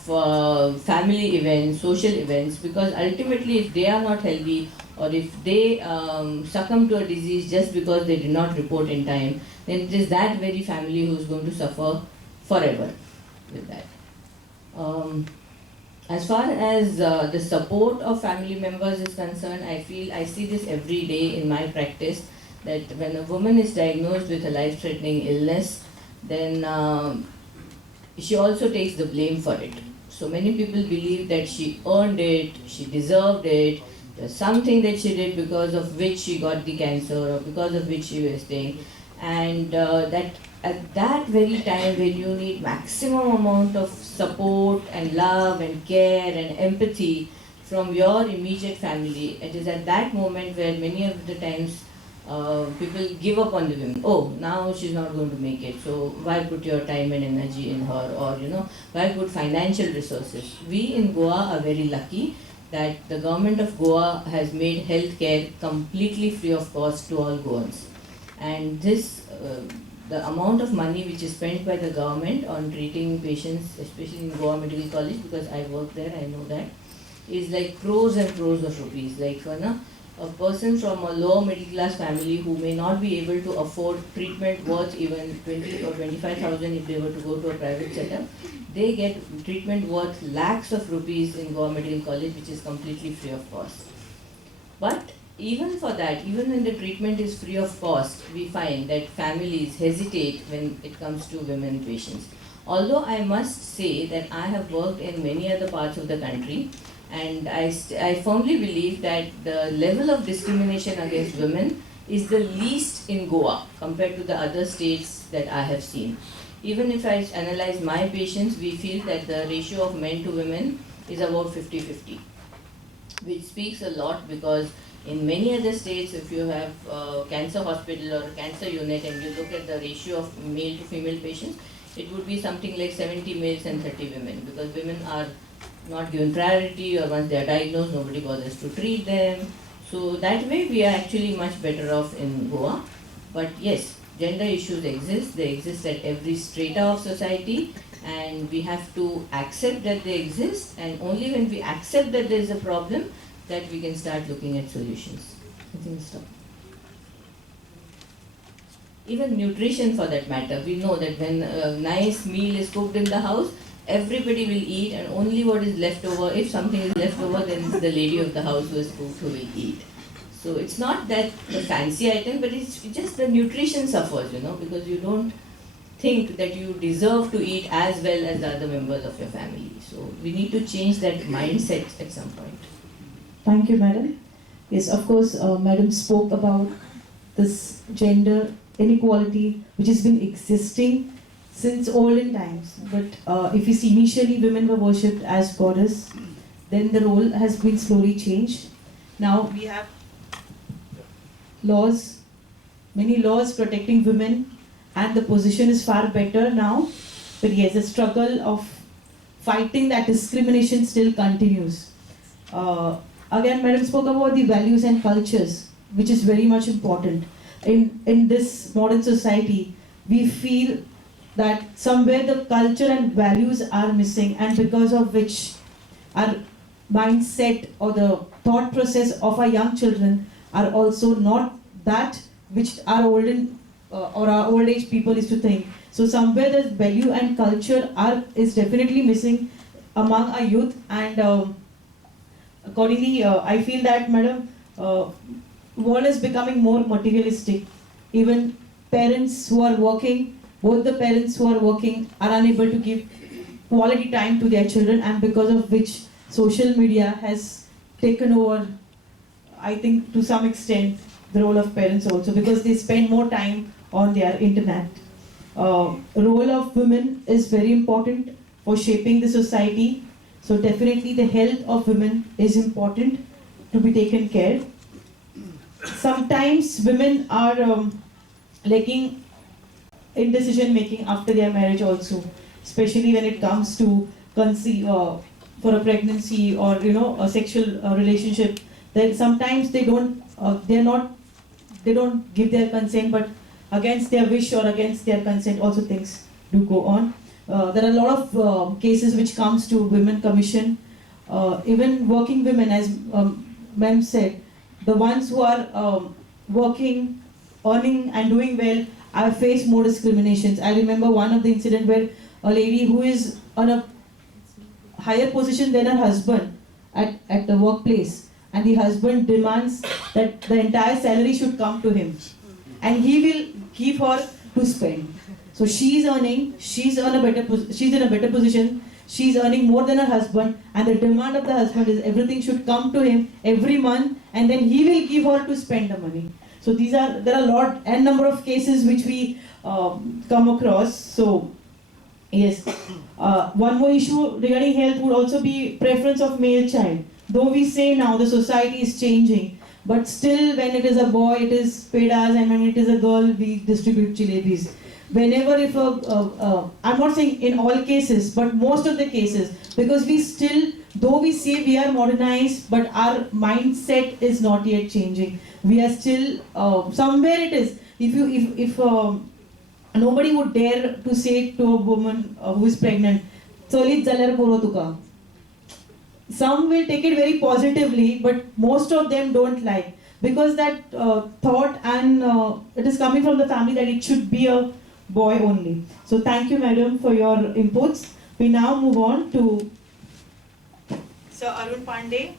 family events, social events, because ultimately if they are not healthy, or if they succumb to a disease just because they did not report in time, then it is that very family who is going to suffer forever with that. As far as the support of family members is concerned, I see this every day in my practice, that when a woman is diagnosed with a life-threatening illness, then she also takes the blame for it. So many people believe that she earned it, she deserved it, there's something that she did because of which she got the cancer, or because of which she was staying, and that at that very time when you need maximum amount of support and love and care and empathy from your immediate family, it is at that moment where many of the times people give up on the women. Oh, now she's not going to make it, so why put your time and energy in her, or why put financial resources. We in Goa are very lucky that the government of Goa has made healthcare completely free of cost to all Goans, and this the amount of money which is spent by the government on treating patients, especially in Goa Medical College, because I work there, I know that, is like crores and crores of rupees. Like a person from a lower middle class family who may not be able to afford treatment worth even 20 or 25,000 if they were to go to a private setup, they get treatment worth lakhs of rupees in Goa Medical College, which is completely free of cost. But even for that, even when the treatment is free of cost, we find that families hesitate when it comes to women patients. Although I must say that I have worked in many other parts of the country, and I firmly believe that the level of discrimination against women is the least in Goa compared to the other states that I have seen. Even if I analyze my patients, we feel that the ratio of men to women is about 50-50, which speaks a lot because in many other states, if you have a cancer hospital or a cancer unit and you look at the ratio of male to female patients, it would be something like 70 males and 30 women, because women are not given priority, or once they are diagnosed, nobody bothers to treat them. So that way we are actually much better off in Goa. But yes, gender issues exist. They exist at every strata of society, and we have to accept that they exist, and only when we accept that there is a problem that we can start looking at solutions. I think stop. Even nutrition for that matter, we know that when a nice meal is cooked in the house, everybody will eat, and only what is left over, if something is left over, then it's the lady of the house who has cooked who will eat. So it's not that the fancy item, but it's just the nutrition suffers, because you don't think that you deserve to eat as well as the other members of your family. So we need to change that mindset at some point. Thank you, Madam. Yes, of course, Madam spoke about this gender inequality which has been existing since olden times. But if you see, initially women were worshipped as goddess, then the role has been slowly changed. Now we have laws, many laws protecting women, and the position is far better now. But yes, the struggle of fighting that discrimination still continues. Again, Madam spoke about the values and cultures, which is very much important. In this modern society, we feel that somewhere the culture and values are missing, and because of which our mindset or the thought process of our young children are also not that which our old age people used to think. So somewhere the value and culture is definitely missing among our youth, and accordingly I feel that, Madam, world is becoming more materialistic. Even parents who are working, both the parents who are working are unable to give quality time to their children, and because of which social media has taken over, I think to some extent, the role of parents also, because they spend more time on their internet. Role of women is very important for shaping the society. So definitely the health of women is important to be taken care. Sometimes women are lacking in decision making after their marriage also, especially when it comes to conceive for a pregnancy or a sexual relationship. Then sometimes they don't give their consent, but against their wish or against their consent also things do go on. There are a lot of cases which comes to Women Commission. Even working women, as Ma'am said, the ones who are working, earning and doing well are faced more discriminations. I remember one of the incident where a lady who is on a higher position than her husband at the workplace, and the husband demands that the entire salary should come to him, and he will give her to spend. So she's in a better position. She's earning more than her husband, and the demand of the husband is everything should come to him every month, and then he will give her to spend the money. So there are n number of cases which we come across. So yes, one more issue regarding health would also be preference of male child. Though we say now the society is changing, but still when it is a boy it is pedas, and when it is a girl we distribute jalebis. Whenever I'm not saying in all cases, but most of the cases, because we still, though we say we are modernized, but our mindset is not yet changing. We are still, somewhere it is, if nobody would dare to say to a woman who is pregnant, "Solit zalar poro tuka." Some will take it very positively, but most of them don't like. because that thought and it is coming from the family that it should be a boy only. So thank you, madam, for your inputs. We now move on to Sir Arun Pandey,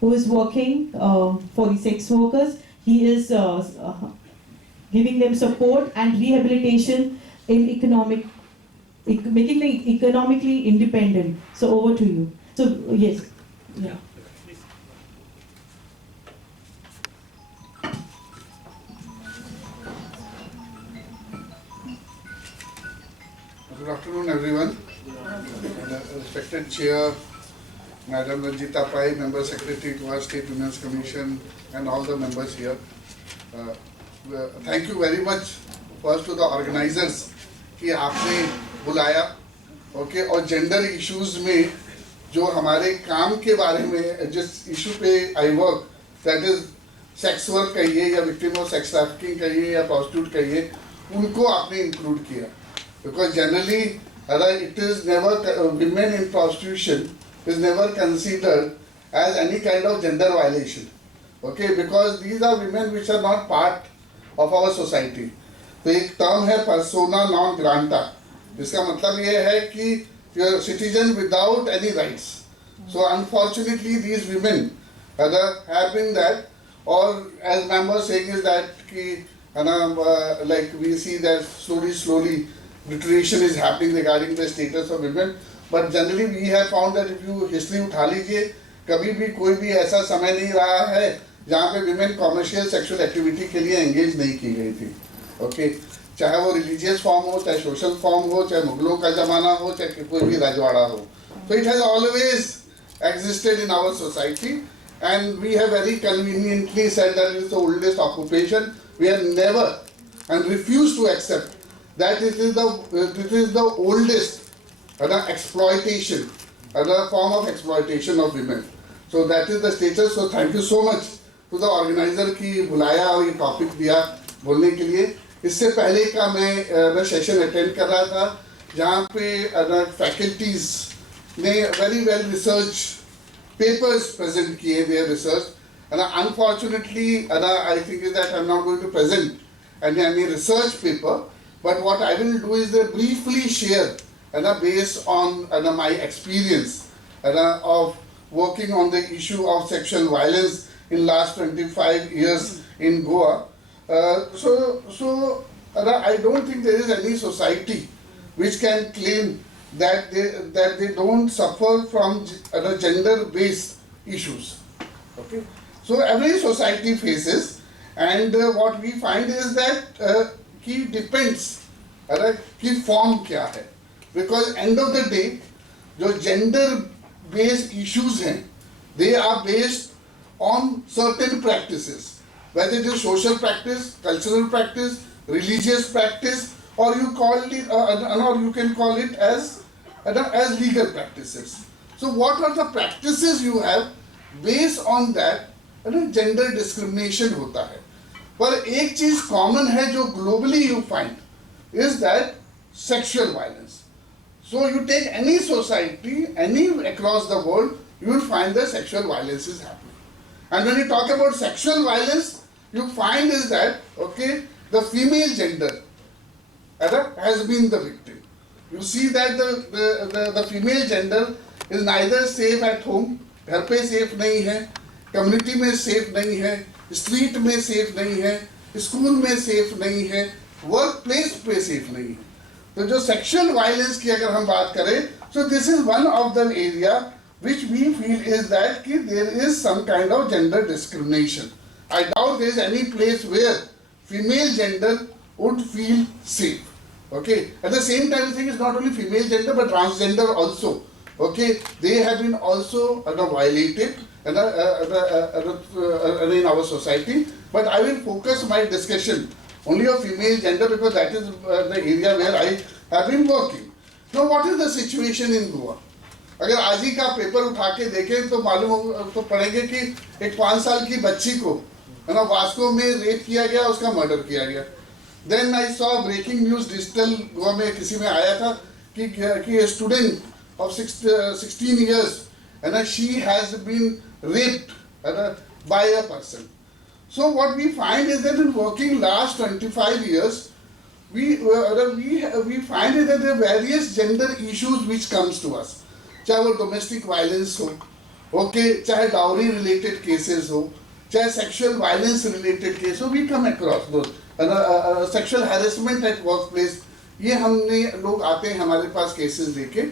who is working for the sex workers. He is giving them support and rehabilitation in making them economically independent. So over to you. So yes. Yeah. Good afternoon, everyone. Respected Chair, Madam Ranjita Pai, Member Secretary to our State Women's Commission, and all the members here. Thank you very much first to the organizers कि आपने बुलाया, okay, और gender issues में जो हमारे काम के बारे में जिस issue पे I work, that is sex work कहिए या victim of sex trafficking कहिए या prostitute कहिए, उनको आपने include किया. Because generally, it is never, women in prostitution is never considered as any kind of gender violation. Okay, because these are women which are not part of our society. तो एक term है persona non grata. जिसका मतलब ये है कि you are a citizen without any rights. So unfortunately, these women have been that, or as Ma'am was saying is that कि like we see that slowly deterioration is happening regarding the status of women, but generally we have found that if you history उठा लीजिए, कभी भी कोई भी ऐसा समय नहीं रहा है जहाँ पे women commercial sexual activity के लिए engage नहीं की गई थी. Okay, चाहे वो religious form हो, चाहे social form हो, चाहे मुगलों का जमाना हो, चाहे कोई भी राजवाड़ा हो. So it has always existed in our society, and we have very conveniently said that it is the oldest occupation. We have never and refused to accept that it is the oldest exploitation, form of exploitation of women. So that is the status. So thank you so much to the organizer की बुलाया और ये topic दिया बोलने के लिए. इससे पहले का मैं session attend कर रहा था जहाँ पे faculties ने very well research papers present किए, their research, and unfortunately I think is that I'm not going to present any research paper. But what I will do is briefly share based on my experience of working on the issue of sexual violence in last 25 years in Goa. So I don't think there is any society which can claim that they don't suffer from gender-based issues. Okay, so every society faces, and what we find is that कि depends कि form क्या है, because end of the day जो gender based issues हैं, they are based on certain practices, whether it is social practice, cultural practice, religious practice, or you call it or you can call it as legal practices. So what are the practices you have, based on that gender discrimination होता है. पर एक चीज common है जो globally you find is that sexual violence. So you take any society, any across the world, you will find that sexual violence is happening. And when you talk about sexual violence, you find is that okay, the female gender has been the victim. You see that the female gender is neither safe at home, घर पे safe नहीं है, community में safe नहीं है, street में safe नहीं है, स्कूल में सेफ नहीं है, वर्क प्लेस पे सेफ नहीं है. तो जो सेक्सुअल वायलेंस की अगर हम बात करें, so this is one of the area which we feel is that कि there is some kind of gender discrimination. I doubt there is any place where female gender would feel safe. Okay, at the same time, I think it's not only female gender but transgender also. Okay, they have been also violated in our society, but I will focus my discussion only on female gender because that is the area where I have been working. Now, what is the situation in Goa? अगर आज ही का paper उठा के देखें तो मालूम तो पड़ेंगे कि एक 5 साल की बच्ची को वास्को में रेप किया गया, उसका मर्डर किया गया. Then I saw breaking news digital Goa में किसी में आया था कि a student of 16 years and she has been raped by a person. So what we find is that in working last 25 years, we find is that there are various gender issues which comes to us. चाहे वो domestic violence हो, okay, चाहे dowry related cases हो, चाहे sexual violence related case हो, we come across those. Sexual harassment at workplace, ये हमने लोग आते हैं हमारे पास cases लेके.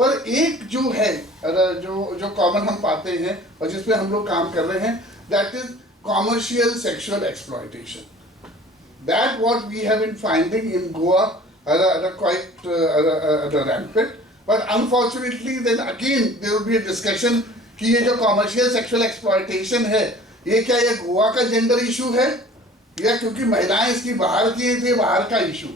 पर एक जो है, जो common हम पाते हैं और जिस पे हम लोग काम कर रहे हैं, that is commercial sexual exploitation. That what we have been finding in Goa quite rampant. But unfortunately, then again there will be a discussion कि ये जो commercial sexual exploitation है, ये क्या ये गोवा का gender issue है, या क्योंकि महिलाएं इसकी बाहर की हैं तो ये बाहर का issue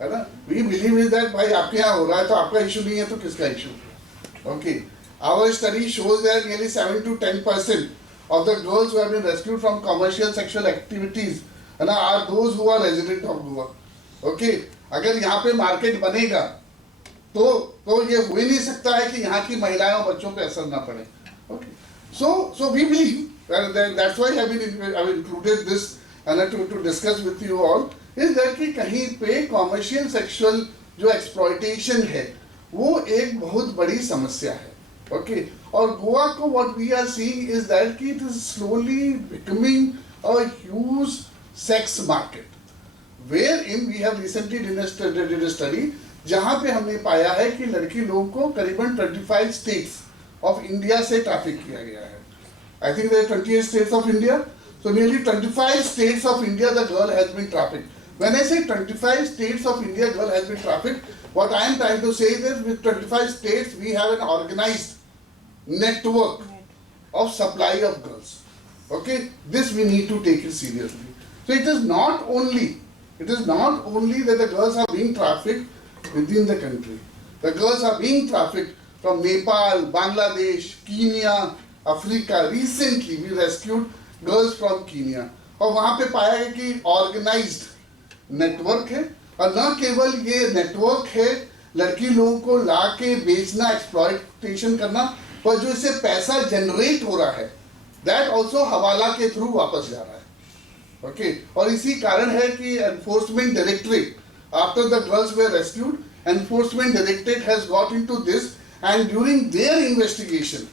है ना? We believe is that भाई आपके यहाँ हो रहा है तो आपका issue नहीं है तो किसका issue? Okay. Our study shows that nearly 7 to 10% of the girls who have been rescued from commercial sexual activities are those who are resident of Goa. Okay, अगर यहाँ पे market बनेगा तो ये हो ही नहीं सकता है कि यहाँ की महिलाएं और बच्चों पे असर ना पड़े. Okay, so we believe that's why I've included this to discuss with you all is that कि कहीं पे commercial sexual जो exploitation है वो एक बहुत बड़ी समस्या है. Okay, और गोवा को what we are seeing is that कि it is slowly becoming a huge sex market, wherein we have recently did a study जहाँ पे हमने पाया है कि लड़की लोगों को करीबन 25 states of India से traffic किया गया है. I think there are 28 states of India, so nearly 25 states of India the girl has been trafficked. When I say 25 states of India girl has been trafficked, what I am trying to say is that with 25 states we have an organized network of supply of girls. Okay, this we need to take it seriously. So it is not only that the girls are being trafficked within the country. The girls are being trafficked from Nepal, Bangladesh, Kenya, Africa. Recently we rescued girls from Kenya. और वहाँ पे पाया है कि organized network है, और न केवल ये network है लड़की लोगों को ला के बेचना, exploitation करना, पर जो इससे पैसा generate हो रहा है, that also हवाला के through वापस जा रहा है. Okay, और इसी कारण है कि enforcement directorate, after the girls were rescued, enforcement directorate has got into this, and during their investigation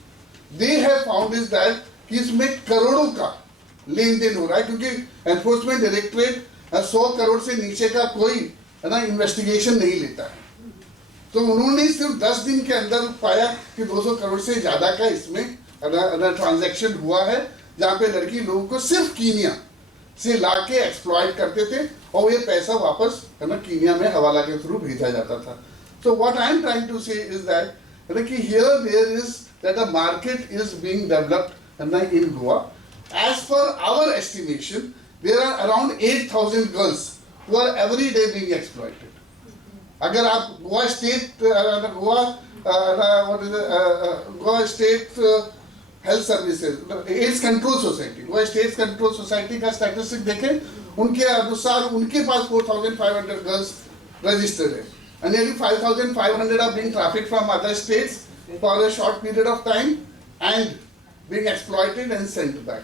they have found is that कि इसमें करोड़ों का लेन देन हो रहा है, क्योंकि enforcement directorate 100 करोड़ से नीचे का कोई इन्वेस्टिगेशन नहीं लेता है. तो उन्होंने सिर्फ 10 दिन के अंदर पाया कि 200 करोड़ से ज्यादा का इसमें ट्रांजैक्शन हुआ है, जहाँ पे लड़की लोगों को सिर्फ कीनिया से लाके एक्सप्लॉइट करते थे और ये पैसा वापस कीनिया में हवाला के थ्रू भेजा जाता था. So what I am trying to say is that here there is that a market is being developed in Goa. As per our estimation, there are around 8,000 girls who are every day being exploited. अगर आप Goa state Goa state health services AIDS control society, Goa state control society का statistic देखें, उनके अनुसार उनके पास 4,500 girls registered है, and nearly 5,500 are being trafficked from other states for a short period of time and being exploited and sent back.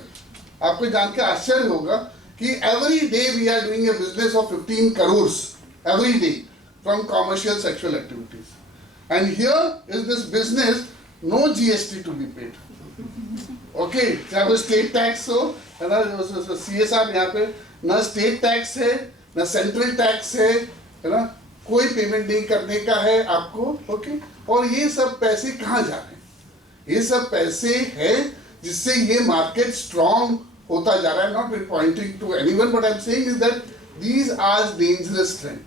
आपको जान के आश्चर्य होगा कि every day we are doing a business of 15 crores every day from commercial sexual activities, and here is this business, no GST to be paid. Okay, चाहे वो state tax हो है ना, CSR यहाँ पे ना स्टेट टैक्स है ना सेंट्रल टैक्स है ना, कोई पेमेंट नहीं करने का है आपको. ओके, और ये सब पैसे कहाँ जा रहे हैं? ये सब पैसे हैं जिससे ये मार्केट स्ट्रॉन्ग होता जा रहा है. Not pointing to anyone, but I am saying is that these are dangerous trend.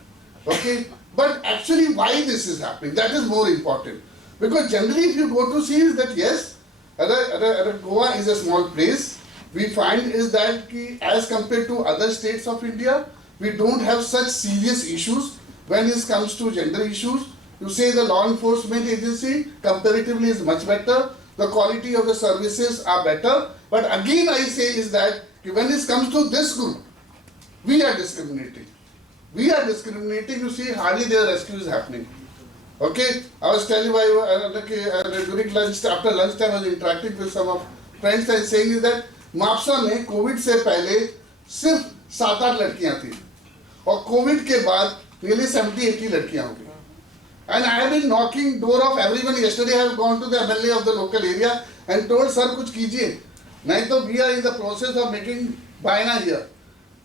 Okay, but actually why this is happening, that is more important, because generally if you go to see is that yes, Goa is a small place. We find is that as compared to other states of India, we don't have such serious issues when it comes to gender issues. You say the law enforcement agency comparatively is much better, the quality of the services are better, but again I say is that when it comes to this group, we are discriminating. We are discriminating. You see, hardly there are rescues happening. Okay, I was telling you during lunch, after lunchtime, I was interacting with some of friends and saying that Mapusa में Covid से पहले सिर्फ 7-8 लड़कियां थी और Covid के बाद nearly 70-80 लड़कियां हो गई. And I have been knocking door of everyone. Yesterday I have gone to the MLA of the local area and told sir कुछ कीजिए, नहीं तो we are in the process of making Baina here.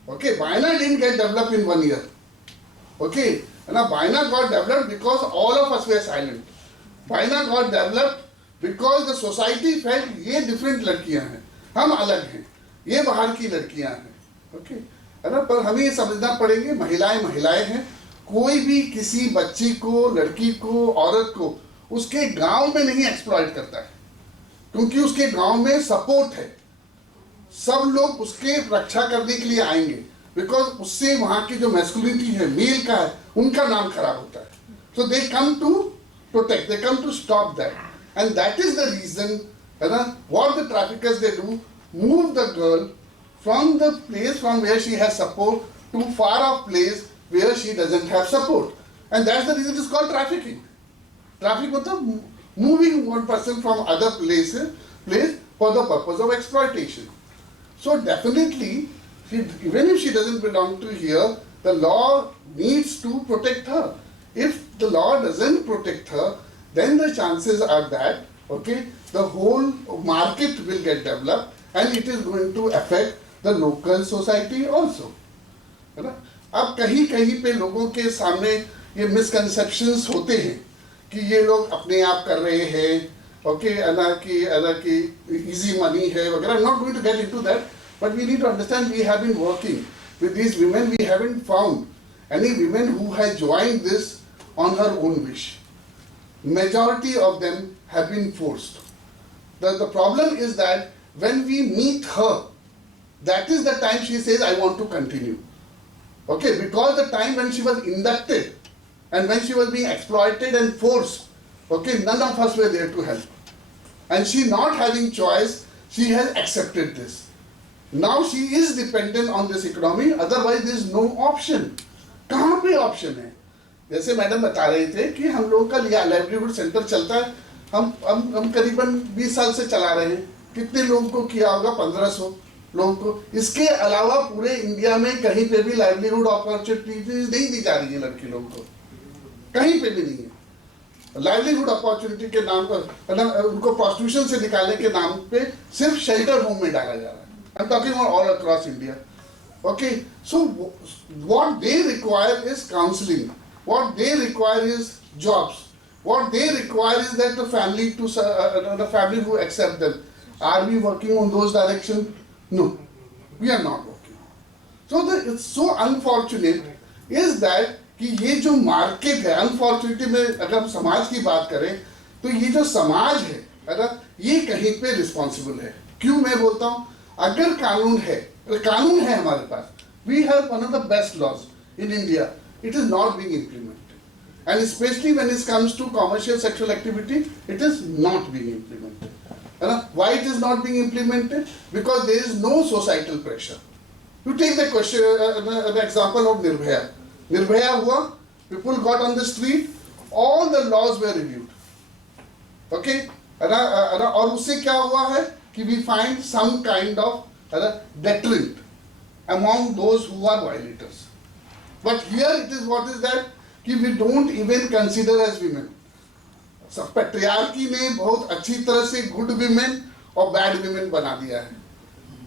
Okay, Baina didn't get developed in 1 year. Okay, and now Baina got developed because all of us were silent. Baina got developed because the society felt ये different लड़कियां हैं, हम अलग हैं, ये बाहर की लड़कियां हैं. Okay, है ना. पर हमें ये समझना पड़ेंगे महिलाएं महिलाएं हैं. कोई भी किसी बच्ची को, लड़की को, औरत को उसके गांव में नहीं एक्सप्लॉइट करता है, क्योंकि उसके गांव में सपोर्ट है. सब लोग उसके रक्षा करने के लिए आएंगे, बिकॉज उससे वहां की जो मैस्कुलिनिटी है, मेल का है, उनका नाम खराब होता है. So they come to protect, they come to stop that, and that is the reason, है ना, what the traffickers they do, move the girl from the place from where she has support to far off place where she doesn't have support, and that's the reason it is called trafficking. Traffic means moving one person from other place for the purpose of exploitation. So definitely, even if she doesn't belong to here, the law needs to protect her. If the law doesn't protect her, then the chances are that, okay, the whole market will get developed and it is going to affect the local society also. है ना. अब कहीं कहीं पे लोगों के सामने ये मिसकंसेप्शंस होते हैं कि ये लोग अपने आप कर रहे हैं, ओके, अना की इजी मनी है वगैरह. I am not going to get into that, but we need to understand we have been working with these women. We haven't found any women who have joined this on her own wish. Majority of them have been forced. The problem is that when we meet her, that is the time she says, I want to continue. Okay, because the time when she was inducted and when she was being exploited and forced, okay, none of us were there to help. And she not having choice, she has accepted this. Now she is dependent on this economy, otherwise there is no option. कहाँ पे option है? जैसे madam बता रहे थे कि हम लोगों का लाइवलीहुड सेंटर चलता है, हम करीबन 20 साल से चला रहे हैं. कितने लोगों को किया होगा? 1500 लोगों को. इसके अलावा पूरे इंडिया में कहीं पे भी लाइवलीहुड अपॉर्चुनिटीज नहीं दी जा रही है लड़की लोगों को, कहीं पे भी नहीं है. लाइवलीहुड अपॉर्चुनिटी के नाम पर उनको प्रोस्टिट्यूशन से निकालने के नाम पे सिर्फ शेल्टर होम में डाला जा रहा है. I am talking about all across India. Okay, so what they require is counselling, what they require is jobs, what they require is that the family who accept them. Are we working on those directions? No, we are not working. So it's so unfortunate is that कि ये जो market है, unfortunately में अगर हम समाज की बात करें तो ये जो समाज है, अगर ये कहीं पे रिस्पॉन्सिबल है. क्यों मैं बोलता हूँ? अगर कानून है हमारे पास, we have one of the best laws in India, it is not being implemented, and especially when it comes to commercial sexual activity, it is not being implemented. Why it is not being implemented? Because there is no societal pressure. You take the question, an example of Nirbhaya. Nirbhaya hua, people got on the street, all the laws were reviewed. Okay, और उससे क्या हुआ है कि we find some kind of deterrent among those who are violators. But here it is what is that कि we don't even consider as women. Patriarchy ने बहुत अच्छी तरह से गुड विमेन और बैड विमेन बना दिया है.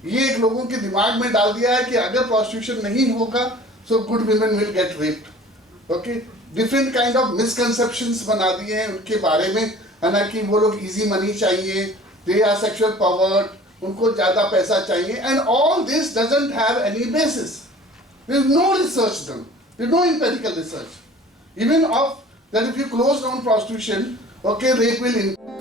ये एक लोगों के दिमाग में डाल दिया है कि अगर प्रोस्टिट्यूशन नहीं होगा so good women will get raped. Okay, different kind of misconceptions बना दिए हैं उनके बारे में, है ना, कि वो लोग इजी मनी चाहिए, दे आर सेक्सुअल पर्वर्ट, उनको ज़्यादा पैसा चाहिए, and all this doesn't have any basis. There is no research done, there is no empirical research even of that if you close down prostitution, okay, rape will increase.